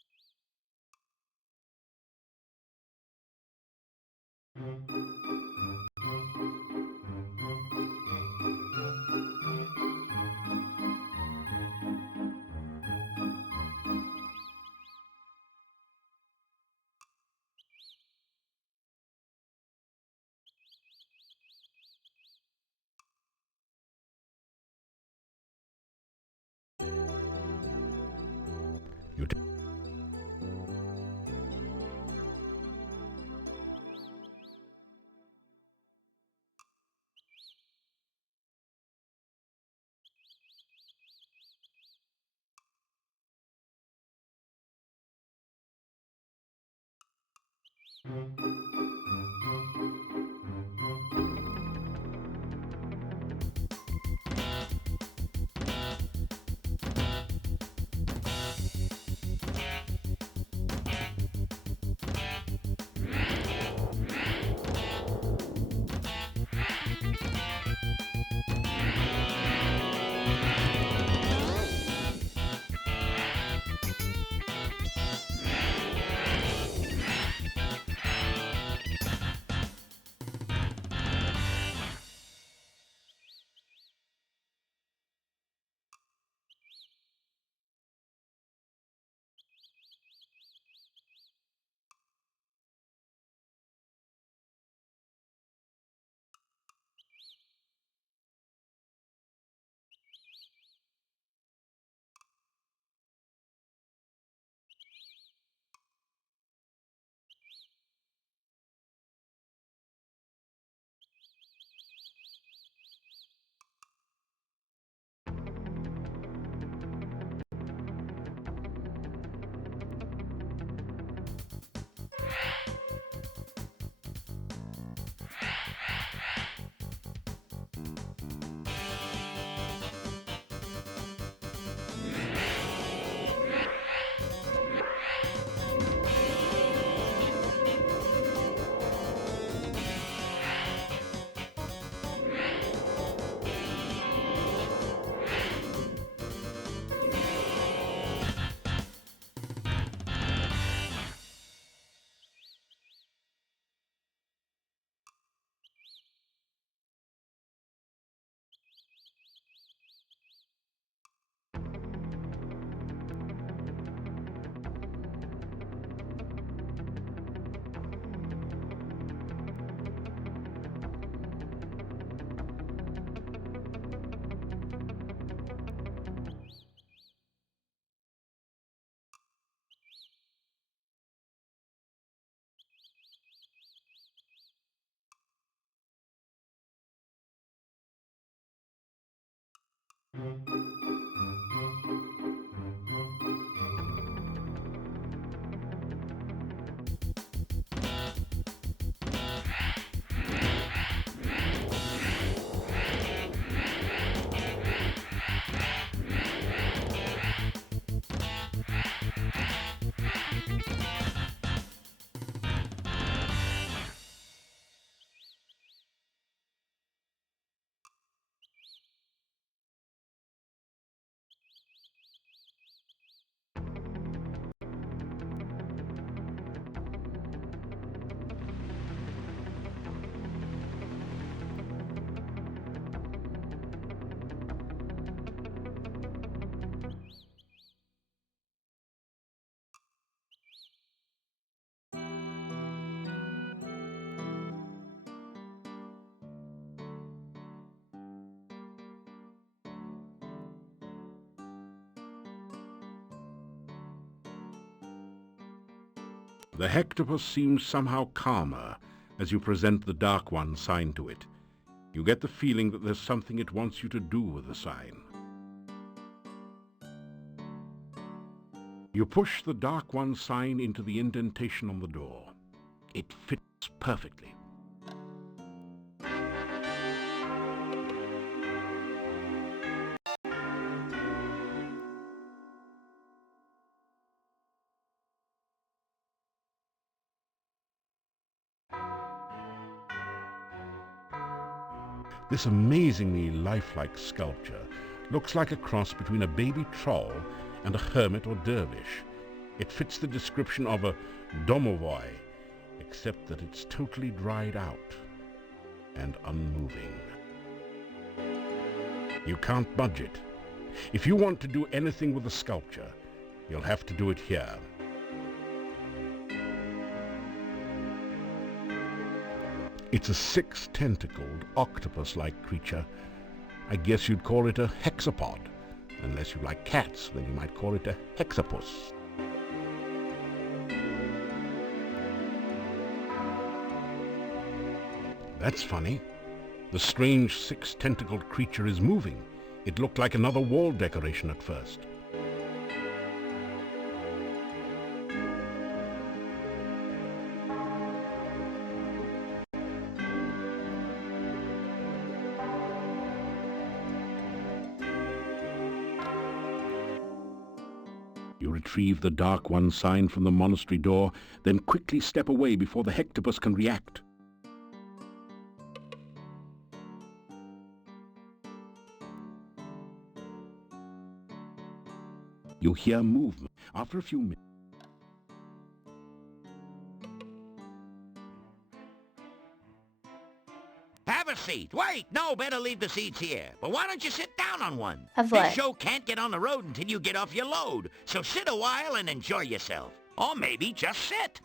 The hectopus seems somehow calmer as you present the Dark One sign to it. You get the feeling that there's something it wants you to do with the sign. You push the Dark One sign into the indentation on the door. It fits perfectly. This amazingly lifelike sculpture looks like a cross between a baby troll and a hermit or dervish. It fits the description of a domovoi, except that it's totally dried out and unmoving. You can't budge it. If you want to do anything with the sculpture, you'll have to do it here. It's a six-tentacled, octopus-like creature. I guess you'd call it a hexapod. Unless you like cats, then you might call it a hexapus. That's funny. The strange six-tentacled creature is moving. It looked like another wall decoration at first. You retrieve the Dark One sign from the monastery door, then quickly step away before the hectopus can react. You hear movement. After a few minutes, Have a seat. Wait, no, better leave the seats here. But why don't you sit down on one? Of This what? show can't get on the road until you get off your load. So sit a while and enjoy yourself. Or maybe just sit.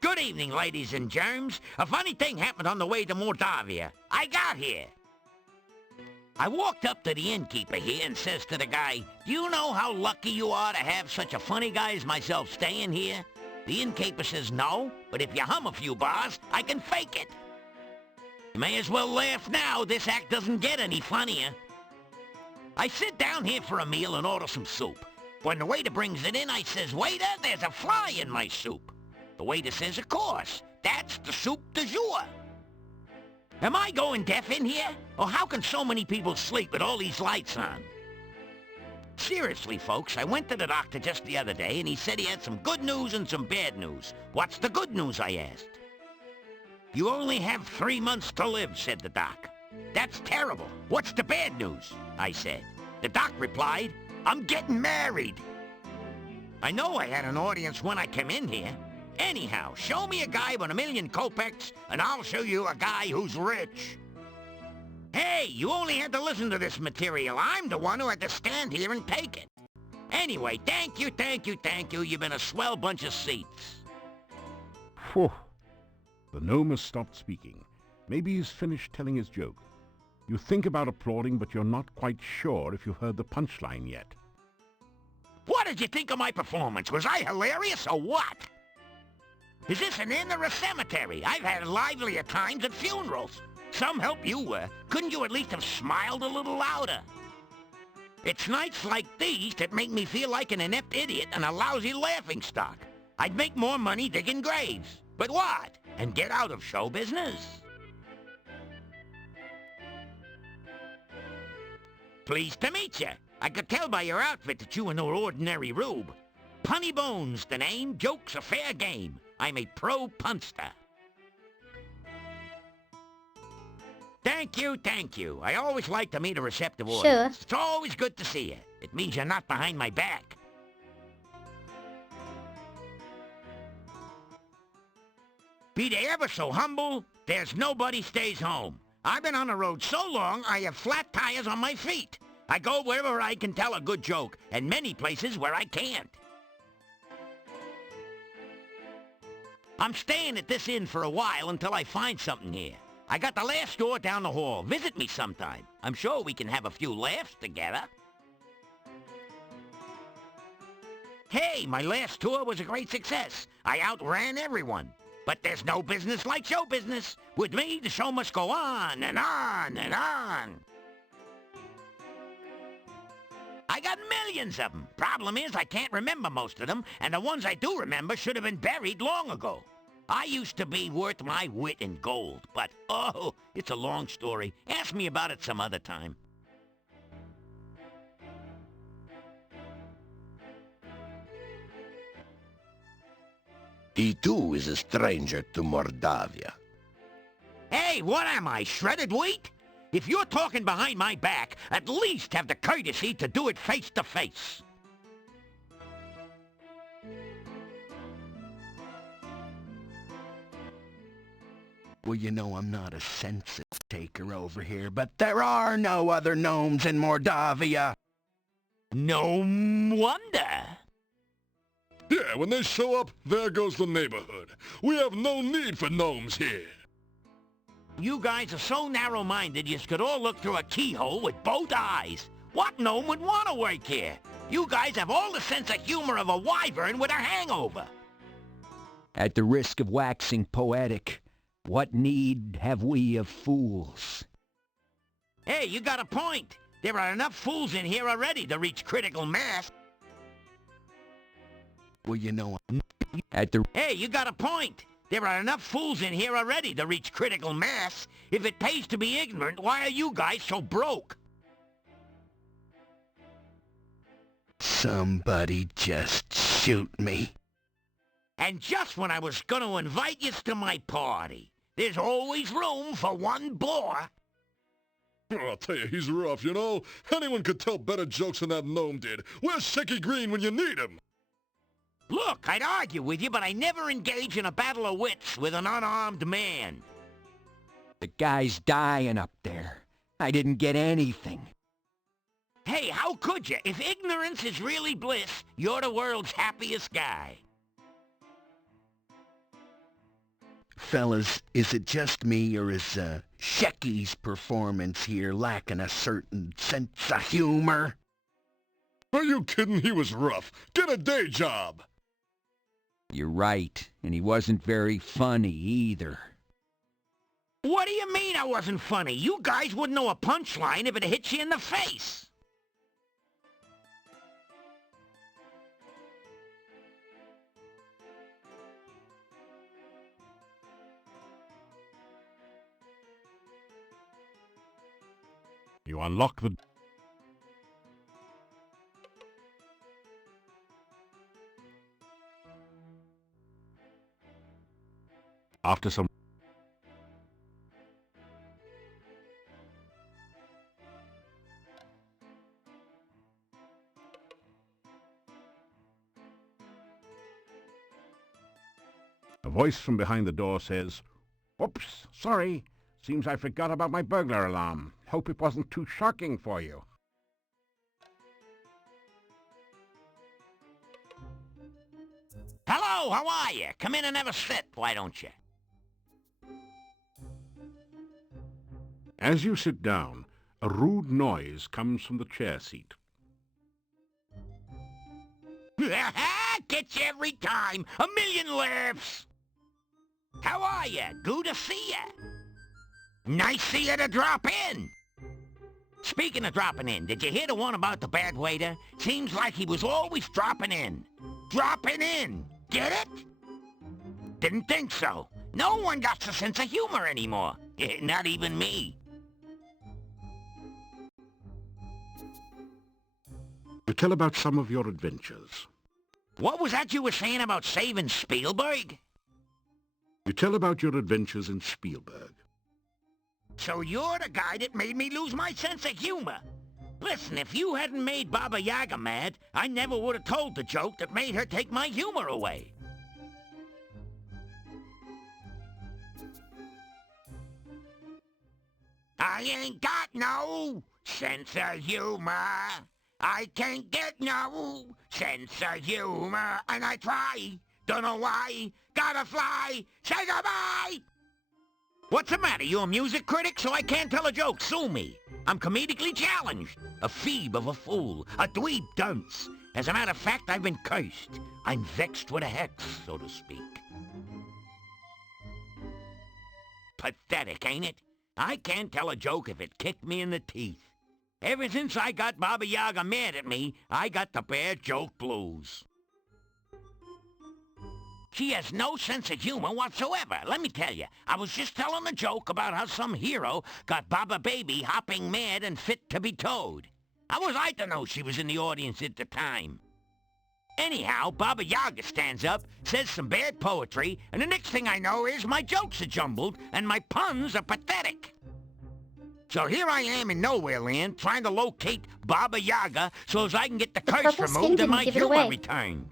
Good evening, ladies and germs. A funny thing happened on the way to Mordavia. I got here. I walked up to the innkeeper here and says to the guy, "Do you know how lucky you are to have such a funny guy as myself staying here?" The innkeeper says, "No, but if you hum a few bars, I can fake it." You may as well laugh now. This act doesn't get any funnier. I sit down here for a meal and order some soup. When the waiter brings it in, I says, "Waiter, there's a fly in my soup." The waiter says, "Of course, that's the soup du jour." Am I going deaf in here? Or how can so many people sleep with all these lights on? Seriously, folks, I went to the doctor just the other day and he said he had some good news and some bad news. What's the good news, I asked. "You only have 3 months to live," said the doc. "That's terrible. What's the bad news?" I said. The doc replied, "I'm getting married." I know I had an audience when I came in here. Anyhow, show me a guy with 1,000,000 kopecks, and I'll show you a guy who's rich. Hey, you only had to listen to this material. I'm the one who had to stand here and take it. Anyway, thank you. You've been a swell bunch of seats. Phew. The gnome has stopped speaking. Maybe he's finished telling his joke. You think about applauding, but you're not quite sure if you've heard the punchline yet. What did you think of my performance? Was I hilarious or what? Is this an inn or a cemetery? I've had livelier times at funerals. Some help you were. Couldn't you at least have smiled a little louder? It's nights like these that make me feel like an inept idiot and a lousy laughingstock. I'd make more money digging graves. But what? And get out of show business? Pleased to meet you. I could tell by your outfit that you were no ordinary rube. Punny Bones, the name. Joke's a fair game. I'm a pro punster. Thank you. I always like to meet a receptive audience. It's always good to see you. It means you're not behind my back. Be they ever so humble, there's nobody stays home. I've been on the road so long, I have flat tires on my feet. I go wherever I can tell a good joke, and many places where I can't. I'm staying at this inn for a while until I find something here. I got the last store down the hall. Visit me sometime. I'm sure we can have a few laughs together. Hey, my last tour was a great success. I outran everyone. But there's no business like show business. With me, the show must go on and on and on. I got millions of them. Problem is, I can't remember most of them, and the ones I do remember should have been buried long ago. I used to be worth my wit in gold, but, oh, it's a long story. Ask me about it some other time. He too is a stranger to Mordavia. Hey, what am I, shredded wheat? If you're talking behind my back, at least have the courtesy to do it face to face. Well, you know I'm not a census taker over here, but there are no other gnomes in Mordavia. No wonder. Yeah, when they show up, there goes the neighborhood. We have no need for gnomes here. You guys are so narrow-minded you could all look through a keyhole with both eyes. What gnome would want to work here? You guys have all the sense of humor of a wyvern with a hangover. At the risk of waxing poetic, what need have we of fools? Hey, you got a point. There are enough fools in here already to reach critical mass. Well, you know... Hey, you got a point. There are enough fools in here already to reach critical mass. If it pays to be ignorant, why are you guys so broke? Somebody just shoot me. And just when I was going to invite you to my party. There's always room for one bore. Oh, I'll tell you, he's rough, you know? Anyone could tell better jokes than that gnome did. Where's Shaky Green when you need him? Look, I'd argue with you, but I never engage in a battle of wits with an unarmed man. The guy's dying up there. I didn't get anything. Hey, how could you? If ignorance is really bliss, you're the world's happiest guy. Fellas, is it just me, or is Shecky's performance here lacking a certain sense of humor? Are you kidding? He was rough. Get a day job. You're right, and he wasn't very funny either. What do you mean I wasn't funny? You guys wouldn't know a punchline if it hit you in the face. You unlock the... After some... A voice from behind the door says, "Oops, sorry. Seems I forgot about my burglar alarm. Hope it wasn't too shocking for you." Hello, how are you? Come in and have a sit, why don't you? As you sit down, a rude noise comes from the chair seat. Gets you every time. A million laughs. How are you? Good to see you. Nice see you to drop in. Speaking of dropping in, did you hear the one about the bad waiter? Seems like he was always dropping in. Dropping in. Get it? Didn't think so. No one got a sense of humor anymore. Not even me. You tell about some of your adventures. What was that you were saying about saving Spielberg? You tell about your adventures in Spielberg. So you're the guy that made me lose my sense of humor. Listen, if you hadn't made Baba Yaga mad, I never would have told the joke that made her take my humor away. I ain't got no sense of humor. I can't get no sense of humor. And I try, don't know why, gotta fly, say goodbye! What's the matter? You a music critic? So I can't tell a joke. Sue me. I'm comedically challenged. A phoebe of a fool. A dweeb dunce. As a matter of fact, I've been cursed. I'm vexed with a hex, so to speak. Pathetic, ain't it? I can't tell a joke if it kicked me in the teeth. Ever since I got Baba Yaga mad at me, I got the bad joke blues. She has no sense of humor whatsoever. Let me tell you, I was just telling a joke about how some hero got Baba Baby hopping mad and fit to be towed. How was I to know she was in the audience at the time? Anyhow, Baba Yaga stands up, says some bad poetry, and the next thing I know is my jokes are jumbled and my puns are pathetic. So here I am in Nowhere Land trying to locate Baba Yaga so as I can get the curse purple skin removed and didn't my give it humor away. returned.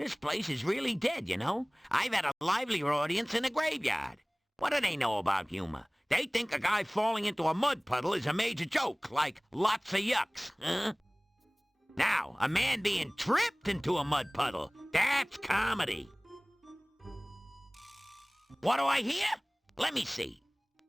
This place is really dead, you know. I've had a livelier audience in a graveyard. What do they know about humor? They think a guy falling into a mud puddle is a major joke, like lots of yucks, huh? Now, a man being tripped into a mud puddle, that's comedy. What do I hear? Let me see.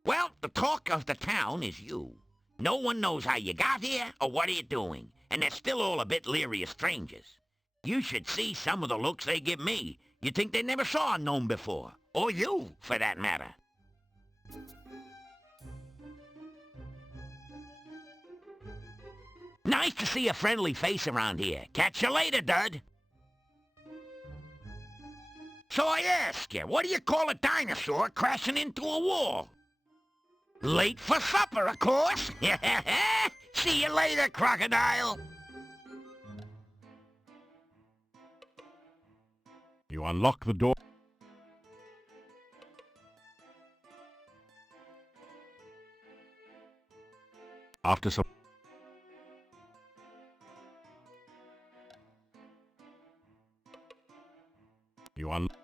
Well, the talk of the town is you. No one knows how you got here or what you're doing, and they're still all a bit leery of strangers. You should see some of the looks they give me. You'd think they never saw a gnome before. Or you, for that matter. Nice to see a friendly face around here. Catch you later, Dud. So I ask you, what do you call a dinosaur crashing into a wall? Late for supper, of course. See you later, crocodile. You unlock the door. After some... You unlock...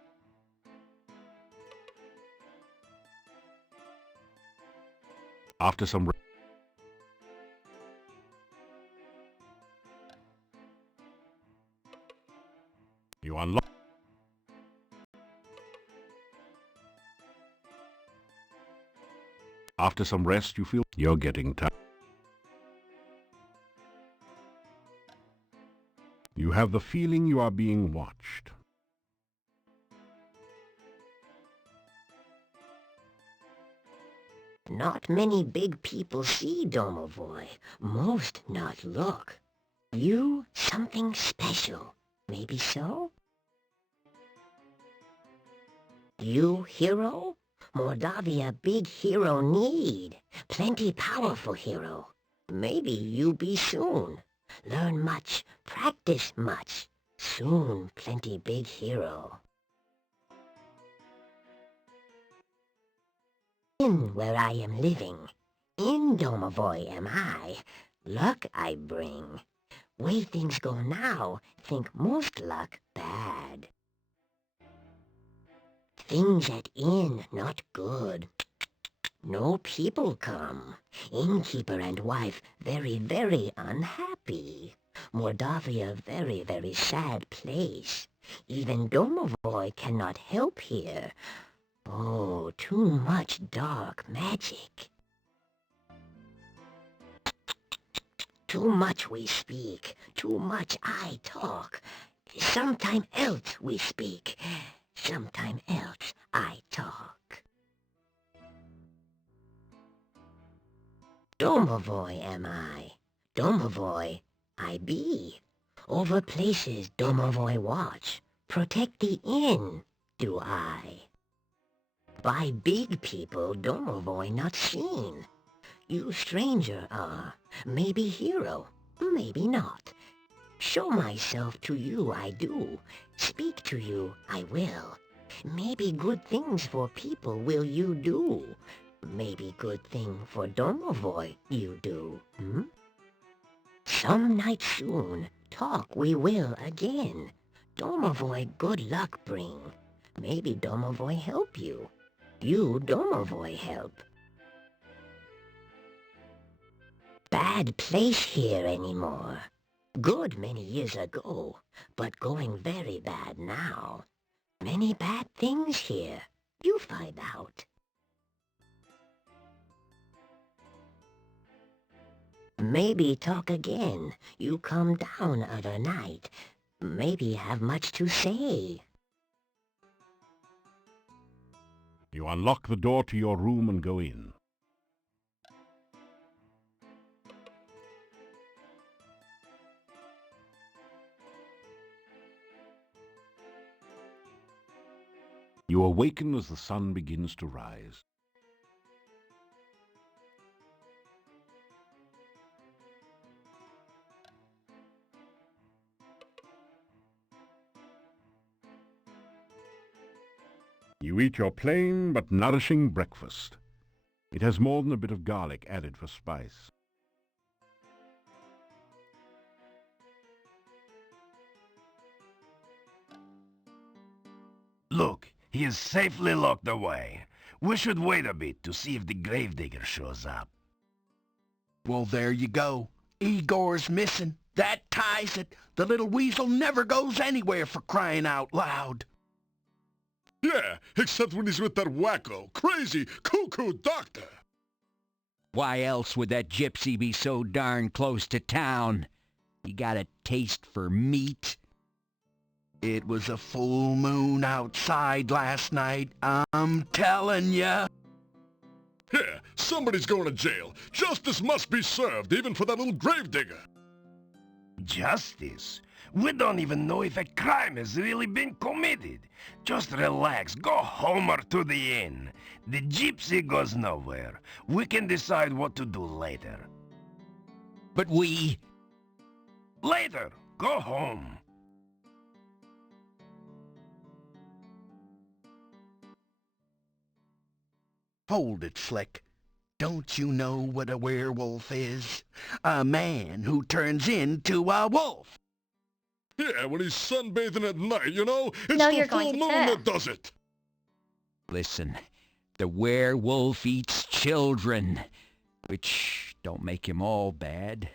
After some... You unlock... After some rest, you feel you're getting tired. You have the feeling you are being watched. Not many big people see Domovoy. Most not look. You something special. Maybe so? You hero? Mordavia big hero need. Plenty powerful hero. Maybe you be soon. Learn much, practice much. Soon plenty big hero. In where I am living. In Domovoy am I. Luck I bring. Way things go now, think most luck bad. Things at inn not good. No people come. Innkeeper and wife very, very unhappy. Mordavia very, very sad place. Even Domovoy cannot help here. Oh, too much dark magic. Too much we speak, too much I talk. Sometime else we speak, sometime else I talk. Domovoy am I, Domovoy I be. Over places Domovoy watch, protect the inn, do I. By big people Domovoy not seen. You stranger are, maybe hero, maybe not. Show myself to you I do, speak to you I will. Maybe good things for people will you do. Maybe good thing for Domovoy you do, hmm? Some night soon, talk we will again. Domovoy good luck bring. Maybe Domovoy help you. You Domovoy help. Bad place here anymore. Good many years ago, but going very bad now. Many bad things here. You find out. Maybe talk again. You come down other night. Maybe have much to say. You unlock the door to your room and go in. You awaken as the sun begins to rise. You eat your plain but nourishing breakfast. It has more than a bit of garlic added for spice. Look, he is safely locked away. We should wait a bit to see if the gravedigger shows up. Well, there you go. Igor's missing. That ties it. The little weasel never goes anywhere, for crying out loud. Yeah, except when he's with that wacko, crazy, cuckoo doctor. Why else would that gypsy be so darn close to town? He got a taste for meat. It was a full moon outside last night, I'm telling ya. Yeah, somebody's going to jail. Justice must be served, even for that little gravedigger. Justice? We don't even know if a crime has really been committed. Just relax, go home or to the inn. The gypsy goes nowhere. We can decide what to do later. But we... Later, go home. Hold it, Slick. Don't you know what a werewolf is? A man who turns into a wolf. Yeah, when he's sunbathing at night, you know? It's No, the you're full going to moon tell. that does it. Listen, the werewolf eats children, which don't make him all bad.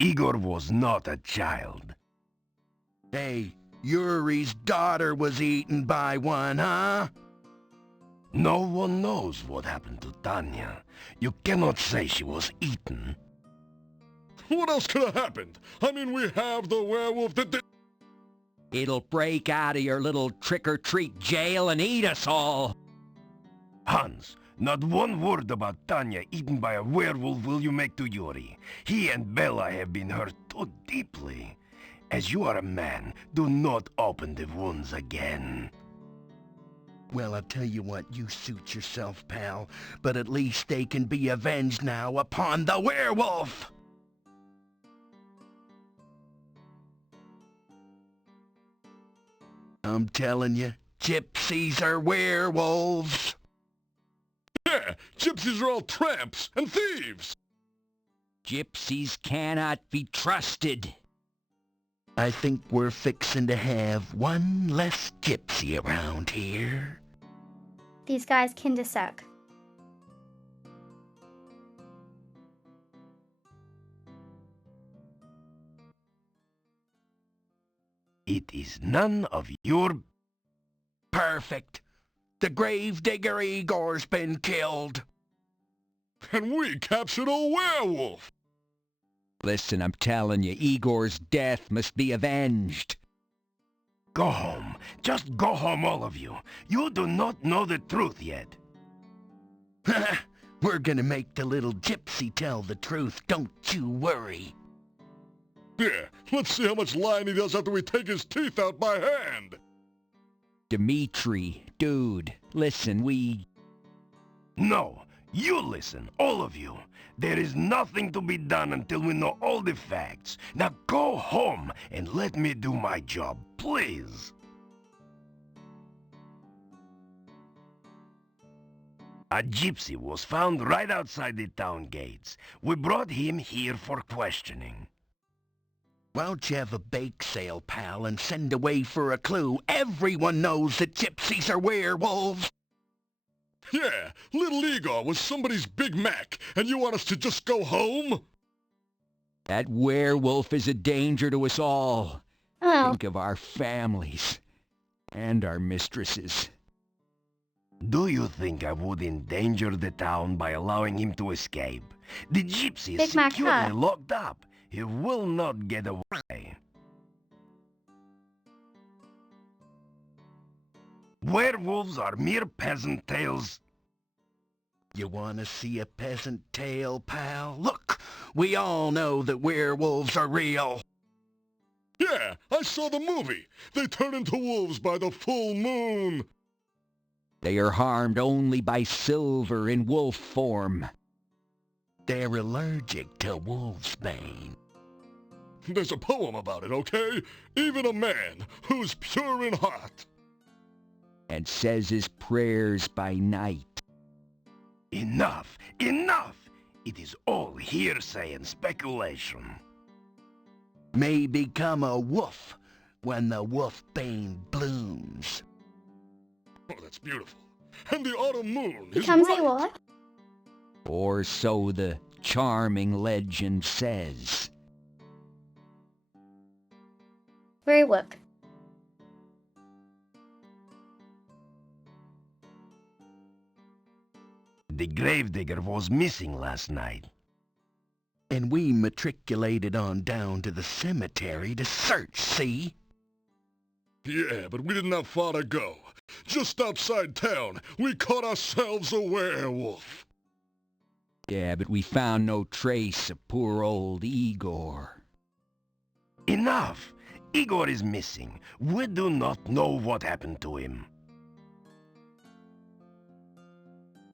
Igor was not a child. Hey, Yuri's daughter was eaten by one, huh? No one knows what happened to Tanya. You cannot say she was eaten. What else could have happened? I mean, we have the werewolf that did... It'll break out of your little trick-or-treat jail and eat us all. Hans, not one word about Tanya eaten by a werewolf will you make to Yuri. He and Bella have been hurt too deeply. As you are a man, do not open the wounds again. Well, I'll tell you what, you suit yourself, pal. But at least they can be avenged now upon the werewolf! I'm telling you, gypsies are werewolves. Yeah, gypsies are all tramps and thieves. Gypsies cannot be trusted. I think we're fixin' to have one less gypsy around here. These guys kinda suck. It is none of your... Perfect. The gravedigger Igor's been killed. And we captured a werewolf. Listen, I'm telling you, Igor's death must be avenged. Go home. Just go home, all of you. You do not know the truth yet. We're gonna make the little gypsy tell the truth, don't you worry. Yeah, let's see how much lying he does after we take his teeth out by hand. Dimitri, dude, listen, we... No, you listen, all of you. There is nothing to be done until we know all the facts. Now go home and let me do my job, please. A gypsy was found right outside the town gates. We brought him here for questioning. Why don't you have a bake sale, pal, and send away for a clue? Everyone knows that gypsies are werewolves. Yeah, little Igor was somebody's Big Mac, and you want us to just go home? That werewolf is a danger to us all. Oh. Think of our families and our mistresses. Do you think I would endanger the town by allowing him to escape? The gypsy is Big Mac securely Hut. locked up. He will not get away. Werewolves are mere peasant tales. You want to see a peasant tale, pal? Look, we all know that werewolves are real. Yeah, I saw the movie. They turn into wolves by the full moon. They are harmed only by silver in wolf form. They're allergic to wolfsbane. There's a poem about it, okay? Even a man who's pure in heart. And says his prayers by night. Enough! Enough! It is all hearsay and speculation. May become a wolf when the wolfbane blooms. Oh, that's beautiful. And the autumn moon is Becomes bright. a what? Or so the charming legend says. Very look. The gravedigger was missing last night. And we matriculated on down to the cemetery to search, see? Yeah, but we didn't have far to go. Just outside town, we caught ourselves a werewolf. Yeah, but we found no trace of poor old Igor. Enough! Igor is missing. We do not know what happened to him.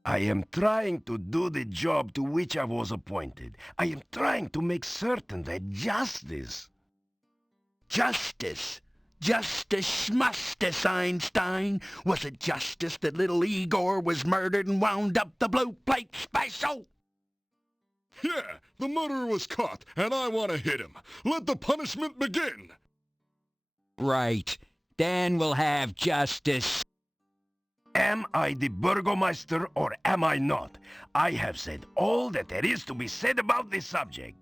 I am trying to do the job to which I was appointed. I am trying to make certain that justice... Justice! Justice schmustice, Einstein! Was it justice that little Igor was murdered and wound up the blue plate special? Yeah, the murderer was caught, and I want to hit him. Let the punishment begin! Right. Then we'll have justice. Am I the Burgomaster or am I not? I have said all that there is to be said about this subject.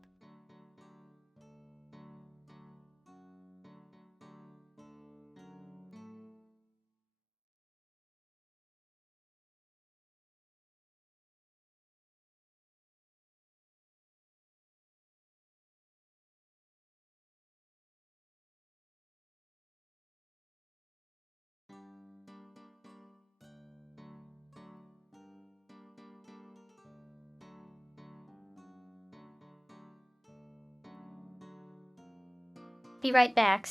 Be right back.